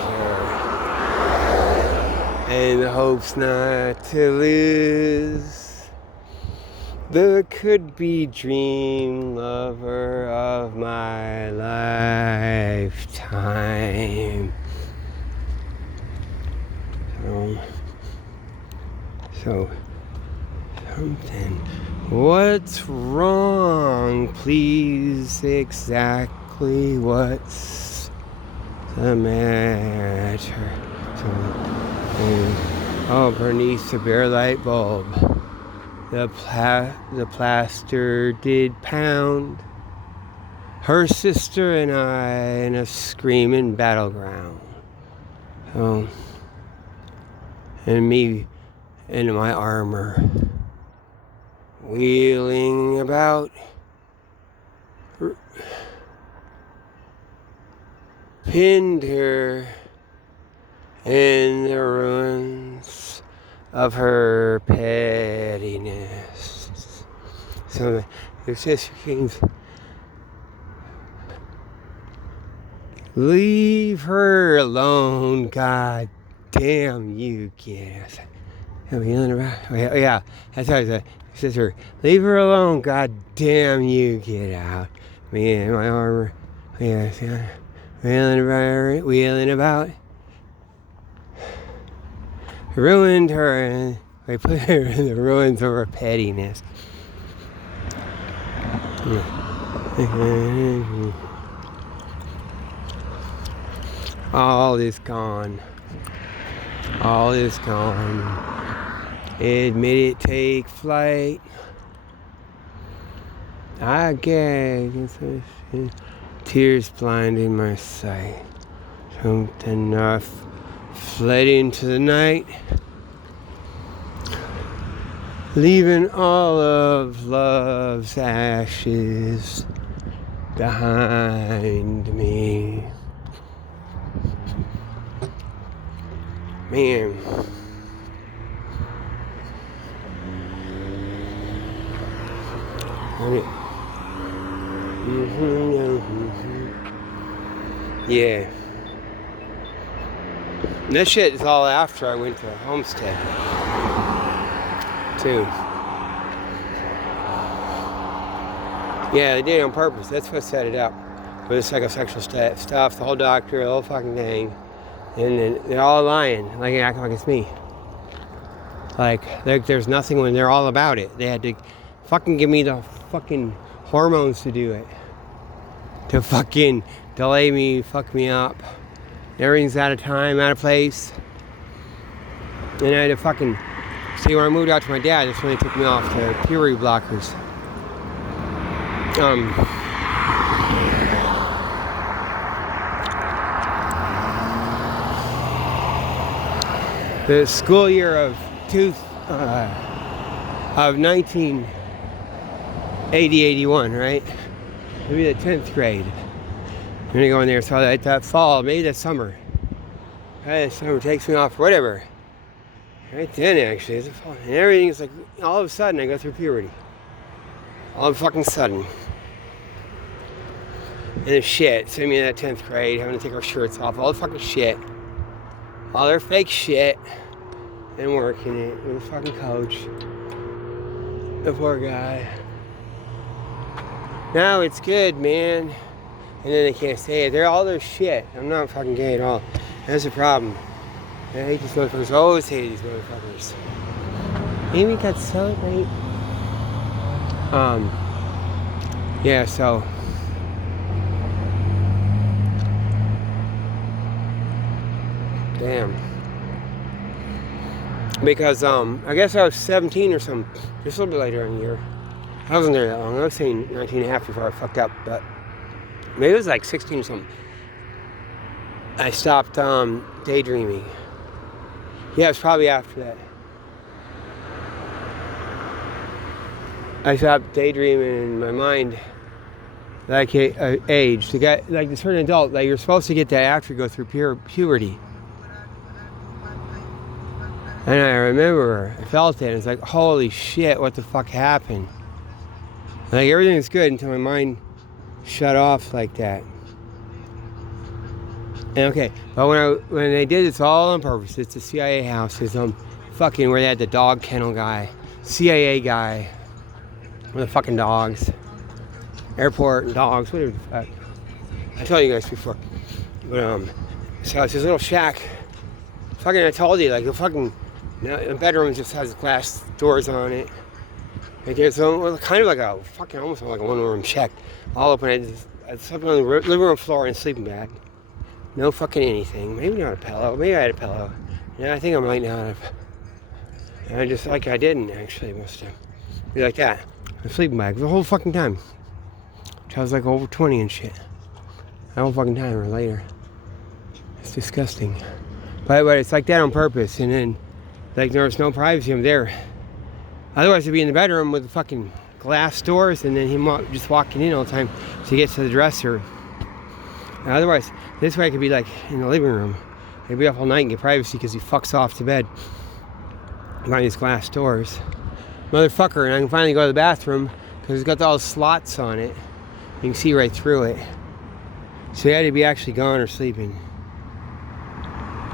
her, and the hopes not to lose the could-be dream lover of my lifetime. So something. What's wrong, please? Exactly what's the matter? Oh, beneath the bare light bulb, the plaster did pound. Her sister and I in a screaming battleground. Oh, and me in my armor, wheeling about, pinned her in the ruins of her pettiness. So the sister kings, leave her alone, god damn you, kids. Oh, yelling about? Oh, yeah, that's how I said. Sister, leave her alone, god damn you, get out. Me and my armor, yeah, wheeling about. Ruined her, and I put her in the ruins of her pettiness. All is gone. All is gone. Admit it, take flight. I gag. Tears blinding my sight. Something enough fled into the night, leaving all of love's ashes behind me. Man. Yeah. And that shit is all after I went to Homestead, too. Yeah, they did it on purpose. That's what set it up. With the psychosexual stuff, the whole doctor, the whole fucking thing. And then they're all lying, like acting like it's me. Like there's nothing when they're all about it. They had to fucking give me the fucking hormones to do it. To fucking delay me, fuck me up. Everything's out of time, out of place. And I had to fucking see when I moved out to my dad, that's when they took me off the puberty blockers. The school year of 1980-81, right? Maybe the 10th grade. I'm gonna go in there, so that fall, maybe that summer. That summer takes me off, whatever. Right then, actually, it's a fall. And everything's like, all of a sudden, I go through puberty. All of a fucking sudden. And the shit, sitting me in that 10th grade, having to take our shirts off, all the fucking shit. All their fake shit. And working it with a fucking coach. The poor guy. Now it's good, man. And then they can't say it. They're all their shit. I'm not fucking gay at all. That's the problem. I hate these motherfuckers. I always hate these motherfuckers. Amy got so great. Yeah, so. Damn. Because, I guess I was 17 or something. Just a little bit later in the year. I wasn't there that long. I was saying 19 and a half before I fucked up, but maybe it was like 16 or something. I stopped daydreaming. Yeah, it was probably after that. I stopped daydreaming in my mind. Like age, to get like a certain adult, like you're supposed to get that after you go through puberty. And I remember, I felt it. It's like, holy shit, what the fuck happened? Like everything's good until my mind shut off like that. And okay, but when they did it's all on purpose. It's a CIA house. It's fucking where they had the dog kennel guy, CIA guy, with the fucking dogs, airport and dogs, whatever the fuck. I told you guys before. But so it's this little shack. Fucking, I told you, like the fucking the bedroom just has glass doors on it. Like there's kind of like a fucking almost like a one-room shack. All open. I slept on the living room floor in a sleeping bag. No fucking anything. Maybe not a pillow. Maybe I had a pillow. Yeah, I think I might not have. And I just like I didn't actually most of the time. Be like that. A sleeping bag the whole fucking time. I was like over 20 and shit. The whole fucking time or later. It's disgusting. But it's like that on purpose. And then like there was no privacy. I'm there. Otherwise, I'd be in the bedroom with the fucking glass doors, and then him just walking in all the time to get to the dresser. Otherwise, this way I could be like in the living room. I'd be up all night and get privacy because he fucks off to bed behind these glass doors. Motherfucker, and I can finally go to the bathroom because it's got all the slots on it. You can see right through it. So he had to be actually gone or sleeping.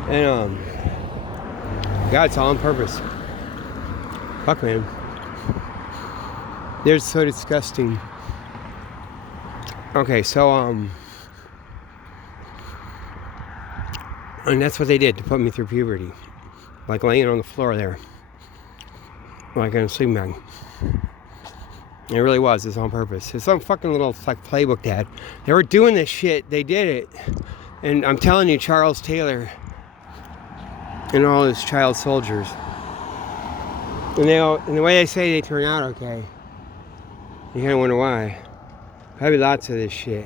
And God, it's all on purpose. Fuck, man. They're so disgusting. Okay, so and that's what they did to put me through puberty. Like laying on the floor there. Like in a sleeping bag. It really was. It's on purpose. It's some fucking little like playbook dad. They were doing this shit. They did it. And I'm telling you, Charles Taylor and all his child soldiers. And the way they say they turn out okay. You kind of wonder why. Probably lots of this shit.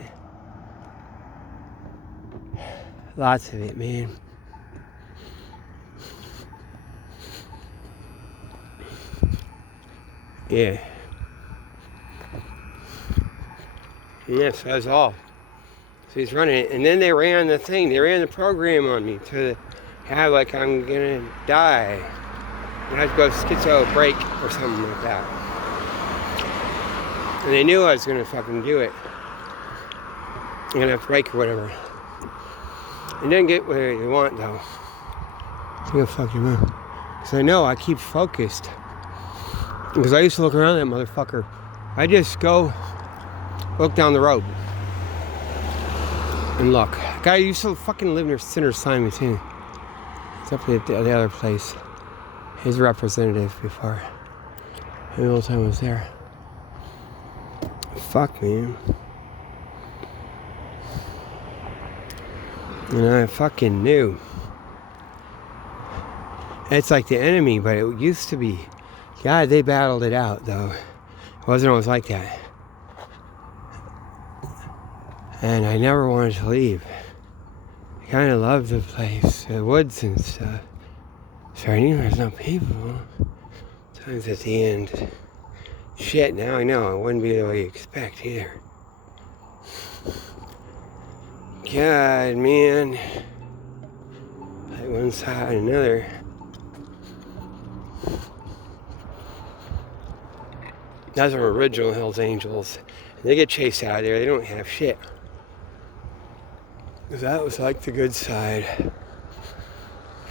Lots of it, man. Yeah. Yes, that's all. So he's running it. And then they ran the thing. They ran the program on me to have like I'm gonna die. I have to go schizo break or something like that. And they knew I was gonna fucking do it. I'm gonna have to break or whatever. It didn't get what they want though. I'm gonna fuck you up. Because I know I keep focused. Because I used to look around that motherfucker. I just go look down the road. And look. Guy used to fucking live near Sinner Simon too. It's up at the other place. His representative before. The whole time I was there. Fuck, man. And I fucking knew. It's like the enemy, but it used to be. God, they battled it out, though. It wasn't always like that. And I never wanted to leave. I kind of loved the place, the woods and stuff. So I knew there's no people. Sometimes at the end. Shit, now I know. It wouldn't be the way you expect either. God, man. Like one side and another. Those are original Hells Angels. They get chased out of there. They don't have shit. Because that was like the good side.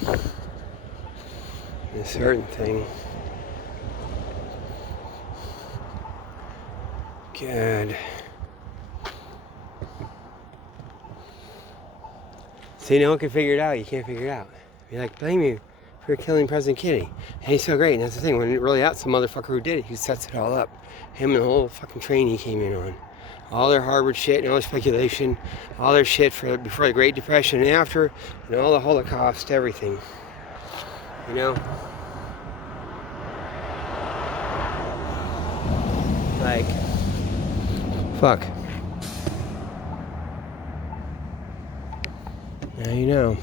A certain thing. God. See, no one can figure it out. You can't figure it out. You're like, blame you for killing President Kennedy. And he's so great. And that's the thing. When it really out, some motherfucker who did it, he sets it all up. Him and the whole fucking train he came in on. All their Harvard shit and all their speculation. All their shit for before the Great Depression and after. And all the Holocaust, everything. You know? Like, fuck. Now you know.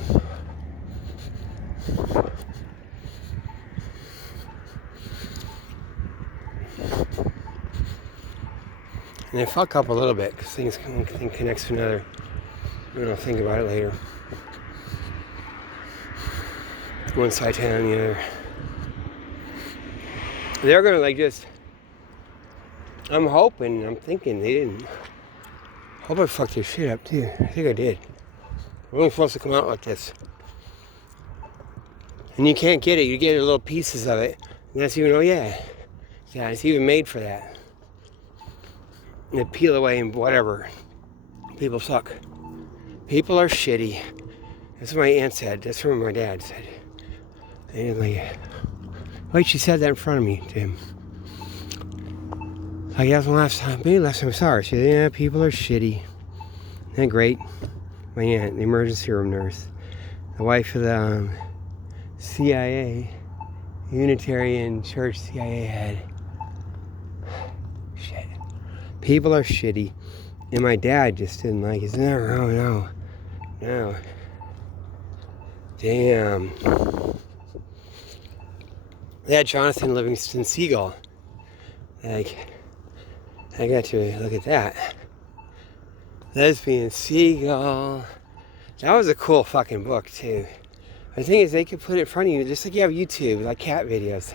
And they fuck up a little bit because things connects to another. I'll think about it later. One side telling the other. They're gonna like just. I'm hoping, I'm thinking they didn't. Hope I fucked this shit up too. I think I did. We're only supposed to come out like this. And you can't get it. You get little pieces of it. And that's even, oh yeah. Yeah, it's even made for that. And they peel away and whatever. People suck. People are shitty. That's what my aunt said. That's what my dad said. They didn't like it. Wait, she said that in front of me, Tim. Like, that's the last time. Maybe last time I saw her. She said, yeah, people are shitty. Isn't that great? My aunt, the emergency room nurse. The wife of the CIA. Unitarian Church CIA head. Shit. People are shitty. And my dad just didn't like it. No. Damn. They had Jonathan Livingston Seagull. Like, I got to look at that. Lesbian Seagull. That was a cool fucking book too. The thing is, they could put it in front of you just like you have YouTube, like cat videos.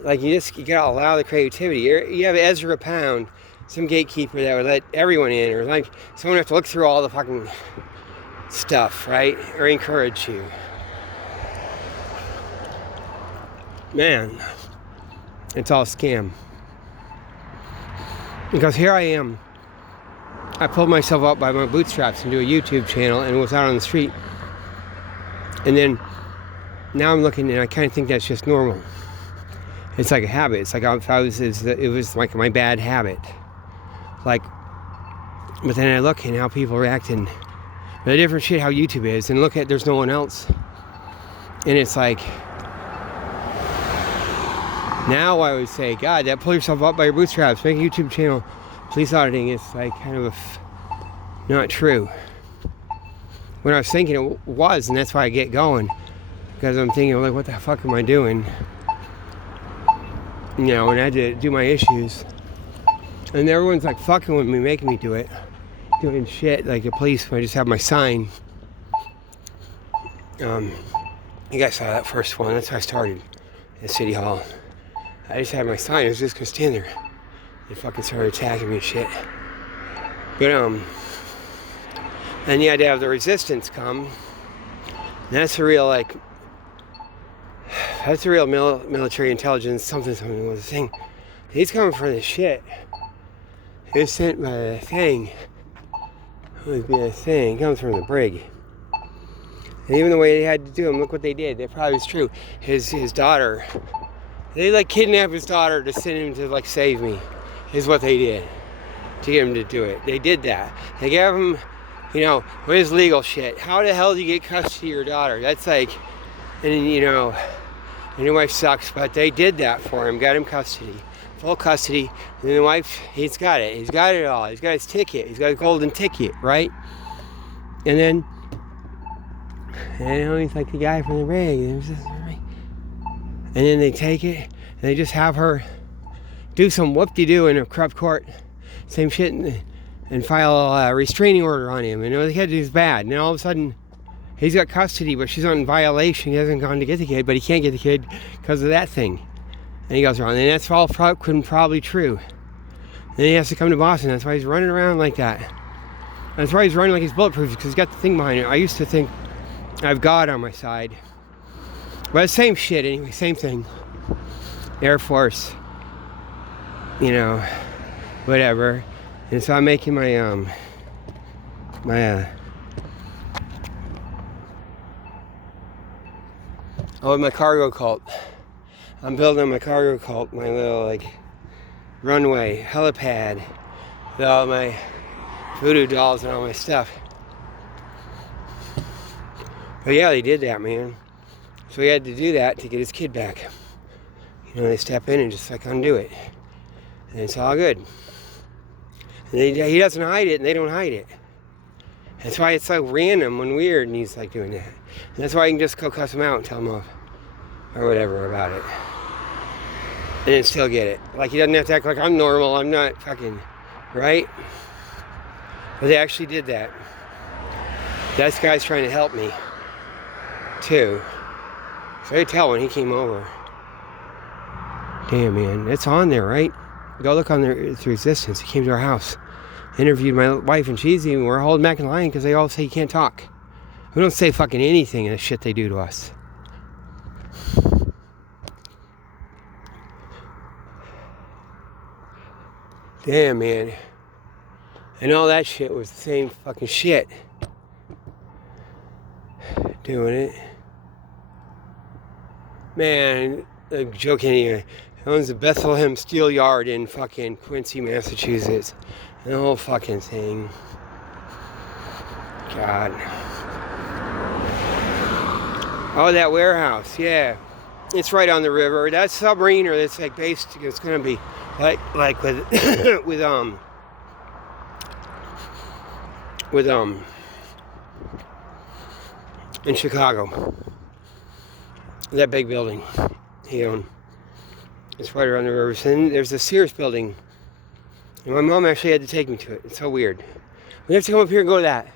Like you gotta allow the creativity. You have Ezra Pound, some gatekeeper that would let everyone in, or like someone have to look through all the fucking stuff, right? Or encourage you. Man, it's all a scam. Because here I am. I pulled myself up by my bootstraps into a YouTube channel and was out on the street. And then now I'm looking and I kind of think that's just normal. It's like a habit. It's like it was like my bad habit. Like, but then I look and how people react and the different shit how YouTube is, and look at there's no one else. And it's like, now I would say, God, that pull yourself up by your bootstraps, make a YouTube channel, police auditing, it's like kind of not true. When I was thinking it was, and that's why I get going. Because I'm thinking, like, what the fuck am I doing? You know, and I had to do my issues. And everyone's like fucking with me, making me do it. Doing shit, like the police, when I just have my sign. You guys saw that first one, that's how I started at City Hall. I just had my sign, I was just gonna stand there. They fucking started attacking me and shit. But, and you had to have the resistance come. And that's the real, like, that's the real military intelligence, something was the thing. He's coming for this shit. He was sent by the thing. Always be a thing. He comes from the brig. And even the way they had to do him, look what they did. That probably was true. His daughter, they like kidnapped his daughter to send him to like save me, is what they did. To get him to do it. They did that. They gave him, you know, what is legal shit? How the hell do you get custody of your daughter? That's like, and you know, and your wife sucks, but they did that for him, got him custody. Full custody, and the wife, he's got it. He's got it all. He's got his ticket. He's got a golden ticket, right? And then, he's like the guy from the rig. And then they take it, and they just have her do some whoop-de-doo in a corrupt court. Same shit, and file a restraining order on him. And the kid is bad. And then all of a sudden, he's got custody, but she's on violation. He hasn't gone to get the kid, but he can't get the kid because of that thing. And he goes around, and that's all probably true. And then he has to come to Boston. That's why he's running around like that. That's why he's running like he's bulletproof, because he's got the thing behind it. I used to think I have God on my side. But it's same shit anyway, same thing. Air Force, you know, whatever. And so I'm making my my cargo cult. I'm building my cargo cult, my little like runway, helipad, with all my voodoo dolls and all my stuff. But yeah, they did that, man. So he had to do that to get his kid back. You know, they step in and just like undo it. And it's all good. And he doesn't hide it, and they don't hide it. That's why it's so random and weird, and he's like doing that. And that's why you can just go cuss him out and tell him off. Or whatever about it. And then still get it. Like he doesn't have to act like I'm normal, I'm not fucking, right? But they actually did that. That guy's trying to help me, too. So I could tell when he came over. Damn, man, it's on there, right? Go look on there, it's Resistance. He came to our house, interviewed my wife and Cheesy, and we're holding back in line because they all say you can't talk. We don't say fucking anything of the shit they do to us. Damn, man. And all that shit was the same fucking shit. Doing it. Man, joking here. Owns the Bethlehem Steel Yard in fucking Quincy, Massachusetts. The whole fucking thing. God. Oh, that warehouse, yeah. It's right on the river. That submarine, or that's like based, it's gonna be like with in Chicago. That big building he owned. It's right around the river. And there's a Sears building. And my mom actually had to take me to it. It's so weird. We have to come up here and go to that.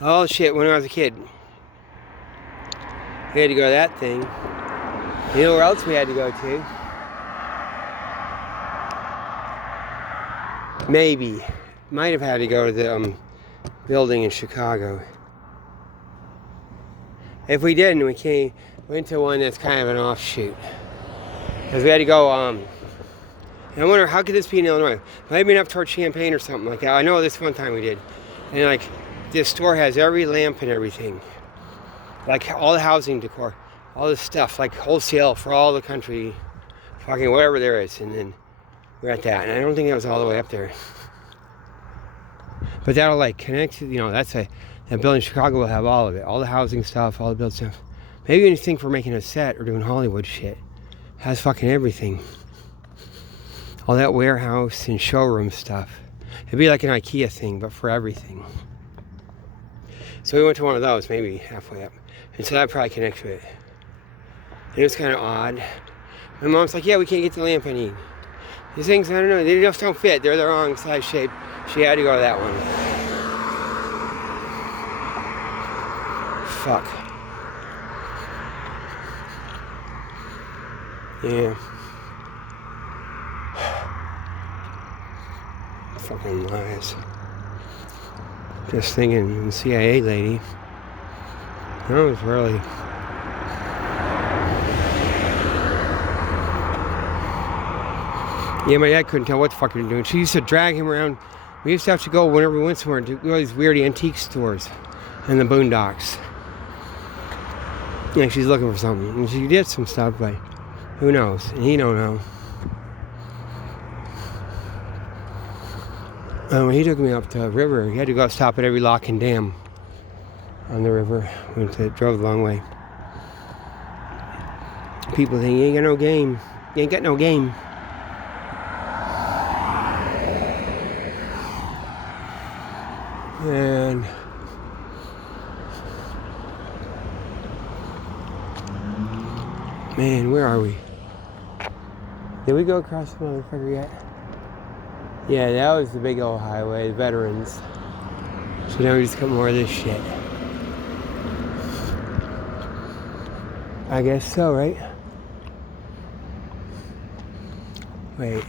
Oh shit, when I was a kid. We had to go to that thing. You know where else we had to go to? Maybe. Might have had to go to the building in Chicago. If we didn't, we went to one that's kind of an offshoot. Because we had to go, and I wonder, how could this be in Illinois? Might have been up towards Champaign or something like that. I know this one time we did. And like, this store has every lamp and everything. Like all the housing decor, all this stuff, like wholesale for all the country, fucking whatever there is. And then we're at that. And I don't think that was all the way up there. But that'll like connect, you know, that building in Chicago will have all of it. All the housing stuff, all the build stuff. Maybe anything for making a set or doing Hollywood shit. Has fucking everything. All that warehouse and showroom stuff. It'd be like an IKEA thing, but for everything. So we went to one of those, maybe halfway up. And so that probably connects to it. And it was kind of odd. My mom's like, yeah, we can't get the lamp I need. These things, I don't know, they just don't fit. They're the wrong size shape. She had to go to that one. Fuck. Yeah. Fucking lies. Just thinking, the CIA lady. That was really. Yeah, my dad couldn't tell what the fuck we were doing. She used to drag him around. We used to have to go whenever we went somewhere to all these weird antique stores in the boondocks. Yeah, she's looking for something. And she did some stuff, but who knows? And he don't know. When he took me up to the river, he had to go stop at every lock and dam on the river. Drove the long way. People think, you ain't got no game. You ain't got no game. And man, where are we? Did we go across the motherfucker yet? Yeah, that was the big old highway, the veterans. So now we just got more of this shit. I guess so, right? Wait.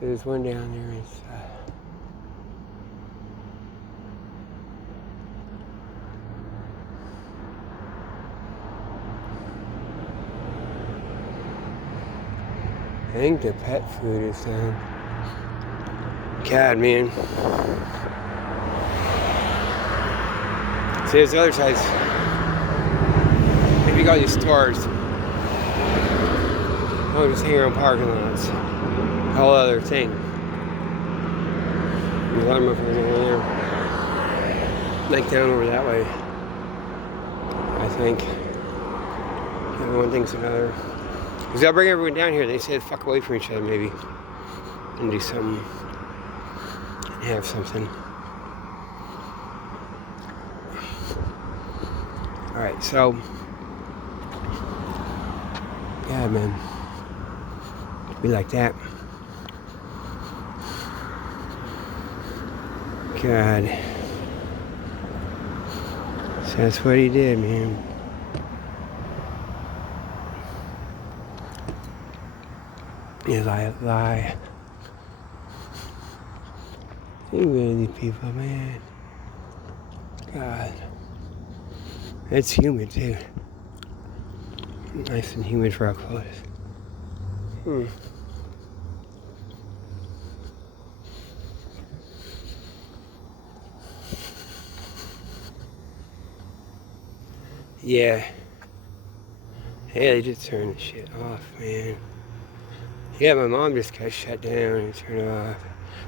There's one down there. I think the pet food is down. God, man. See, there's the other sides. Maybe you got these stores. Oh, just hang around parking lots. A whole other thing. There's a lot of motherfuckers over there. Like down over that way. I think. One thing's another. Because I'll bring everyone down here. They said fuck away from each other maybe. And do something. And have something. Alright, so. Yeah, man. Be like that. God. So that's what he did, man. You lie. You really people, man. God. It's humid too. Nice and humid for our clothes. Yeah. They just turned the shit off, man. Yeah, my mom just got shut down and turned it off.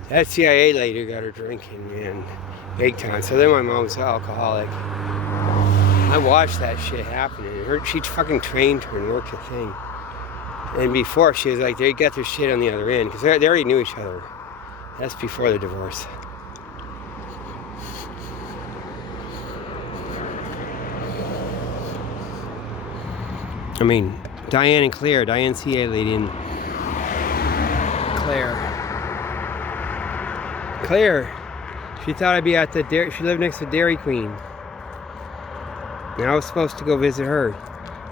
That CIA lady got her drinking, man. Big time. So then my mom's an alcoholic. I watched that shit happening. She fucking trained her and worked the thing. And before, she was like, they got their shit on the other end. Because they already knew each other. That's before the divorce. I mean, Diane and Claire. Diane CIA lady and Claire. Claire. She thought I'd be at the dairy. She lived next to Dairy Queen. And I was supposed to go visit her.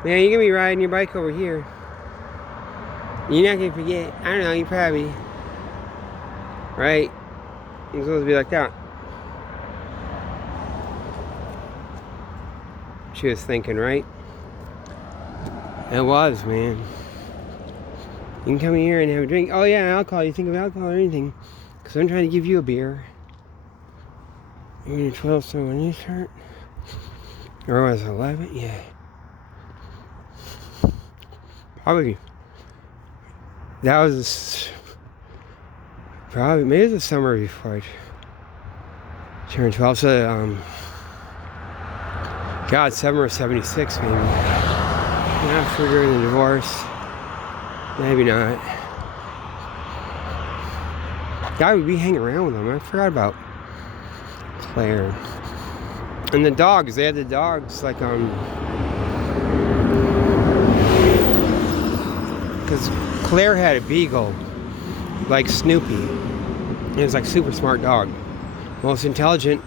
Man, you're gonna be riding your bike over here. You're not gonna forget. I don't know, you probably. Right? You're supposed to be like that. She was thinking, right? It was, man. You can come here and have a drink. Oh yeah, alcohol. You think of alcohol or anything. Because I'm trying to give you a beer. You're in a 12 so on this shirt. Or was it 11? Yeah. Probably. That was probably maybe the summer before I turned 12. So God, summer of 76 maybe. After during the divorce. Maybe not. God would be hanging around with them. I forgot about Claire. And the dogs, they had the dogs like because Claire had a beagle like Snoopy. It was like super smart dog. Most intelligent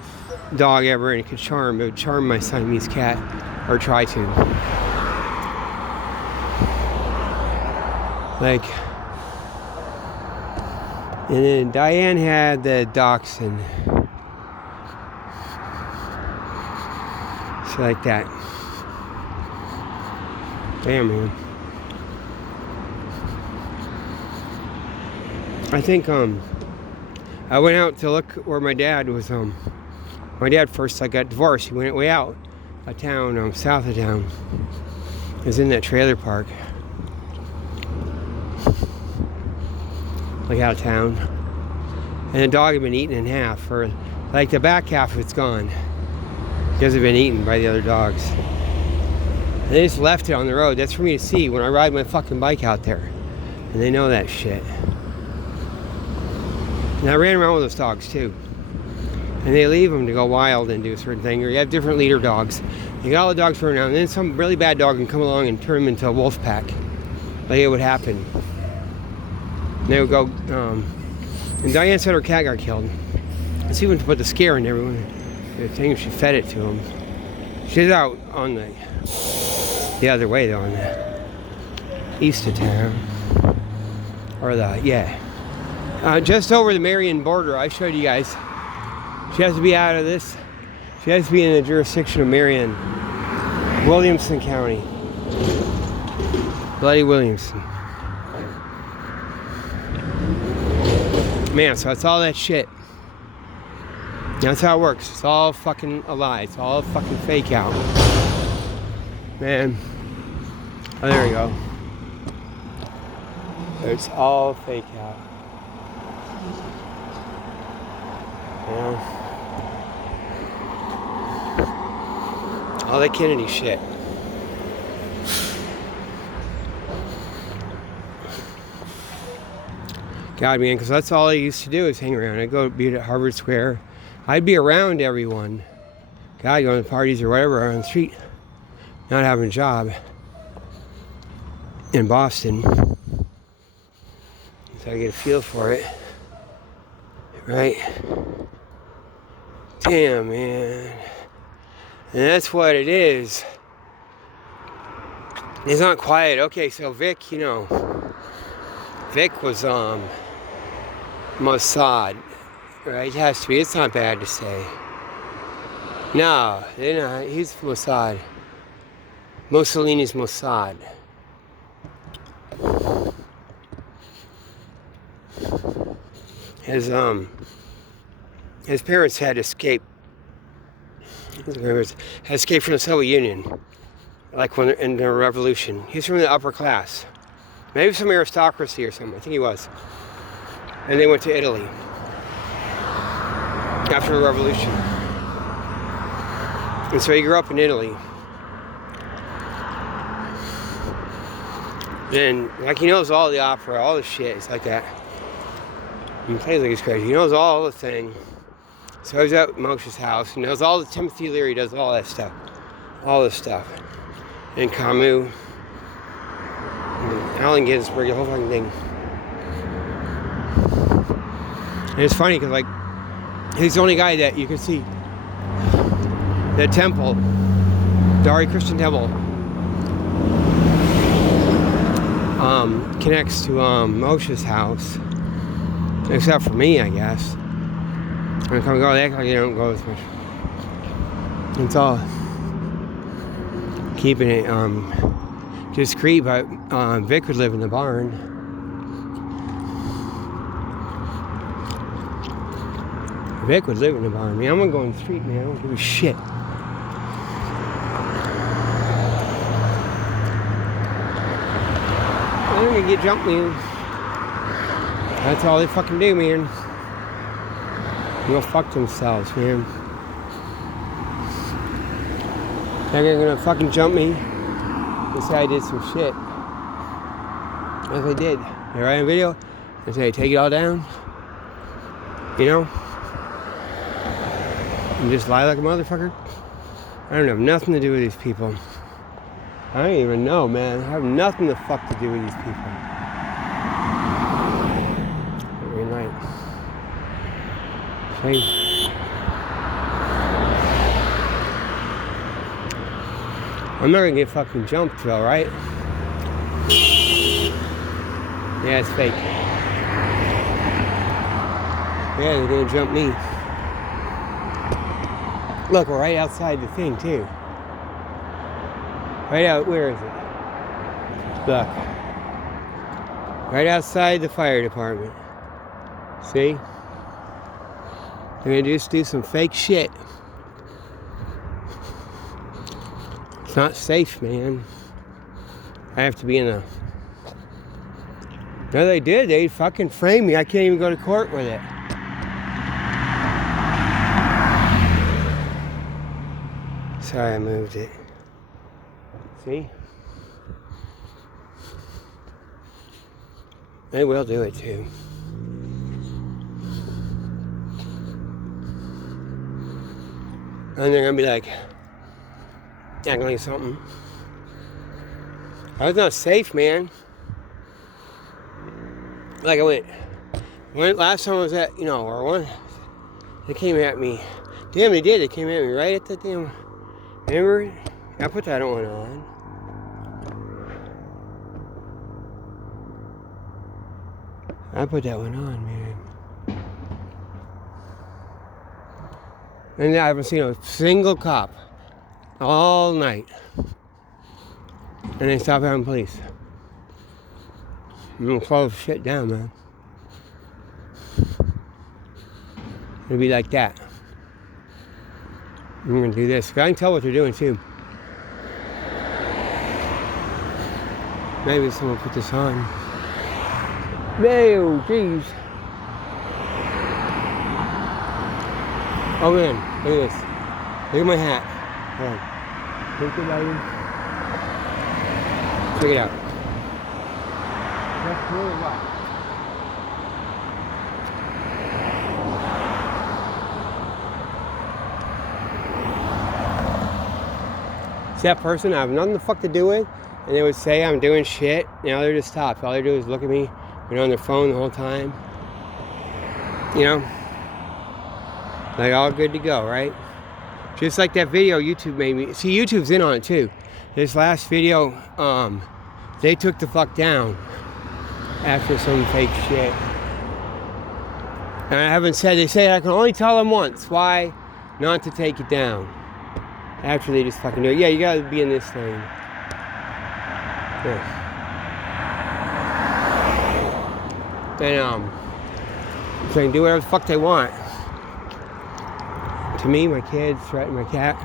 dog ever, and it could charm. It would charm my Siamese cat, or try to. Like, and then Diane had the dachshund. So like that. Damn, man. I think I went out to look where my dad was. My dad first got divorced. He went way out of town, south of town. He was in that trailer park. Like out of town. And the dog had been eaten in half, or like the back half of it's gone. Because it had been eaten by the other dogs. And they just left it on the road. That's for me to see when I ride my fucking bike out there. And they know that shit. And I ran around with those dogs too. And they leave them to go wild and do a certain thing. Or you have different leader dogs. You got all the dogs running around. And then some really bad dog can come along and turn them into a wolf pack. Like it would happen. And they would go, and Diane said her cat got killed. Let's even put the scare in everyone. The thing, she fed it to him. She's out on the other way though, on the east of town. Or just over the Marion border. I showed you guys. She has to be out of this. She has to be in the jurisdiction of Marion. Williamson County. Bloody Williamson. Man, so it's all that shit. That's how it works. It's all fucking a lie. It's all fucking fake out. Man. Oh, there we go. It's all fake out. Yeah. All that Kennedy shit. God, man, because that's all I used to do is hang around. I'd go be at Harvard Square. I'd be around everyone. God, going to parties or whatever on the street. Not having a job. In Boston. So I get a feel for it. Right? Damn, man. And that's what it is. It's not quiet. Okay, so Vic, Vic was, Mossad. Right? It has to be. It's not bad to say. No, they're not. He's Mossad. Mussolini's Mossad. His parents had escaped. His parents had escaped from the Soviet Union, like when in the revolution. He's from the upper class, maybe some aristocracy or something. I think he was. And they went to Italy after the revolution. And so he grew up in Italy. And like he knows all the opera, all the shit. It's like that. He plays like he's crazy. He knows all the thing. So he's at Moshe's house. He knows all the Timothy Leary does all that stuff. All this stuff. And Camus. And Allen Ginsberg, the whole fucking thing. And it's funny because like He's the only guy that you can see. The temple, the Hare Christian temple, connects to Moshe's house. Except for me, I guess. When I come and go, they act like you don't go as much. It's all keeping it discreet, but Vic would live in the barn. Vic would live in the barn. Man, I'm gonna go in the street, man. I don't give a shit. I'm gonna get jumped, man. That's all they fucking do, man. They'll fuck themselves, man. They're gonna fucking jump me and say I did some shit. As I did. They write a video and say, take it all down. You know? And just lie like a motherfucker. I don't have nothing to do with these people. I don't even know, man. I have nothing the fuck to do with these people. Every night. See? I'm not gonna get fucking jumped though, right? Yeah, it's fake. Yeah, they're gonna jump me. Look, we're right outside the thing too. Right out, where is it? Look. Right outside the fire department. See? They're gonna just do some fake shit. It's not safe, man. I have to be in a... No, they did. They fucking framed me. I can't even go to court with it. Sorry, I moved it. See? They will do it too. And they're gonna be like, acting like something. I was not safe, man. Like I went last time I was at, or one, they came at me. Damn, they did. They came at me right at the damn, remember? I put that one on. I put that one on, man. And I haven't seen a single cop all night. And they stop having police. I'm gonna close shit down, man. It'll be like that. I'm gonna do this. I can tell what they're doing too. Maybe someone put this on. Oh, jeez. Oh man, look at this. Look at my hat. Hold on. Look at that. Check it out. That's really what? See that person I have nothing the fuck to do with? And they would say I'm doing shit. Now they're just stopped. All they do is look at me. They're on their phone the whole time. Like all good to go, right? Just like that video YouTube made me. See, YouTube's in on it too. This last video, they took the fuck down after some fake shit. And I haven't said, they say I can only tell them once why not to take it down. After they just fucking do it. Yeah, you gotta be in this lane. Yeah. And so they can do whatever the fuck they want. To me, my kids, right, my cat.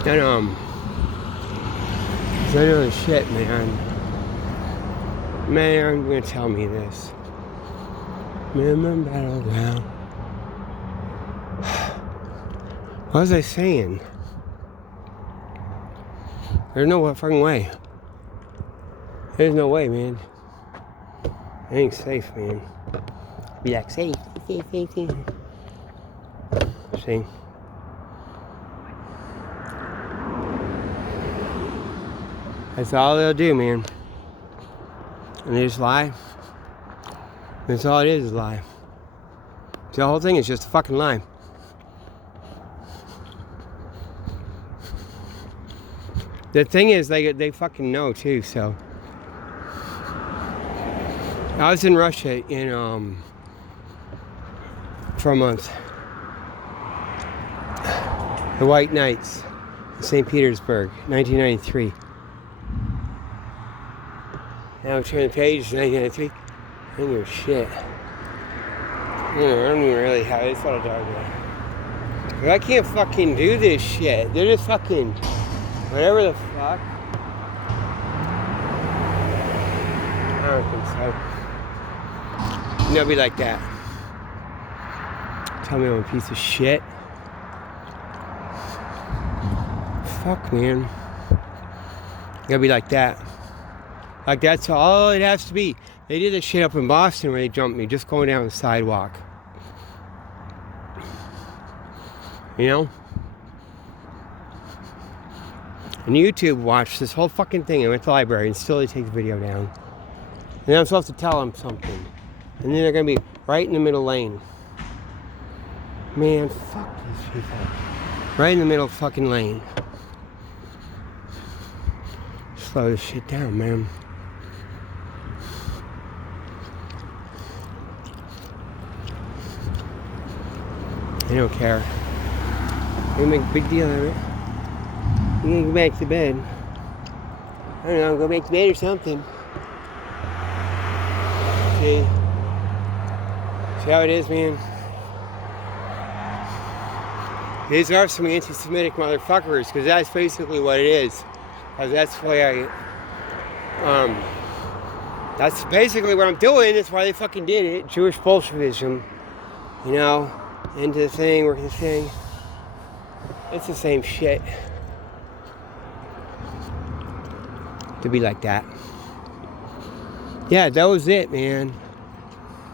And I know the shit, man. Man, I'm gonna tell me this. Remember battleground. What was I saying? There's no fucking way. There's no way, man. It ain't safe, man. Be like, safe. See? That's all they'll do, man. And they just lie. That's all it is a lie. The whole thing is just a fucking lie. The thing is, they fucking know too, so. I was in Russia for a month. The White Knights, St. Petersburg, 1993. Now we turn the page, 1993. I don't give a shit. I don't even really have it. It's all dark now. But I can't fucking do this shit. They're just fucking whatever the fuck. I don't think so. And they'll be like that. Tell me I'm a piece of shit. Fuck, man. Gotta be like that. Like, that's all it has to be. They did this shit up in Boston where they jumped me just going down the sidewalk. You know? And YouTube watched this whole fucking thing. I went to the library and still they take the video down. And then I'm supposed to tell them something. And then they're gonna be right in the middle lane. Man, fuck these people. Right in the middle fucking lane. Slow this shit down, man. I don't care. You make a big deal of it. You can go back to bed. I don't know, go back to bed or something. See? See how it is, man? These are some anti-Semitic motherfuckers, because that's basically what it is. Because that's why that's basically what I'm doing. That's why they fucking did it. Jewish Bolshevism. You know? Into the thing, working the thing. It's the same shit. To be like that. Yeah, that was it, man.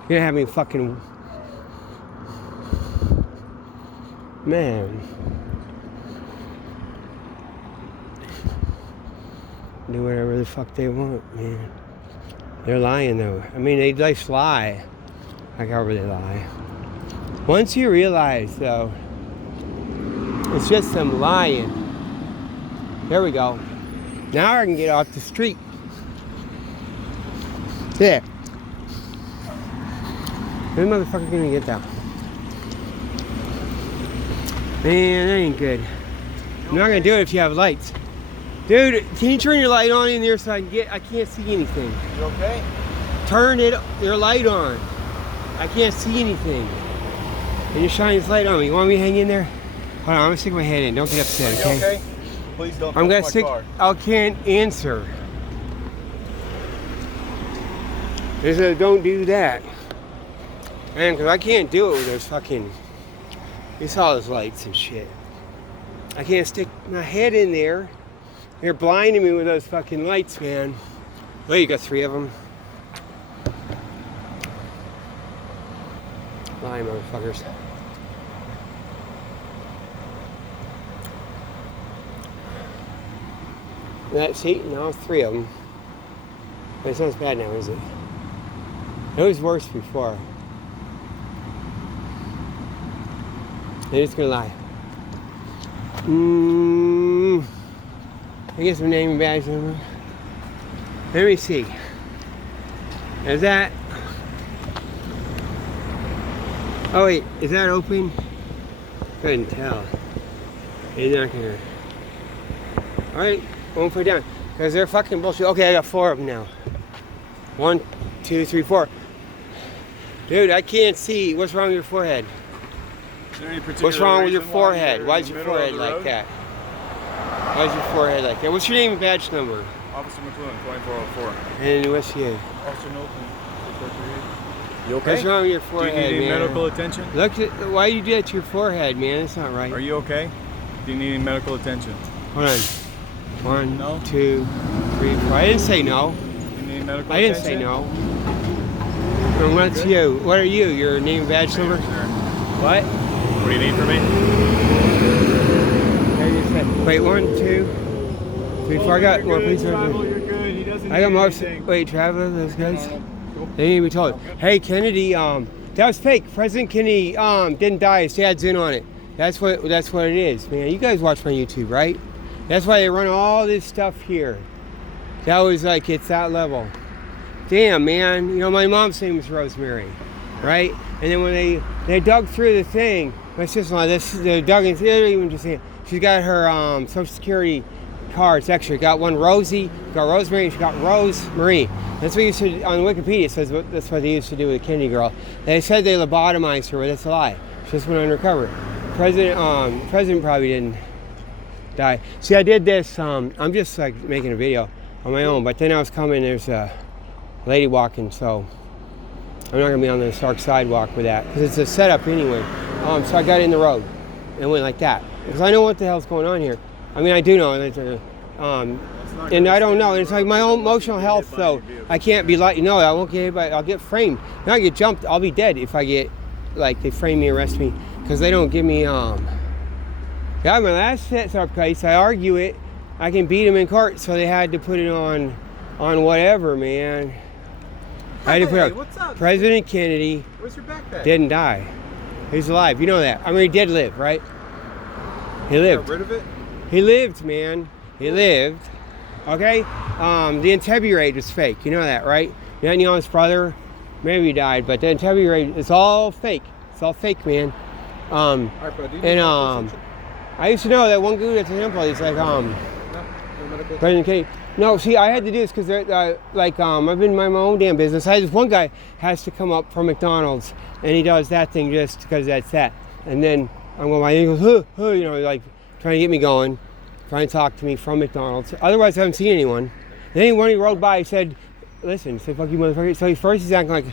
You're gonna have me fucking... Man. Do whatever the fuck they want, man. They're lying, though. I mean, they just lie. Like however they lie. Once you realize, though, it's just them lying. There we go. Now I can get off the street. There. This motherfucker gonna get that. Man, that ain't good. I'm not gonna do it if you have lights. Dude, can you turn your light on in there so I can't see anything? You okay? Turn your light on. I can't see anything. And you're shining this light on me. You want me to hang in there? Hold on, I'm gonna stick my head in. Don't get upset, okay? Okay? Please don't I'm gonna touch stick. my car. I can't answer. They said, don't do that. Man, because I can't do it with those fucking... You saw those lights and shit. I can't stick my head in there. You're blinding me with those fucking lights, man. Oh, you got 3 of them. Lying motherfuckers. That seat, no, 3 of them. But it's not as bad now, is it? It was worse before. They're just gonna lie. I guess my name and badge number. Let me see. Is that... Oh wait, is that open? Couldn't tell. He's not gonna... Alright, won't put it down. Because they're fucking bullshit. Okay, I got 4 of them now. 1, 2, 3, 4. Dude, I can't see. What's wrong with your forehead? Is there any particular What's wrong with your reason forehead? Why Why's your forehead like that? Why's your forehead like that? What's your name and badge number? Officer McLuhan, 2404. And what's you? Officer Knowlton, 638. You okay? What's wrong with your Do forehead, you need any man? medical attention? Look at why you do that to your forehead, man. That's not right. Are you okay? Do you need any medical attention? Hold on. 1, No? 2, 3, 4. I didn't say no. You need medical I didn't attention? say no. And what's you? What are you? Your name and badge number? Sure. What? What do you need from me? Wait, 1, 2, 3, 4. I got more police officers. You're good. He doesn't I got need more. anything. Wait, Traveler, those guys? They need to be told. Hey, Kennedy, that was fake. President Kennedy didn't die. His dad's in on it. That's what it is, man. You guys watch my YouTube, right? That's why they run all this stuff here. That was like, it's that level. Damn, man. You know, my mom's name was Rosemary, right? And then when they dug through the thing, my sister-in-law, they dug into it, even just saying, she's got her Social Security cards extra. Got one Rosie, got Rosemary, and she got Rose Marie. That's what you said on Wikipedia. It says that's what they used to do with the Kennedy girl. They said they lobotomized her, but that's a lie. She just went undercover. President probably didn't die. See, I did this. I'm just like making a video on my own, but then I was coming. There's a lady walking, so I'm not gonna be on the dark sidewalk with that because it's a setup anyway. So I got in the road and went like that because I know what the hell's going on here. I mean, I do know, and I don't know. It's like my own emotional health, though. I can't be like, no, I won't get hit by, I'll get framed. If I get jumped, I'll be dead if I get, like, they frame me, arrest me, because they don't give me, yeah, my last setup case, I argue it, I can beat them in court, so they had to put it on whatever, man. I had to put what's up? President Kennedy. Where's your backpack? Didn't die. He's alive. You know that. I mean, he did live, right? He lived. Got rid of it? He lived, man. He lived. Okay? The Entebbe raid was fake. You know that, right? You know his brother? Maybe he died, but the Entebbe raid is all fake. It's all fake, man. All right, bro, I used to know that one dude at the temple, he's like, President Kennedy. No, see, I had to do this because I've been in my own damn business. I had this one guy has to come up from McDonald's, and he does that thing just because that's that. And then I'm going, and he goes, huh, you know, like trying to get me going, trying to talk to me from McDonald's. Otherwise, I haven't seen anyone. And then when he rode by, he said, listen, he said, fuck you, motherfucker. So first he's acting like,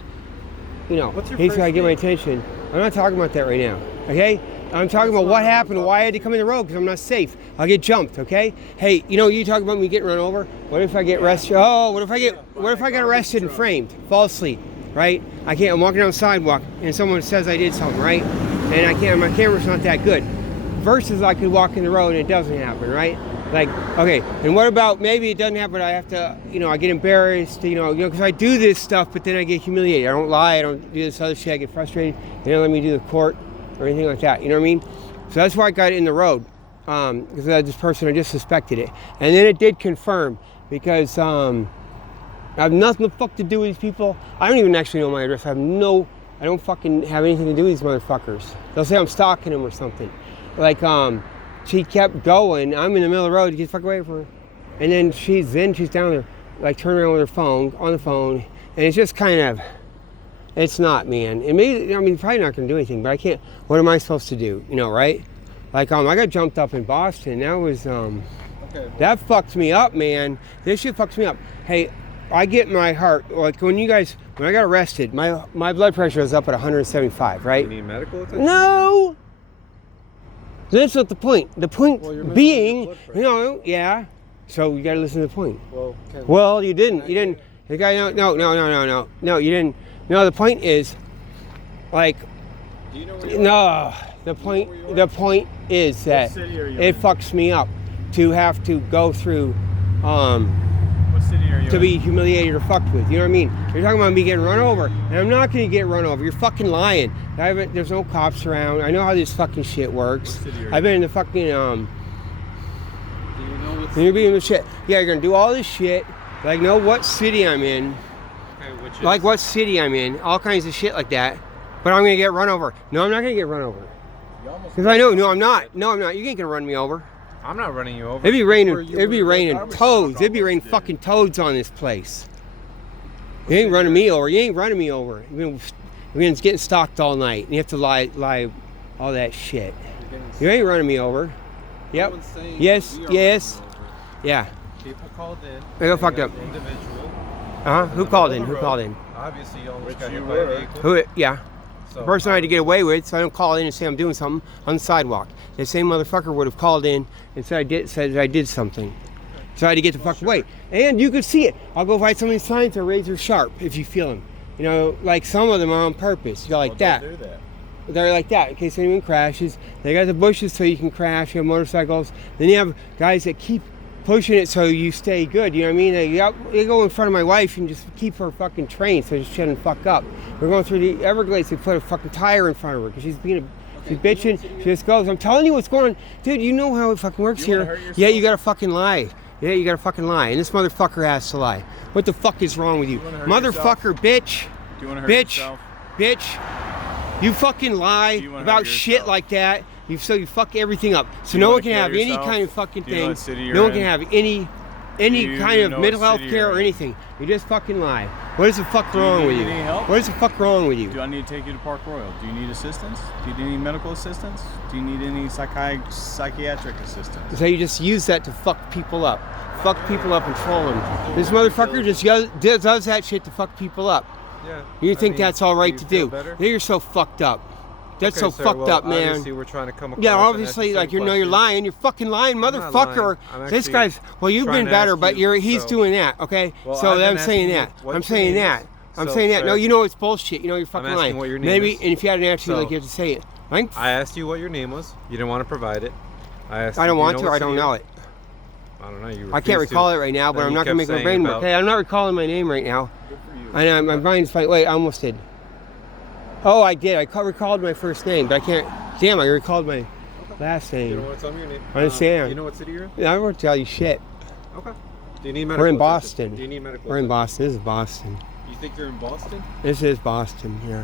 you know, he's trying to get my attention. I'm not talking about that right now, okay? I'm talking about what happened, why I had to come in the road, because I'm not safe. I'll get jumped, okay? Hey, you know, you talk about me getting run over. What if I get arrested? Oh, what if I get arrested and framed falsely, right? I'm walking down the sidewalk and someone says I did something, right? And my camera's not that good. Versus I could walk in the road and it doesn't happen, right? Like, okay, and what about maybe it doesn't happen, I have to, you know, I get embarrassed, you know, because I do this stuff, but then I get humiliated. I don't lie, I don't do this other shit, I get frustrated. They don't let me do the court or anything like that, you know what I mean? So that's why I got it in the road, because this person, I just suspected it. And then it did confirm, because I have nothing to fuck to do with these people. I don't even actually know my address. I don't fucking have anything to do with these motherfuckers. They'll say I'm stalking them or something. Like, she kept going. I'm in the middle of the road. Get the fuck away from her. And then she's down there, like turning around with her phone, on the phone. And it's just kind of, it's not, man. It may, I mean, probably not going to do anything, but I can't, what am I supposed to do? You know, right? Like, I got jumped up in Boston. That was, that fucked me up, man. This shit fucks me up. Hey, I get my heart, like when I got arrested, my blood pressure was up at 175, right? You need medical attention? No! That's not the point. The point being, you know, yeah. So you gotta listen to the point. Well, you didn't. The guy, no, you didn't. No, the point is, like, do you know where the point is that it fucks me up to have to go through, What city are you to in? be humiliated or fucked with. You know what I mean? You're talking about me getting run over, and I'm not gonna get run over. You're fucking lying. There's no cops around. I know how this fucking shit works. I've been in the fucking Do you know what you're being the shit. Yeah, you're gonna do all this shit. Like, know what city I'm in. Okay, Like what city I'm in. All kinds of shit like that. But I'm gonna get run over. No, I'm not gonna get run over. Because I know. No, I'm not. No, I'm not. You ain't gonna run me over. I'm not running you over. It'd be raining. It'd be raining toads. It'd be raining fucking toads on this place. You ain't running me over. You ain't running me over. You've been getting stalked all night, and you have to lie, all that shit. You ain't running me over. Yep. Yes. Yeah. People called in. They got fucked up. Individual. Who called in? Who called in? Obviously, you almost got hit by a vehicle. Who? Yeah. So, The person I had to get away with, so I don't call in and say I'm doing something on the sidewalk. The same motherfucker would have called in and said I did something. So I had to get the fuck away. And you could see it. I'll go find some of these signs that are razor sharp if you feel them. You know, like some of them are on purpose. You're like that. Do that. They're like that in case anyone crashes. They got the bushes so you can crash. You have motorcycles. Then you have guys that keep pushing it so you stay good. You know what I mean? You go in front of my wife and just keep her fucking trained so she shouldn't fuck up. We're going through the Everglades. They put a fucking tire in front of her because she's being she's bitching. She just goes. I'm telling you what's going on, dude. You know how it fucking works here. Yeah, you gotta fucking lie. Yeah, you gotta fucking lie. And this motherfucker has to lie. What the fuck is wrong with you, motherfucker, bitch? Do you want to hurt Bitch, yourself? bitch, you fucking lie wanna about hurt shit yourself? like that. You fuck everything up. So you no wanna one can kill have any yourself? kind of fucking Do you know thing. what city you're No one can in? have any you kind of know mental what health city care you're or in? anything. You just fucking lie. What is the fuck Do you wrong need with you? any help? What is the fuck wrong with you? Do I need to take you to Park Royal? Do you need assistance? Do you need medical assistance? Do you need any psychiatric assistance? So you just use that to fuck people up. Fuck people up and troll them. This motherfucker just does that shit to fuck people up. Yeah. You think I mean, that's all right you to feel do? better? You're so fucked up. That's Okay, so sir, fucked well, up, man. Obviously, we're trying to come across. Yeah, and obviously, ask like the you same know you're question. lying. You're fucking lying, not motherfucker. lying. I'm This actually guy's. Well, you've trying been to better, ask but you, he's so- doing that. Okay, Well, so I've been I'm saying asking that. you what I'm your saying name that. is. I'm So, saying that. sir, No, you know it's bullshit. You know you're fucking asking lying. what your name Maybe, is. and if you had an answer, So- like you have to say it. I asked you what your name was. You didn't want to provide it. I asked. don't you, want do to. you Or I know don't what know city it. I don't know. You. I can't refused recall to. it right now, but Then I'm you not gonna kept make my saying brain work. about- Okay, I'm not recalling my name right now. Good for you. I know my brain's like, wait, I almost did. Oh, I did. I recalled my first name, but I can't. Damn, I recalled my last You name. don't want to tell me your name. I understand. You know what city you're in? Yeah, I won't tell you shit. Okay. Do you need medical We're in assistance? Boston. Do you need medical We're in assistance? Boston. This is Boston. You think you're in Boston? This is Boston. Yeah.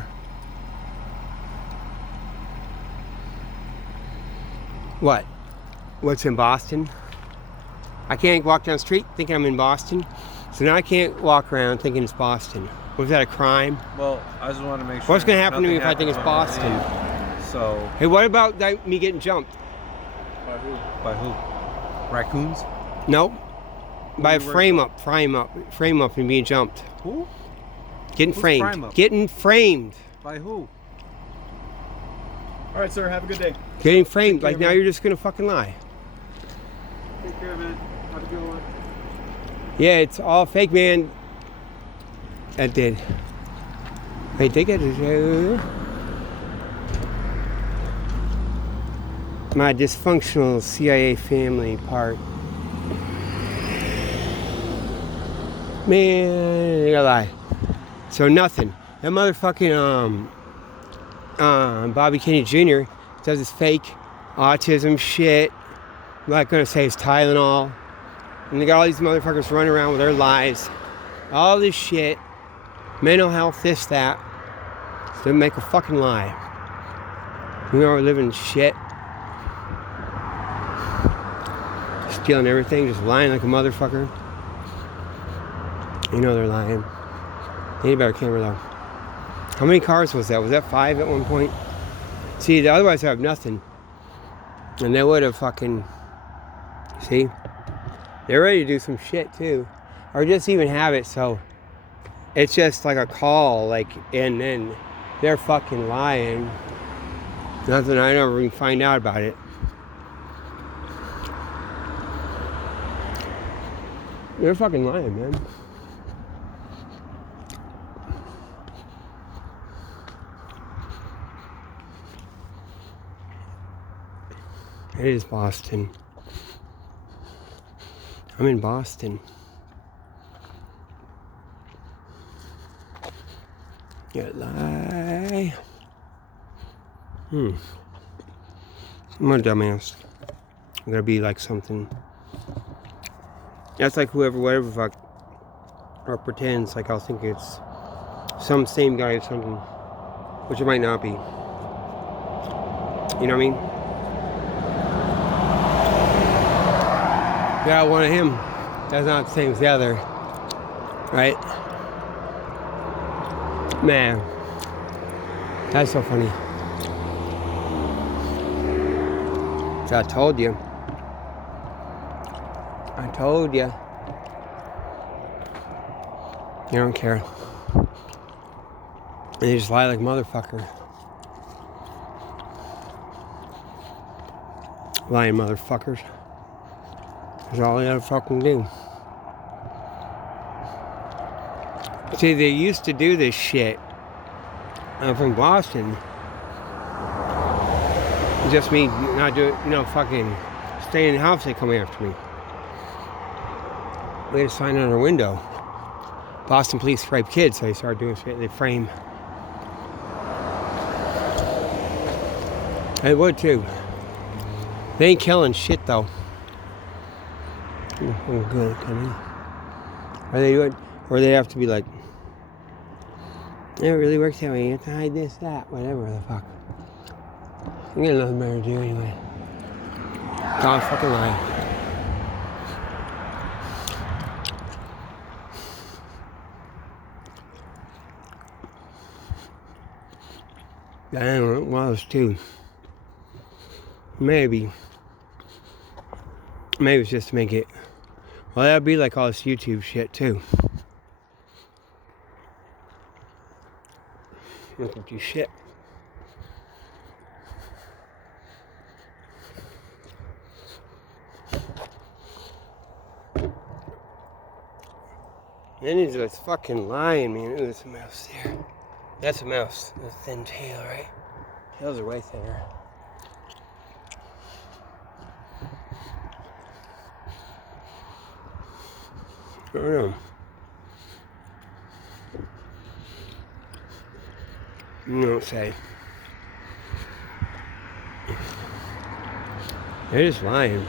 What? What's in Boston? I can't walk down the street thinking I'm in Boston. So now I can't walk around thinking it's Boston. Was that a crime? Well, I just want to make sure. What's gonna happen to me nothing if I think it's happens when I Boston? leave. So. Hey, what about me getting jumped? By who? By who? Raccoons? Nope. By a you worried frame up and being jumped. Who? Getting Who's framed. frame up? Getting framed. By who? All right, sir. Have a good day. Getting framed. Like care, now man. you're just gonna fucking lie. Take care, man. Have a good one. Yeah, it's all fake, man. That did. Wait, they get my dysfunctional CIA family part. Man, I gotta lie. So nothing. That motherfucking Bobby Kennedy Jr. does his fake autism shit. I'm not gonna say it's Tylenol. And they got all these motherfuckers running around with their lies. All this shit. Mental health, this, that. So they make a fucking lie. We are living in shit. Stealing everything, just lying like a motherfucker. You know they're lying. They need a better camera though. How many cars was that? Was that 5 at one point? See, otherwise I have nothing. And they would have fucking... See? They're ready to do some shit too. Or just even have it so it's just like a call, like, and then they're fucking lying. Nothing, I never even find out about it. They're fucking lying, man. It is Boston. I'm in Boston. You lie. I'm a dumbass. I'm gonna be like something. That's like whatever fuck, or pretends like I'll think it's some same guy or something, which it might not be. You know what I mean? Yeah, one of him. That's not the same as the other, right? Man, that's so funny. So I told you. I told you. You don't care. And you just lie like a motherfucker. Lying motherfuckers. That's all you gotta fucking do. See, they used to do this shit. I'm from Boston. Just me not doing, fucking staying in the house, they come after me. We had a sign on our window. Boston police rape kids, so they started doing shit. They frame. They would too. They ain't killing shit though. Oh, good. Are they doing? Or they have to be like, it really works that way. You have to hide this, that, whatever the fuck. You got nothing better to do anyway. God fucking lie. I don't know what it was too. Maybe it's just to make it. Well, that'd be like all this YouTube shit too. Look at you shit. Then he's just fucking lying, man. Ooh, there's a mouse there. That's a mouse. A thin tail, right? Tails are way thinner. I don't know. You don't say. They're just lying.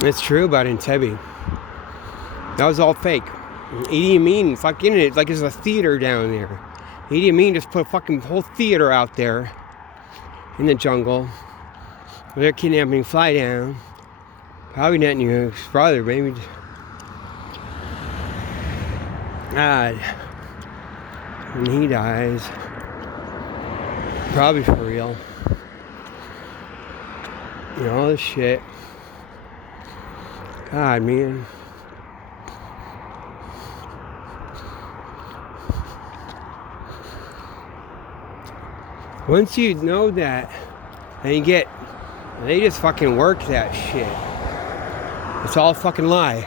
It's true about Entebbe. That was all fake. Idi Amin fucking it like there's a theater down there. Idi Amin just put a fucking whole theater out there in the jungle. They're kidnapping, fly down. Probably Netanyahu's brother, maybe. God. When he dies. Probably for real. You know, all this shit. God, man. Once you know that, and they just fucking work that shit. It's all a fucking lie.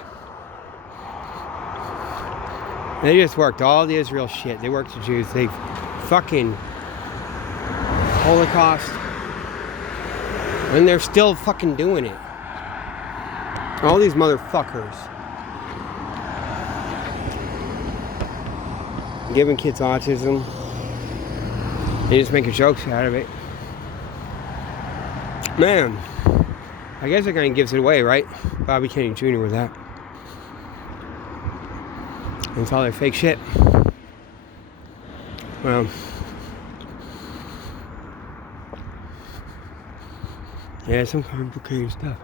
They just worked all the Israel shit. They worked the Jews. They fucking Holocaust. And they're still fucking doing it. All these motherfuckers. Giving kids autism. They just making jokes out of it. Man, I guess that kind of gives it away, right? Bobby Kennedy Jr. with that. And it's all their fake shit. Well, yeah, some complicated stuff.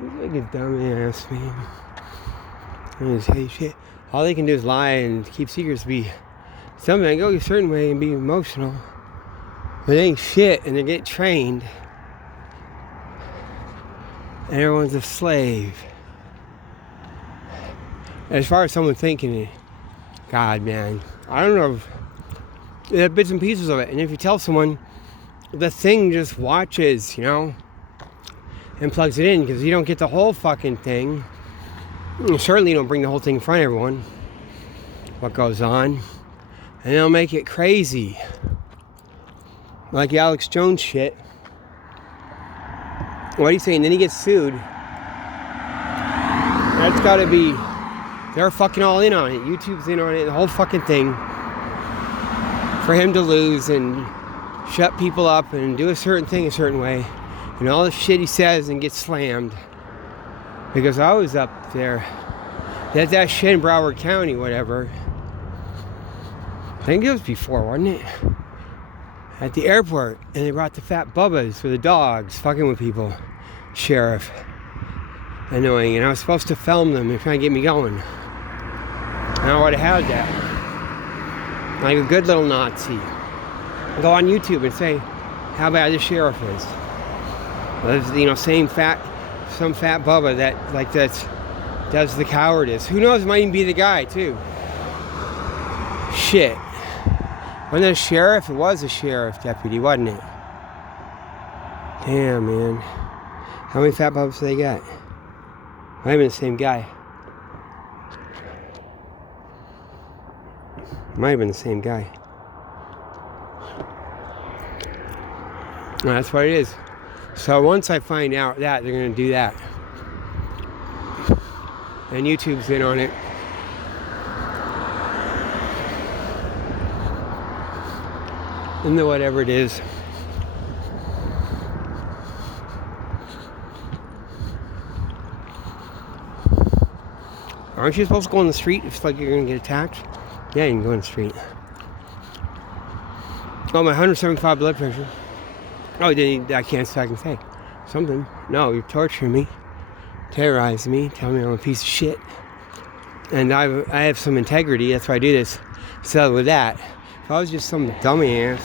He's like a dumbass, man. And just hate shit. All they can do is lie and keep secrets, be something that go a certain way and be emotional. But it ain't shit, and they get trained. And everyone's a slave. As far as someone thinking it, God, man, I don't know if they have bits and pieces of it. And if you tell someone, the thing just watches, you know, and plugs it in, because you don't get the whole fucking thing. You certainly don't bring the whole thing in front of everyone, what goes on. And they'll make it crazy. Like the Alex Jones shit. What are you saying? Then he gets sued. That's gotta be... They're fucking all in on it. YouTube's in on it, the whole fucking thing. For him to lose and shut people up and do a certain thing a certain way. And all the shit he says and gets slammed. Because I was up there. That's that shit in Broward County, whatever. I think it was before, wasn't it? At the airport. And they brought the fat bubbas with the dogs fucking with people. Sheriff. Annoying. And I was supposed to film them and try to get me going. And I would have had that. Like a good little Nazi. Go on YouTube and say how bad the sheriff is. Well, you know, some fat bubba that does the cowardice. Who knows, might even be the guy too. Shit. Wasn't it a sheriff? It was a sheriff deputy, wasn't it? Damn, man. How many fat bubbas do they got? Might have been the same guy. Might have been the same guy. That's what it is. So once I find out that, they're going to do that. And YouTube's in on it. And the whatever it is. Aren't you supposed to go on the street if it's like you're going to get attacked? Yeah, you can go on the street. Oh, my 175 blood pressure. Oh, I can't say something. No, you're torturing me, terrorizing me, telling me I'm a piece of shit. And I have some integrity. That's why I do this. So with that, if I was just some dummy ass